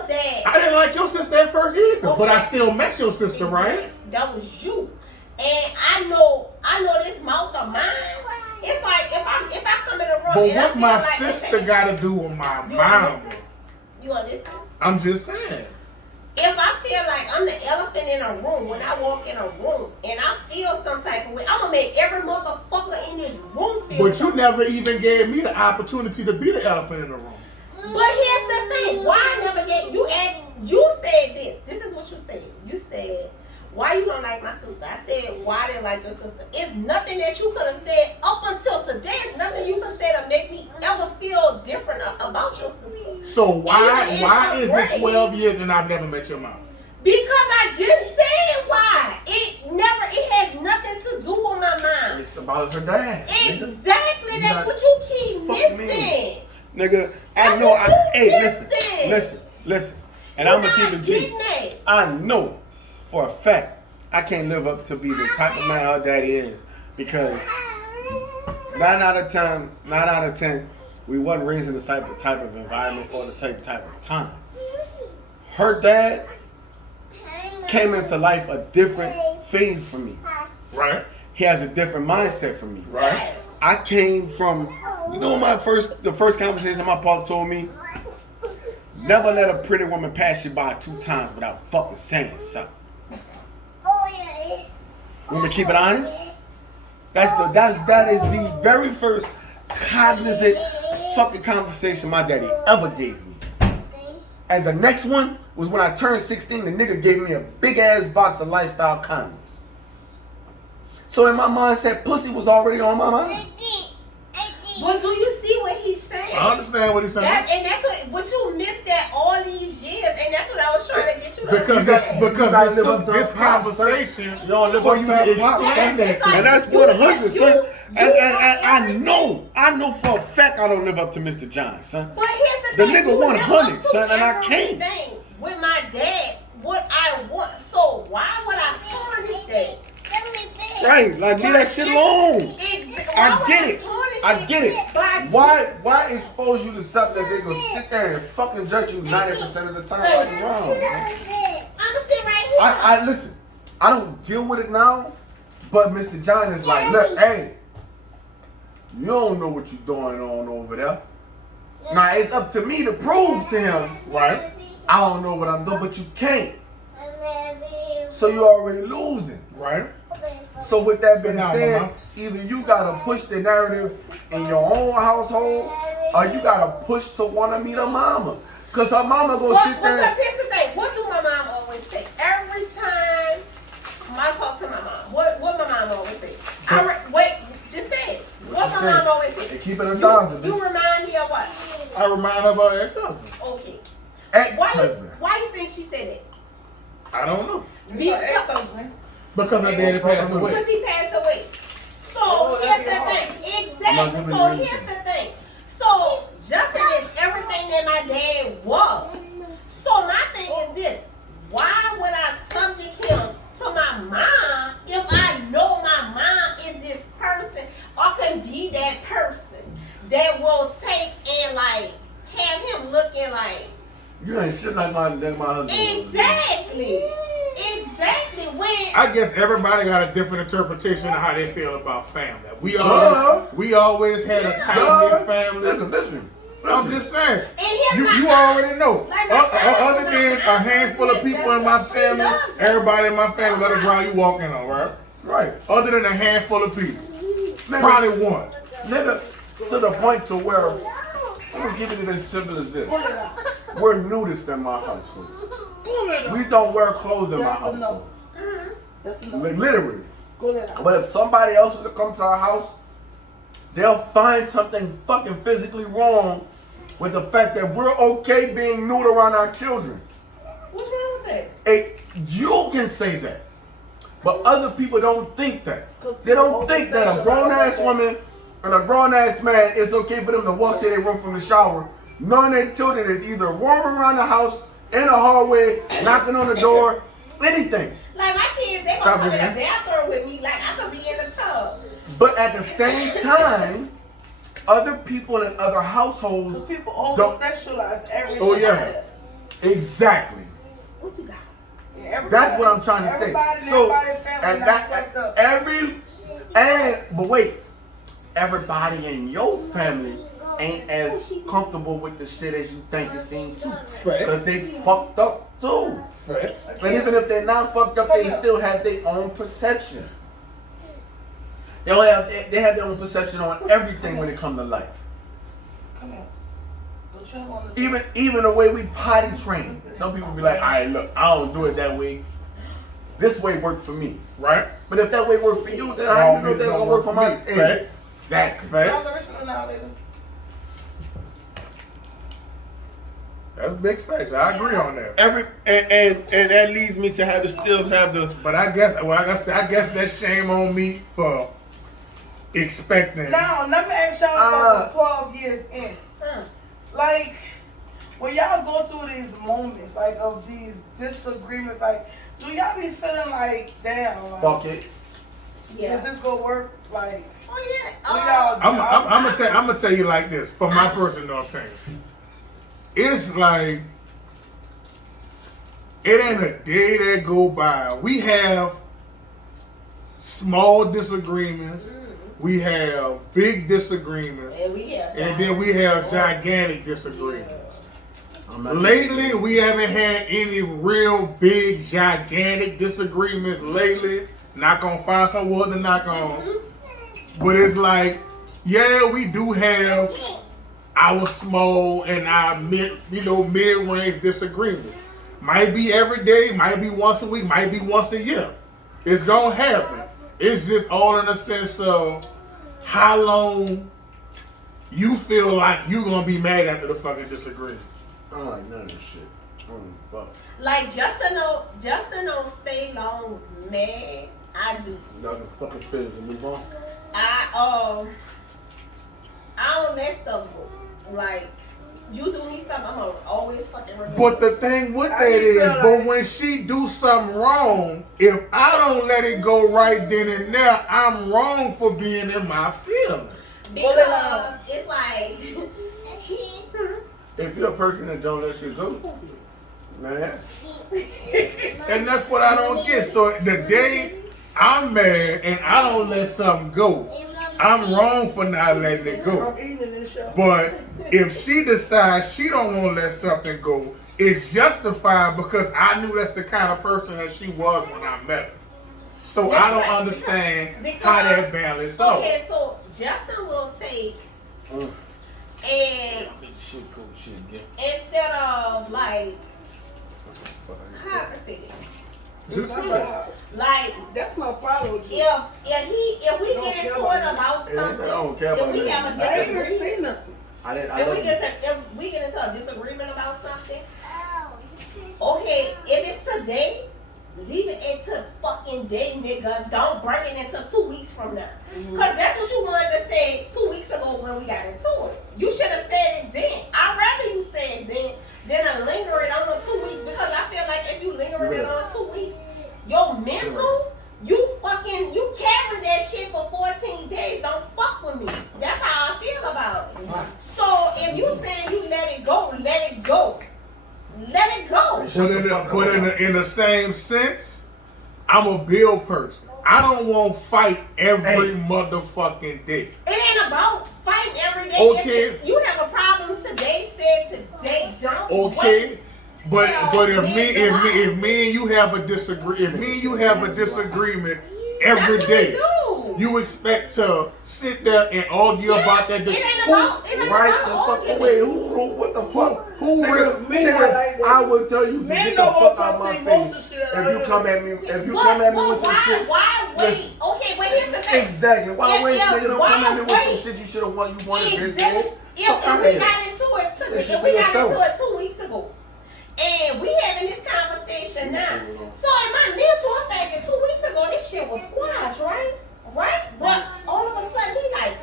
that. I didn't like your sister at first either, Okay. but I still met your sister, right? That was you. And I know this mouth of mine. It's like if I come in a room But and I what feel my like sister got to do with my you mom? You understand? I'm just saying. If I feel like I'm the elephant in a room, when I walk in a room and I feel some type of way, I'm gonna make every motherfucker in this room feel. But you never even gave me the opportunity to be the elephant in the room. But here's the thing. Why I never get you asked? You said this. This is what you said. You said, why you don't like my sister? I said, why I didn't like your sister. It's nothing that you could have said up until today. It's nothing you could say to make me ever feel different about your sister. So why is it grave. 12 years and I've never met your mom? Because I just said why. It has nothing to do with my mom. It's about her dad. Exactly. You That's got- what you keep Fuck me. missing. Nigga, I That's know. what you Hey, missing. listen. And I'm gonna keep it G. getting that. I know for a fact I can't live up to be the type of man her daddy is because 9 out of 10, we wasn't raised in the type of environment or the type of time. Her dad came into life a different phase for me. Right? He has a different mindset for me. Right? Yes. I came from, the first conversation my pop told me, never let a pretty woman pass you by 2 times without fucking saying something. Want me to keep it honest? That is the very first cognizant fucking conversation my daddy ever gave me. And the next one was when I turned 16, the nigga gave me a big ass box of lifestyle condoms. So in my mindset, pussy was already on my mind. But do you see what he's saying? I understand what he's saying. That's what you missed that all these years, and that's what I was trying to get you to understand. Because gotta it live took up to this her pops, son. conversation You don't live for up you to her to pops, explain son. that to me. And that's 100, son. And I know for a fact I don't live up to Mr. John, son. But here's The the thing. nigga you 100, live up to son, and I can't. everything with my dad, what I want. So why would I tarnish that? Right, like leave that shit alone. I I get it. Why expose you to something that they gonna sit there and fucking judge you 90% of the time while you're wrong? Man? I'm gonna sit right here. I listen. I don't deal with it now, but Mr. John is like, look, hey, you don't know what you're doing on over there. Now it's up to me to prove to him, right? I don't know what I'm doing, but you can't. So you're already losing. Right? So with that So being now, said, Mama. either you gotta push the narrative in your own household, or you gotta push to wanna meet her mama. Cause her mama gonna sit there. Because here's the thing. What do my mom always say? Every time I talk to my mom, what my mom always say? Wait, just say it. What my mom always say? And keep it 1,000. You remind me of what? I remind her of her ex-husband. Okay. Ex-husband. Why you think she said it? I don't know. Because Because her daddy passed away. Because he passed away. So here's the thing. Exactly. So here's the thing. So Justin is everything that my dad was. So my thing is this. Why would I subject him to my mom if I know my mom is this person or can be that person that will take and like have him looking like You ain't shit like my husband. exactly. Exactly. When I guess everybody got a different interpretation of how they feel about family. We always had a tight-knit family. Listen. I'm just saying. And here's You my- already know. Like my family, Other than a handful of people in my family, everybody in my family let the ground you walking on, right? Right. Other than a handful of people. Nigga, Probably one. nigga, to the point to where, I'm gonna give it as simple as this. We're nudists in my household. We don't wear clothes in my That's enough. household. That's enough. Literally. Go ahead. But if somebody else was to come to our house they'll find something fucking physically wrong with the fact that we're okay being nude around our children. What's wrong with that? Hey, you can say that, but other people don't think that. They don't think that a grown-ass woman and a grown-ass man, it's okay for them to walk to their room from the shower, knowing their children is either roaming around the house, in the hallway, knocking on the door, anything. Like my kids, they gonna come in the bathroom with me like I could be in the tub. But at the same time, other people in other households People over-sexualize everything. Oh, yeah. Exactly. What you got? Yeah, That's what I'm trying to say. So, and but wait, everybody in your family ain't as comfortable with the shit as you think it seems too. Because they fucked up too. And even if they're not fucked up, they still have their own perception. They have their own perception on everything when it comes to life. Come here. Go chill on the Even the way we potty train. Some people be like, all right, look, I don't do it that way. This way worked for me, right? But if that way worked for you, then how do you know that's gonna work for my? Exactly. That's big facts. I agree on that. And that leads me to have to still have the. But I guess, I guess that's shame on me for expecting. Now, let me ask y'all something. 12 years in, like when y'all go through these moments, like of these disagreements, like do y'all be feeling like, damn, like, Fuck it. Yeah. is this gonna work? Like, Oh yeah. I'm gonna tell you like this, from my personal opinion. It's like it ain't a day that go by. We have small disagreements. We have big disagreements. And then we have gigantic disagreements. Lately, we haven't had any real big, gigantic disagreements lately. Not gonna find some wood to knock on. But it's like, yeah, we do have our small and our mid-range disagreements. Might be every day, might be once a week, might be once a year. It's gonna happen. It's just all in the sense of how long you feel like you gonna be mad after the fucking disagreement. I don't like none of this shit. Fuck. Like Justin don't stay long mad. I do. Nothing fucking feelings and move on. I don't let stuff go. Like you do me something, I'm gonna always fucking remember. But the thing with that is, but when she do something wrong, if I don't let it go right then and there, I'm wrong for being in my feelings. Because it's like If you're a person that don't let shit go, man. And that's what I don't get. So the day I'm mad and I don't let something go, I'm wrong for not letting it go. But if she decides she don't want to let something go, it's justified because I knew that's the kind of person that she was when I met her. So I don't understand how that balance out. Okay, so Justin will take and instead of like how I say this? Just say it. Like that's my problem with you. If we get into it about something, if we have a I ain't even disagreement, seen nothing. if we get into a disagreement about something, okay, if it's today, leave it into fucking day, nigga. Don't bring it into 2 weeks from now. Cause that's what you wanted to say 2 weeks ago when we got into it. You should have said it then. I'd rather you say it then than linger it on the 2 weeks, because I feel like if you linger it on 2 weeks, your mental, you carry that shit for 14 days. Don't fuck with me. That's how I feel about it. So if you saying you let it go, let it go. Let it go. But in the same sense, I'm a bill person. I don't want to fight every motherfucking day. It ain't about fighting every day. Okay. If you have a problem today, say it today. Don't Okay. wait. But if me and you have a disagreement every day, you expect to sit there and argue about that. It ain't about Right the fuck away. What the fuck? Who Nigga, men are like that. I would tell you to Men get the don't fuck want out to my see face. most of shit If you come at me, with some shit. Why wait? Listen. Okay, but here's the thing. Exactly. Why If- wait, if- nigga? Don't why come at me with some wait? shit you should have wanted to Exactly. say. If Fuck outta we here. got into it, Listen if to we got yourself. into it 2 weeks ago, and we having this conversation now, so in my mental, I'm thinking 2 weeks ago this shit was squash, right? Right? But all of a sudden he like,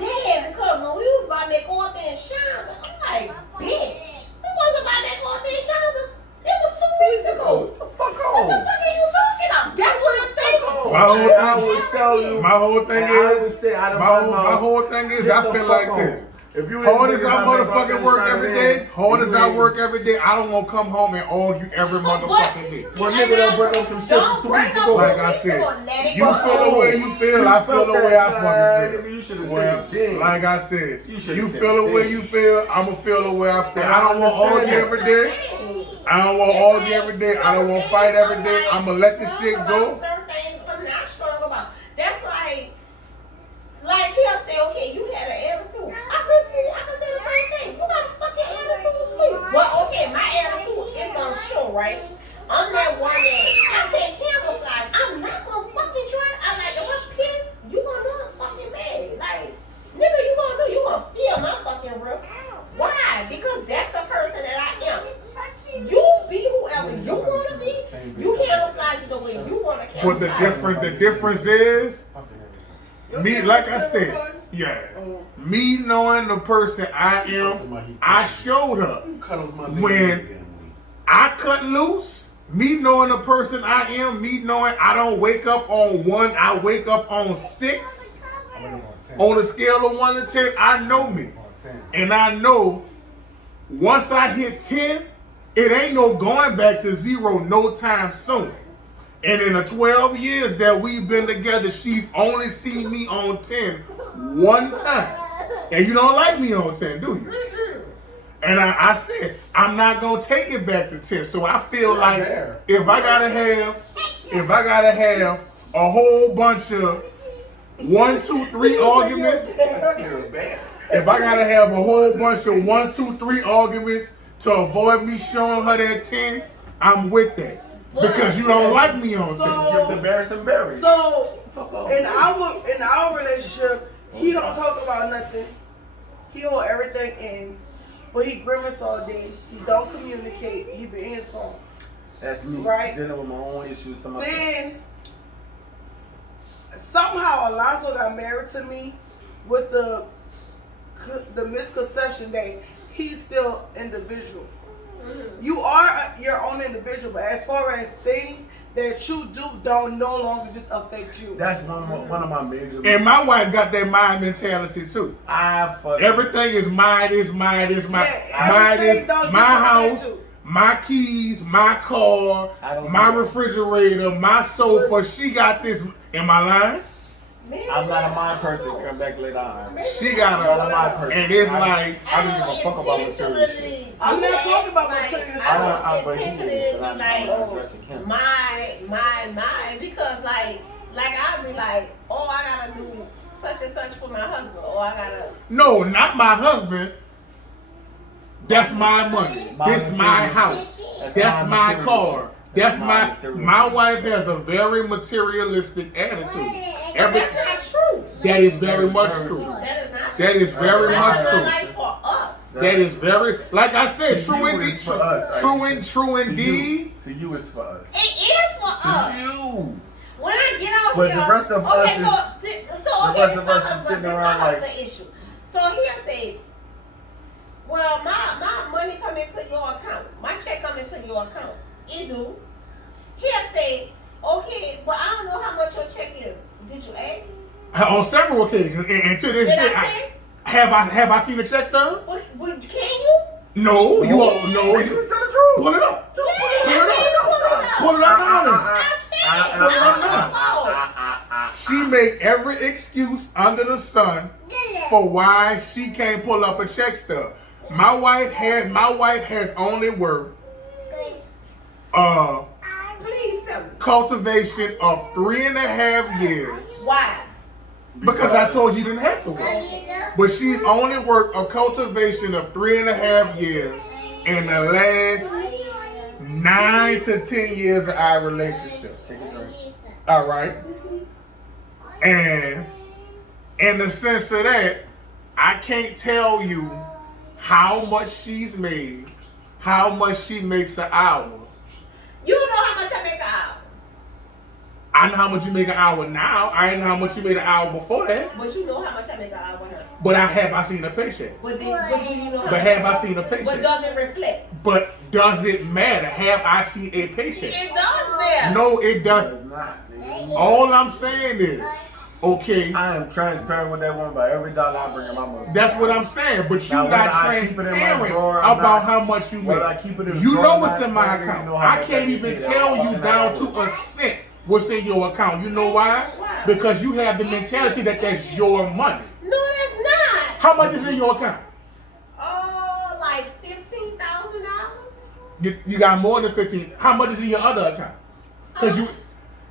yeah, because when we was about to go up there and Shonda, I'm like, bitch, it wasn't about to go up there and Shonda. It was 2 weeks ago. The fuck What the on. fuck are you talking about? That's what I'm saying. I would tell you. My whole thing And I would is, say I don't my whole thing is, I feel like this. If you Hard as I motherfucking work every day, hard as I work every day, I don't want to come home and argue every motherfucking day. Well, nigga done bring up some shit Don't 2 bring weeks up ago. Like I said, you feel the way you feel, I feel the way I fucking feel. You should have Well, said it then. like I said, You should've you said feel the it way then. you feel, I'ma feel the way I feel. I don't want to I argue understand every day. I don't want to argue every day. I don't want to fight every day. I'ma let this shit go. Certain things I'm not strong about. That's like he'll say, okay, you had an attitude. I could say the same thing. You got a fucking attitude too. Well, okay, my attitude is gonna show, right? I'm that one that I can't camouflage. I'm not gonna fucking try. I'm like, if I'm pissed, you gonna know I'm fucking mad. Like, nigga, you gonna know, you gonna feel my fucking roof. Why? Because that's the person that I am. You be whoever you wanna be. You camouflage the way you wanna camouflage. But the difference is, me, like I said, yeah, me knowing the person I am, I showed up. When I cut loose, me knowing the person I am, me knowing I don't wake up on 1, I wake up on 6. On a scale of 1 to 10, I know me. And I know once I hit 10, it ain't no going back to 0 no time soon. And in the 12 years that we've been together, she's only seen me on 10 one time. And you don't like me on 10, do you? And I said, I'm not gonna take it back to 10. So I feel like if I gotta have a whole bunch of 1, 2, 3 arguments, if I gotta have a whole bunch of 1, 2, 3 arguments to avoid me showing her that 10, I'm with that. Because you don't like me on 10. Give the bear some berries. So in our relationship, he don't talk about nothing. He hold everything in, but he grimace all day. He don't communicate. He be in his phone. That's me. Right. Dealing with my own issues to myself. Then somehow Alonzo got married to me with the misconception that he's still individual. You are your own individual, but as far as things that you do don't no longer just affect you. That's one of my major. And my wife got that mind mentality too. Everything is mine, is mine, is mine. Yeah, Mine everything is don't my just house, affect you. my keys, my car, my refrigerator, my sofa. She got this. Am I lying? I'm not a mind person. Come back later on. She got I'm not a mind a, person. and it's like, I don't give a fuck about material shit. I'm not talking about material shit. I but he intentionally is, and be I'm like, addressing him. my, because like I'll be like, oh, I gotta do such and such for my husband, or I gotta. no, not my husband. That's my money. This my house. That's my car. That's my wife has a very materialistic attitude. That's not true. That is very much true. That is not true. That is very much That's true. not like for us. That is very, like I said, To true you indeed. it's for us, True indeed. To you it's for us. It is for us. To you. When I get out But here, the rest of us is- okay, rest of us is sitting around like- the issue. So here's the, well, my money come into your account, my check come into your account. It do. Here's the, okay, but I don't know how much your check is. Did you ask? On several occasions, and to this Did day, I say? have I seen the check stub? Well, can you? No, you You no. tell the truth. Pull it up. Yeah, Pull it up. Pull it up now. Pull it up now. She make every excuse under the sun for why she can't pull up a check stub. My wife has only worked Please tell me. cultivation of 3.5 years. Why? Because I told you didn't have to work. But she only worked a cultivation of 3.5 years in the last 9 to 10 years of our relationship. Take a drink. All right. And in the sense of that, I can't tell you how much she's made, how much she makes an hour. You don't know how much I make an hour. I know how much you make an hour now. I didn't know how much you made an hour before that. But you know how much I make an hour now. But I seen a paycheck. But do you know how But have I seen a paycheck? But does it reflect? But does it matter? Have I seen a paycheck? It does matter. No, it doesn't. It's not, nigga. All I'm saying is, okay, I am transparent with that woman by every dollar I bring in my money. that's what I'm saying. But Now, you're whether not I keep it in my transparent drawer or not, about how much you make. whether I keep it in the You drawer know or what's not, in my nigga, you account. know how I much can't I even get. tell you Fucking down hour. to a cent what's in your account. You know why? Why? Because you have the mentality that that's your money. No, that's not. How much is in your account? Oh, like $15,000. You got more than 15. How much is in your other account? Because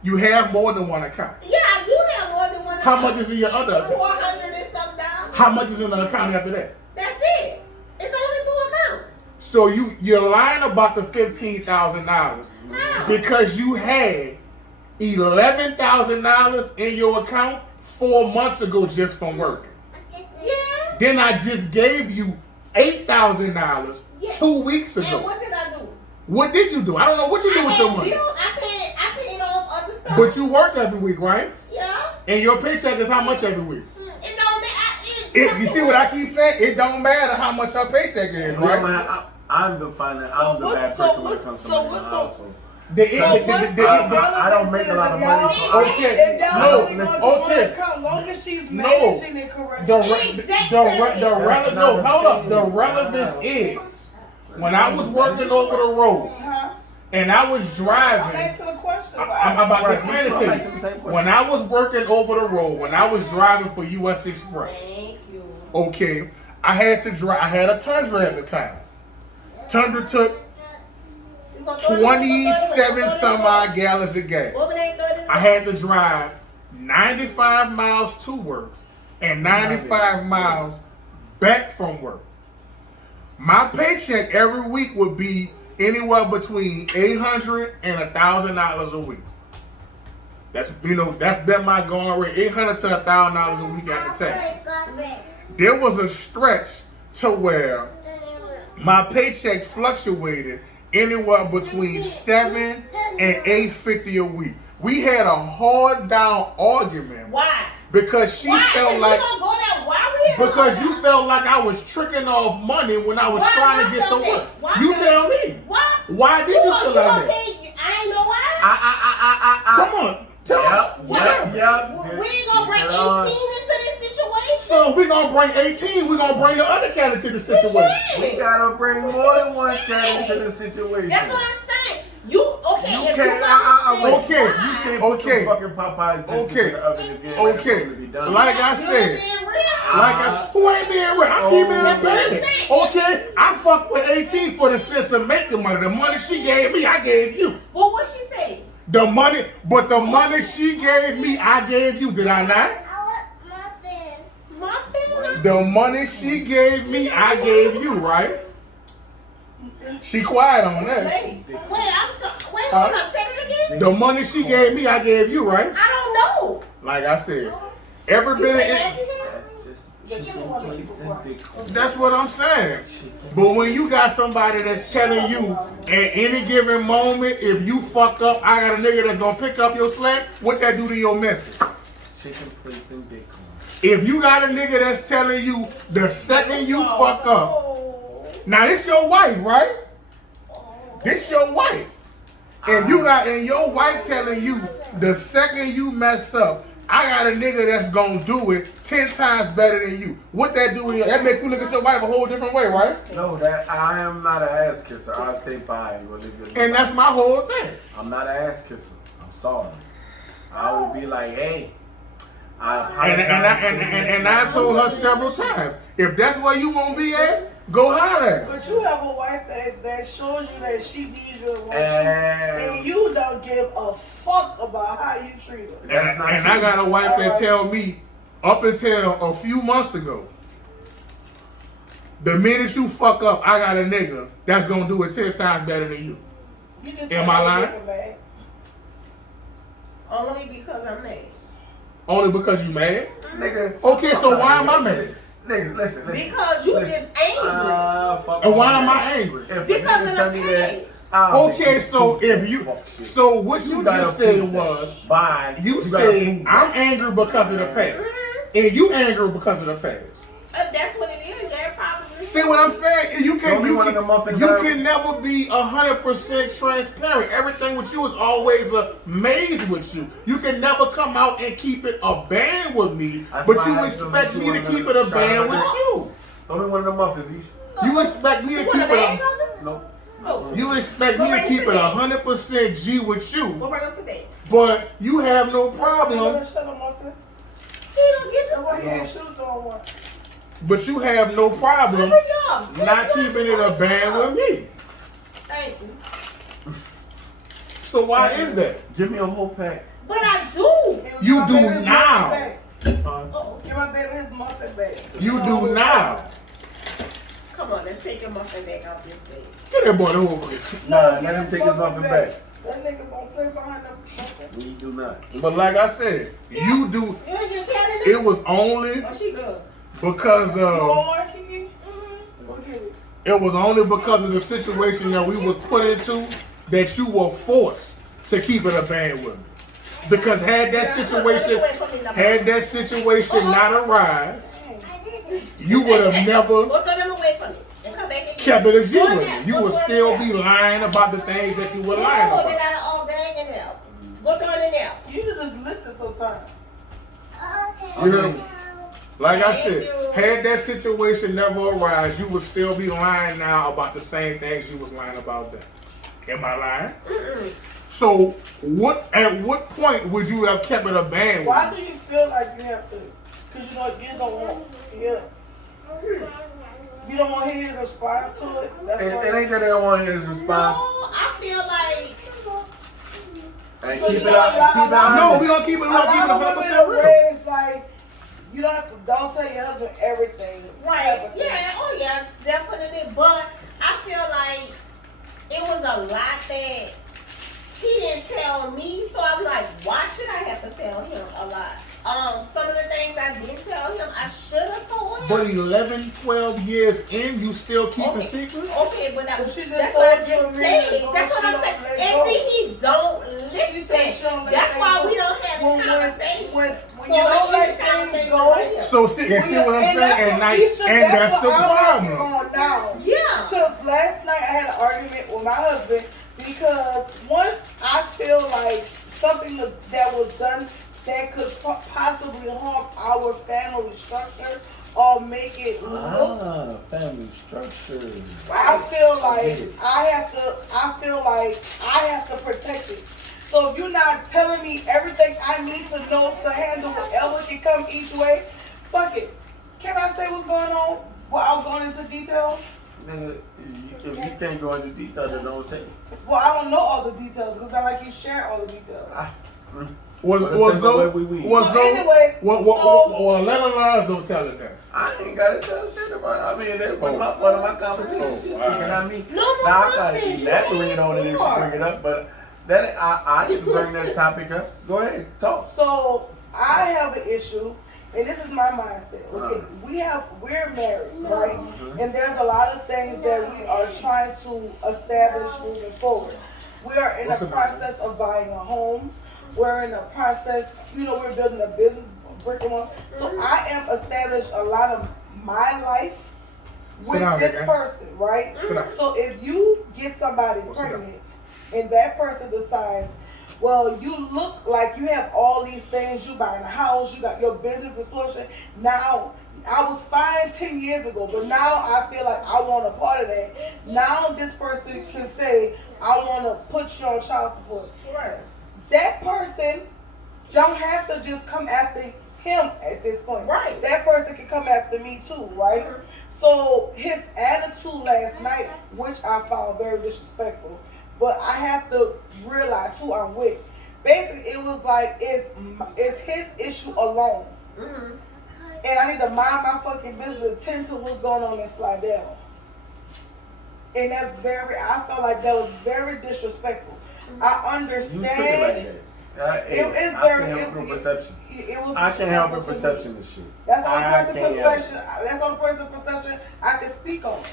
you have more than one account. Yeah, I do have more than one. How much is in your other account? 400 and some dollars. How much is in the account after that? That's it. It's only 2 accounts. So you're lying about the $15,000 How? because you had $11,000 in your account 4 months ago just from working. Yeah. Then I just gave you $8,000 Yeah. 2 weeks And ago. what did I do? What did you do? I don't know what you do I with your paid money. bills. I paid off other stuff. But you work every week, right? Yeah. And your paycheck is how much every week? It don't matter. You see what I keep saying? It don't matter how much her paycheck is, right? I'm the finance. I'm the bad person when it comes to money in the household. I don't make a lot of money, so Okay, Long as she's managing it correctly. The relevance is when I was working over the road and I was I'm driving. asking a question. I'm about to explain it I'm to asking the same you. question. When I was working over the road, when I was driving for US Express, Thank you. okay, I had to drive. I had a Tundra at the time. Tundra took 27 some odd gallons of gas. I had to drive 95 miles to work and 95 miles back from work. My paycheck every week would be anywhere between $800 and $1,000 a week. That's been my going rate, $800 to $1,000 a week after taxes. There was a stretch to where my paycheck fluctuated anywhere between $700 and $850 a week. We had a hard down argument. Why? Because she felt like because you Why? felt like I was tricking off money when I was Why trying to I get to felt work. that? Why You I tell me. Why? Why did you feel like that? I ain't know why. Come on. Tell me. We ain't gonna bring 18 into this situation. So if we're gonna bring 18, we're gonna bring the other cat into the situation. We gotta bring more than one cat into the situation. That's what I'm saying. You okay? You if can't. you Okay. You can't put Okay. the fucking Popeyes biscuits Okay. in the oven if you ain't ready for Okay. it to be done. Like I said. Who ain't being real? I'm keeping it That's what I'm saying. saying. Okay, I fucked with 18 for the sense of making money. The money she gave me, I gave you. Well, what she say? The money she gave me, I gave you. Did I not? Muffin? The money she gave me, I gave you, right? She quiet on that. Wait, hold up, say it again. The money she gave me, I gave you, right? I don't know. Like I said, every bit of it. That's just chicken plates and Bitcoin. That's what I'm saying. But when you got somebody that's telling you at any given moment, if you fuck up, I got a nigga that's gonna pick up your slack, what that do to your mental? Chicken plates and Bitcoin. If you got a nigga that's telling you the second you fuck up, now this your wife, right? This your wife. And your wife telling you the second you mess up, I got a nigga that's gonna do it 10 times better than you. What that do? That make you look at your wife a whole different way, right? No, that I am not an ass kisser. I'll say bye and go live your life. And that's my whole thing. I'm not an ass kisser. I'm sorry. I will be like, hey, I apologize. And I told her several times, if that's where you won't be at, go holler at her. But you have a wife that shows you that she needs you and wants you, And and you don't give a fuck about how you treat her. And I got a wife that tell me up until a few months ago, the minute you fuck up, I got a nigga that's gonna do it 10 times better than you. You just Am I lying? Only because I'm mad. Only because you mad? Nigga. Okay, so why am I mad? Nigga, listen. Because you just angry. And why am I angry? Because of the pain. Okay, so if you, so what you just said was, you said I'm angry because of the past, and you angry because of the past. That's what it is. You're probably. See what I'm saying? You can never be 100% transparent. Everything with you is always a maze with you. You can never come out and keep it a band with me, but you expect me to keep it a band with you. Throw me one of the muffins each. You expect me to keep it No. You expect me to keep it 100% G with you, We'll bring them today. but you have no problem. He don't get them. But you have no problem not keeping it a band with me. Thank you. So why is that? Give me a whole pack. But I do. You do now. Give my baby his muffin back. You do now. Come on, let's take your muffin back out this day. Get that boy over here. Nah, let him take his muffin back. That nigga won't play behind the muffin. We do not. But like I said, you do. You ain't get cat in It was only Oh, she good. because You want of. more, Kiki? Okay. It was only because of the situation that we was put into that you were forced to keep it a band with me. Because had that situation not arise, you would have never Go throw them away from me and come back and kept it a G Go with in me. there. You Go would throw it still in be there. lying about the things that you were lying No, they about. got an all bag in there. Go throw it in there. You should just listen sometimes. You hear me? Like I Thank said, you. had that situation never arise, you would still be lying now about the same things you was lying about then. Am I lying? So at what point would you have kept it a band with Why me? do you feel like you have to? Because you don't want to hear. You don't want to hear his response to it. That's It why. ain't that they don't want his response. No, I feel like And But keep you it know, out. y'all- Keep it out. No, we don't keep it. We A don't keep it lot of women 100% are real. raised like you don't tell your husband everything. right. type of thing. Yeah, oh yeah, definitely. But I feel like it was a lot that he didn't tell me, so I'm like, why should I have to tell him a lot? Some of the things I didn't tell him, I should have told him. But 11, 12 years in, you still keep it secret? Okay, but But she just that's what I told just you a minute said. ago That's what she I'm don't saying. let And go. see, he don't She said she listen. don't let That's things why go. we don't have When- this conversation. when So you don't let's let get this things conversation go, right here. So see what I'm saying? And that's the what I'm working problem. on now. Yeah. Because last night I had an argument with my husband because once I feel like something that was done that could possibly harm our family structure or make it look, Family structure. I feel like I have to protect it. So if you're not telling me everything I need to know to handle whatever can come each way, fuck it. Can I say what's going on without going into detail? Nigga, if you can't go into detail, then don't say it. Well, I don't know all the details because I like you share all the details. Was Well, anyway, well, let Alonzo tell it now. I ain't gotta tell shit about it. I mean, that's one of my conversations. She's speaking at me. No more Now I gotta muffins. elaborate on it if she bring it up, but that I didn't bring that topic up. Go ahead, talk. So I have an issue, and this is my mindset. Okay, we're married, right? And there's a lot of things that we are trying to establish moving forward. We are in the process of buying a home. We're in the process, we're building a business, brick and mortar. So I am established a lot of my life with this person, right? So if you get somebody pregnant and that person decides, well, you look like you have all these things, you buying a house, you got your business is flourishing. Now, I was fine 10 years ago, but now I feel like I want a part of that. Now this person can say, I want to put you on child support. Right. That person don't have to just come after him at this point. Right. That person can come after me too, right? So his attitude last night, which I found very disrespectful, but I have to realize who I'm with. Basically, it was like it's his issue alone. and I need to mind my fucking business, attend to what's going on and slide down. And that's I felt like that was very disrespectful. I understand. You took it like that. I can't help your perception. I can't help your perception of shit. That's the only perception. That's the only person's perception I can speak on.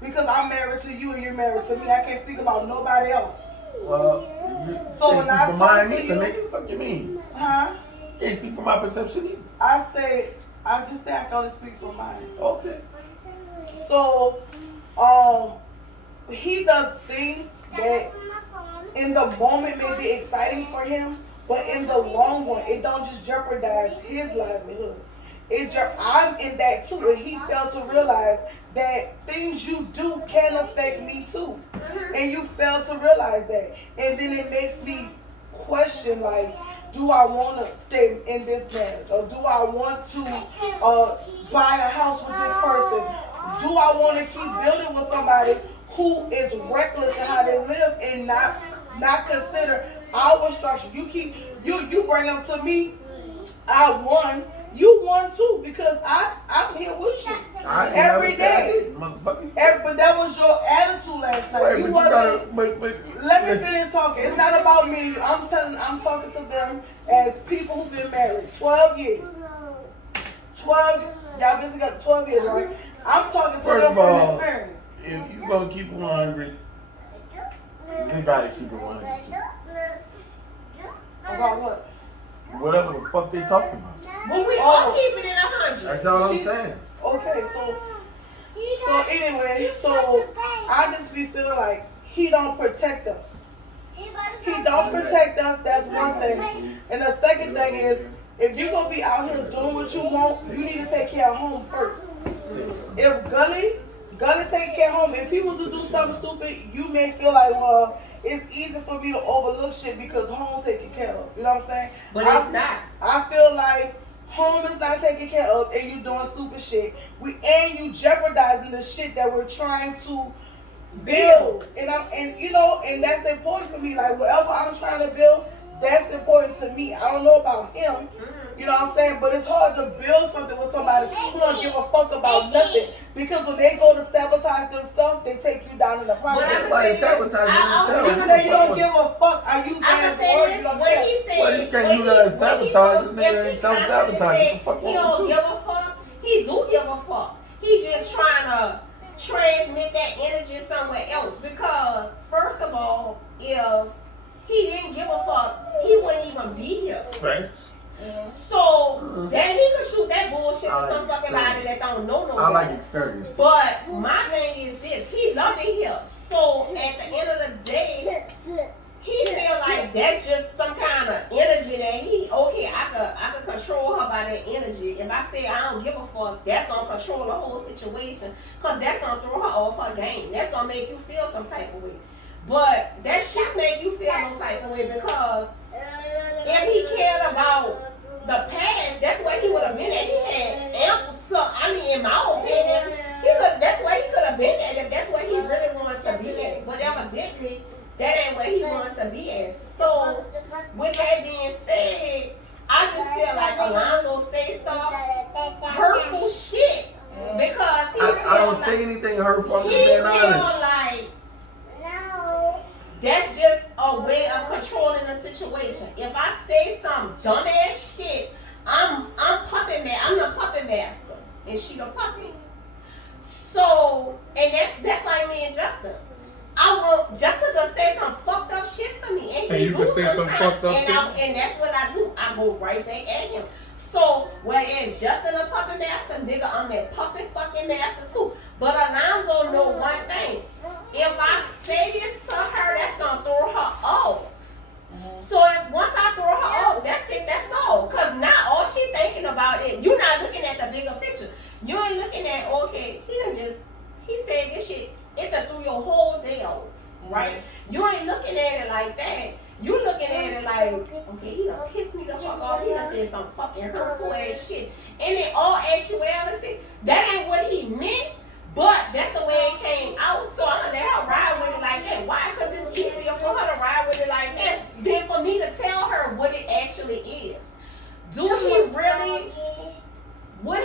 Because I'm married to you and you're married to me. I can't speak about nobody else. Well, so when I talk to you, nigga, what you mean? Huh? Can't speak for my perception either. I just say I can only speak for mine. Okay. So, he does things that in the moment may be exciting for him, but in the long run, it don't just jeopardize his livelihood. I'm in that too, and he failed to realize that things you do can affect me too. And you fail to realize that. And then it makes me question, like, do I want to stay in this marriage? Or do I want to buy a house with this person? Do I want to keep building with somebody who is reckless in how they live and not consider our structure? You bring them to me, I won. You won too, because I'm here with you every day. But that was your attitude last night. You wasn't. Let me finish talking. It's not about me. I'm talking to them as people who've been married 12 years. 12. Y'all been together 12 years, right? I'm talking to them from experience. If you gonna keep it 100, you gotta keep it 100 too. About what? Whatever the fuck they talking about. Well, we all keeping it 100. That's all I'm saying. Okay, so anyway, I just be feeling like he don't protect us. He don't protect us, that's one thing. And the second thing is, if you're gonna be out here doing what you want, you need to take care of home first. If Gully take care of home, if he was to do something stupid, you may feel like, well, it's easy for me to overlook shit because home taken care of. You know what I'm saying? But it's not. I feel like home is not taken care of and you doing stupid shit. And you jeopardizing the shit that we're trying to build. And that's important for me. Like whatever I'm trying to build, that's important to me. I don't know about him. You know what I'm saying? But it's hard to build something with somebody who don't give a fuck about nothing. Because when they go to sabotage themselves, they take you down in the process. Like sabotaging themselves. You say you don't give a fuck. I use that as a word. You don't care. Well, you can't use that as sabotage. The nigga ain't self-sabotaging. He don't give a fuck. He do give a fuck. He just trying to transmit that energy somewhere else. Because, first of all, if he didn't give a fuck, he wouldn't even be here. Right. So that he could shoot that bullshit to some fucking body that don't know no. I like experience. But my thing is this: he loved it here. So at the end of the day, he feel like that's just some kind of energy that I could control her by that energy. If I say I don't give a fuck, that's gonna control the whole situation, cause that's gonna throw her off her game. That's gonna make you feel some type of way. But that shit make you feel no type of way because if he cared about the past, that's where he would have been at. He had ample. So I mean, in my opinion, that's where he could have been at if that's where he really wanted to be at. But evidently, that ain't where he wants to be at. So with that being said, I just feel like Alonzo say stuff hurtful shit because I don't say anything hurtful. I'm just being honest. Like that's just a way of controlling the situation. If I say some dumbass shit, I'm the puppet master, and she the puppet. So, and that's like me and Justin. I want Justin to say some fucked up shit to me, and you can say some fucked up shit, and that's what I do. I go right back at him. So, whereas Justin a puppet master, nigga, I'm that puppet fucking master too. But Alonzo know one thing. If I say this to her, that's gonna throw her off. So once I throw her off, that's it, that's all. Cause now all she thinking about is, you're not looking at the bigger picture. You ain't looking at, okay, he said this shit, it done threw your whole day off, right? You ain't looking at it like that. You looking at it like, okay, he done pissed me the fuck off. He done said some fucking hurtful ass shit. And in all actuality, that ain't what he meant. But that's the way it came out, so I'm gonna let her ride with it like that. Why? Because it's easier for her to ride with it like that than for me to tell her what it actually is. Would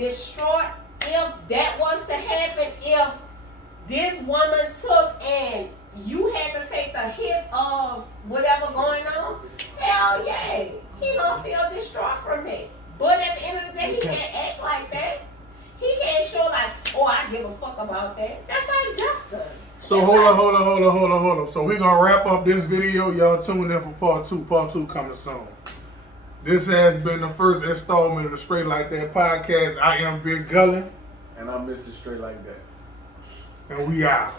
distraught if that was to happen, if this woman took and you had to take the hit of whatever going on. Hell yeah, he gonna feel distraught from that. But at the end of the day, he can't act like that. He can't show like, oh, I give a fuck about that. That's like Justin. So hold on. So we gonna wrap up this video. Y'all tune in for part 2. Part 2 coming soon. This has been the first installment of the Straight Like That podcast. I am Big Gully. And I'm Mr. Straight Like That. And we out.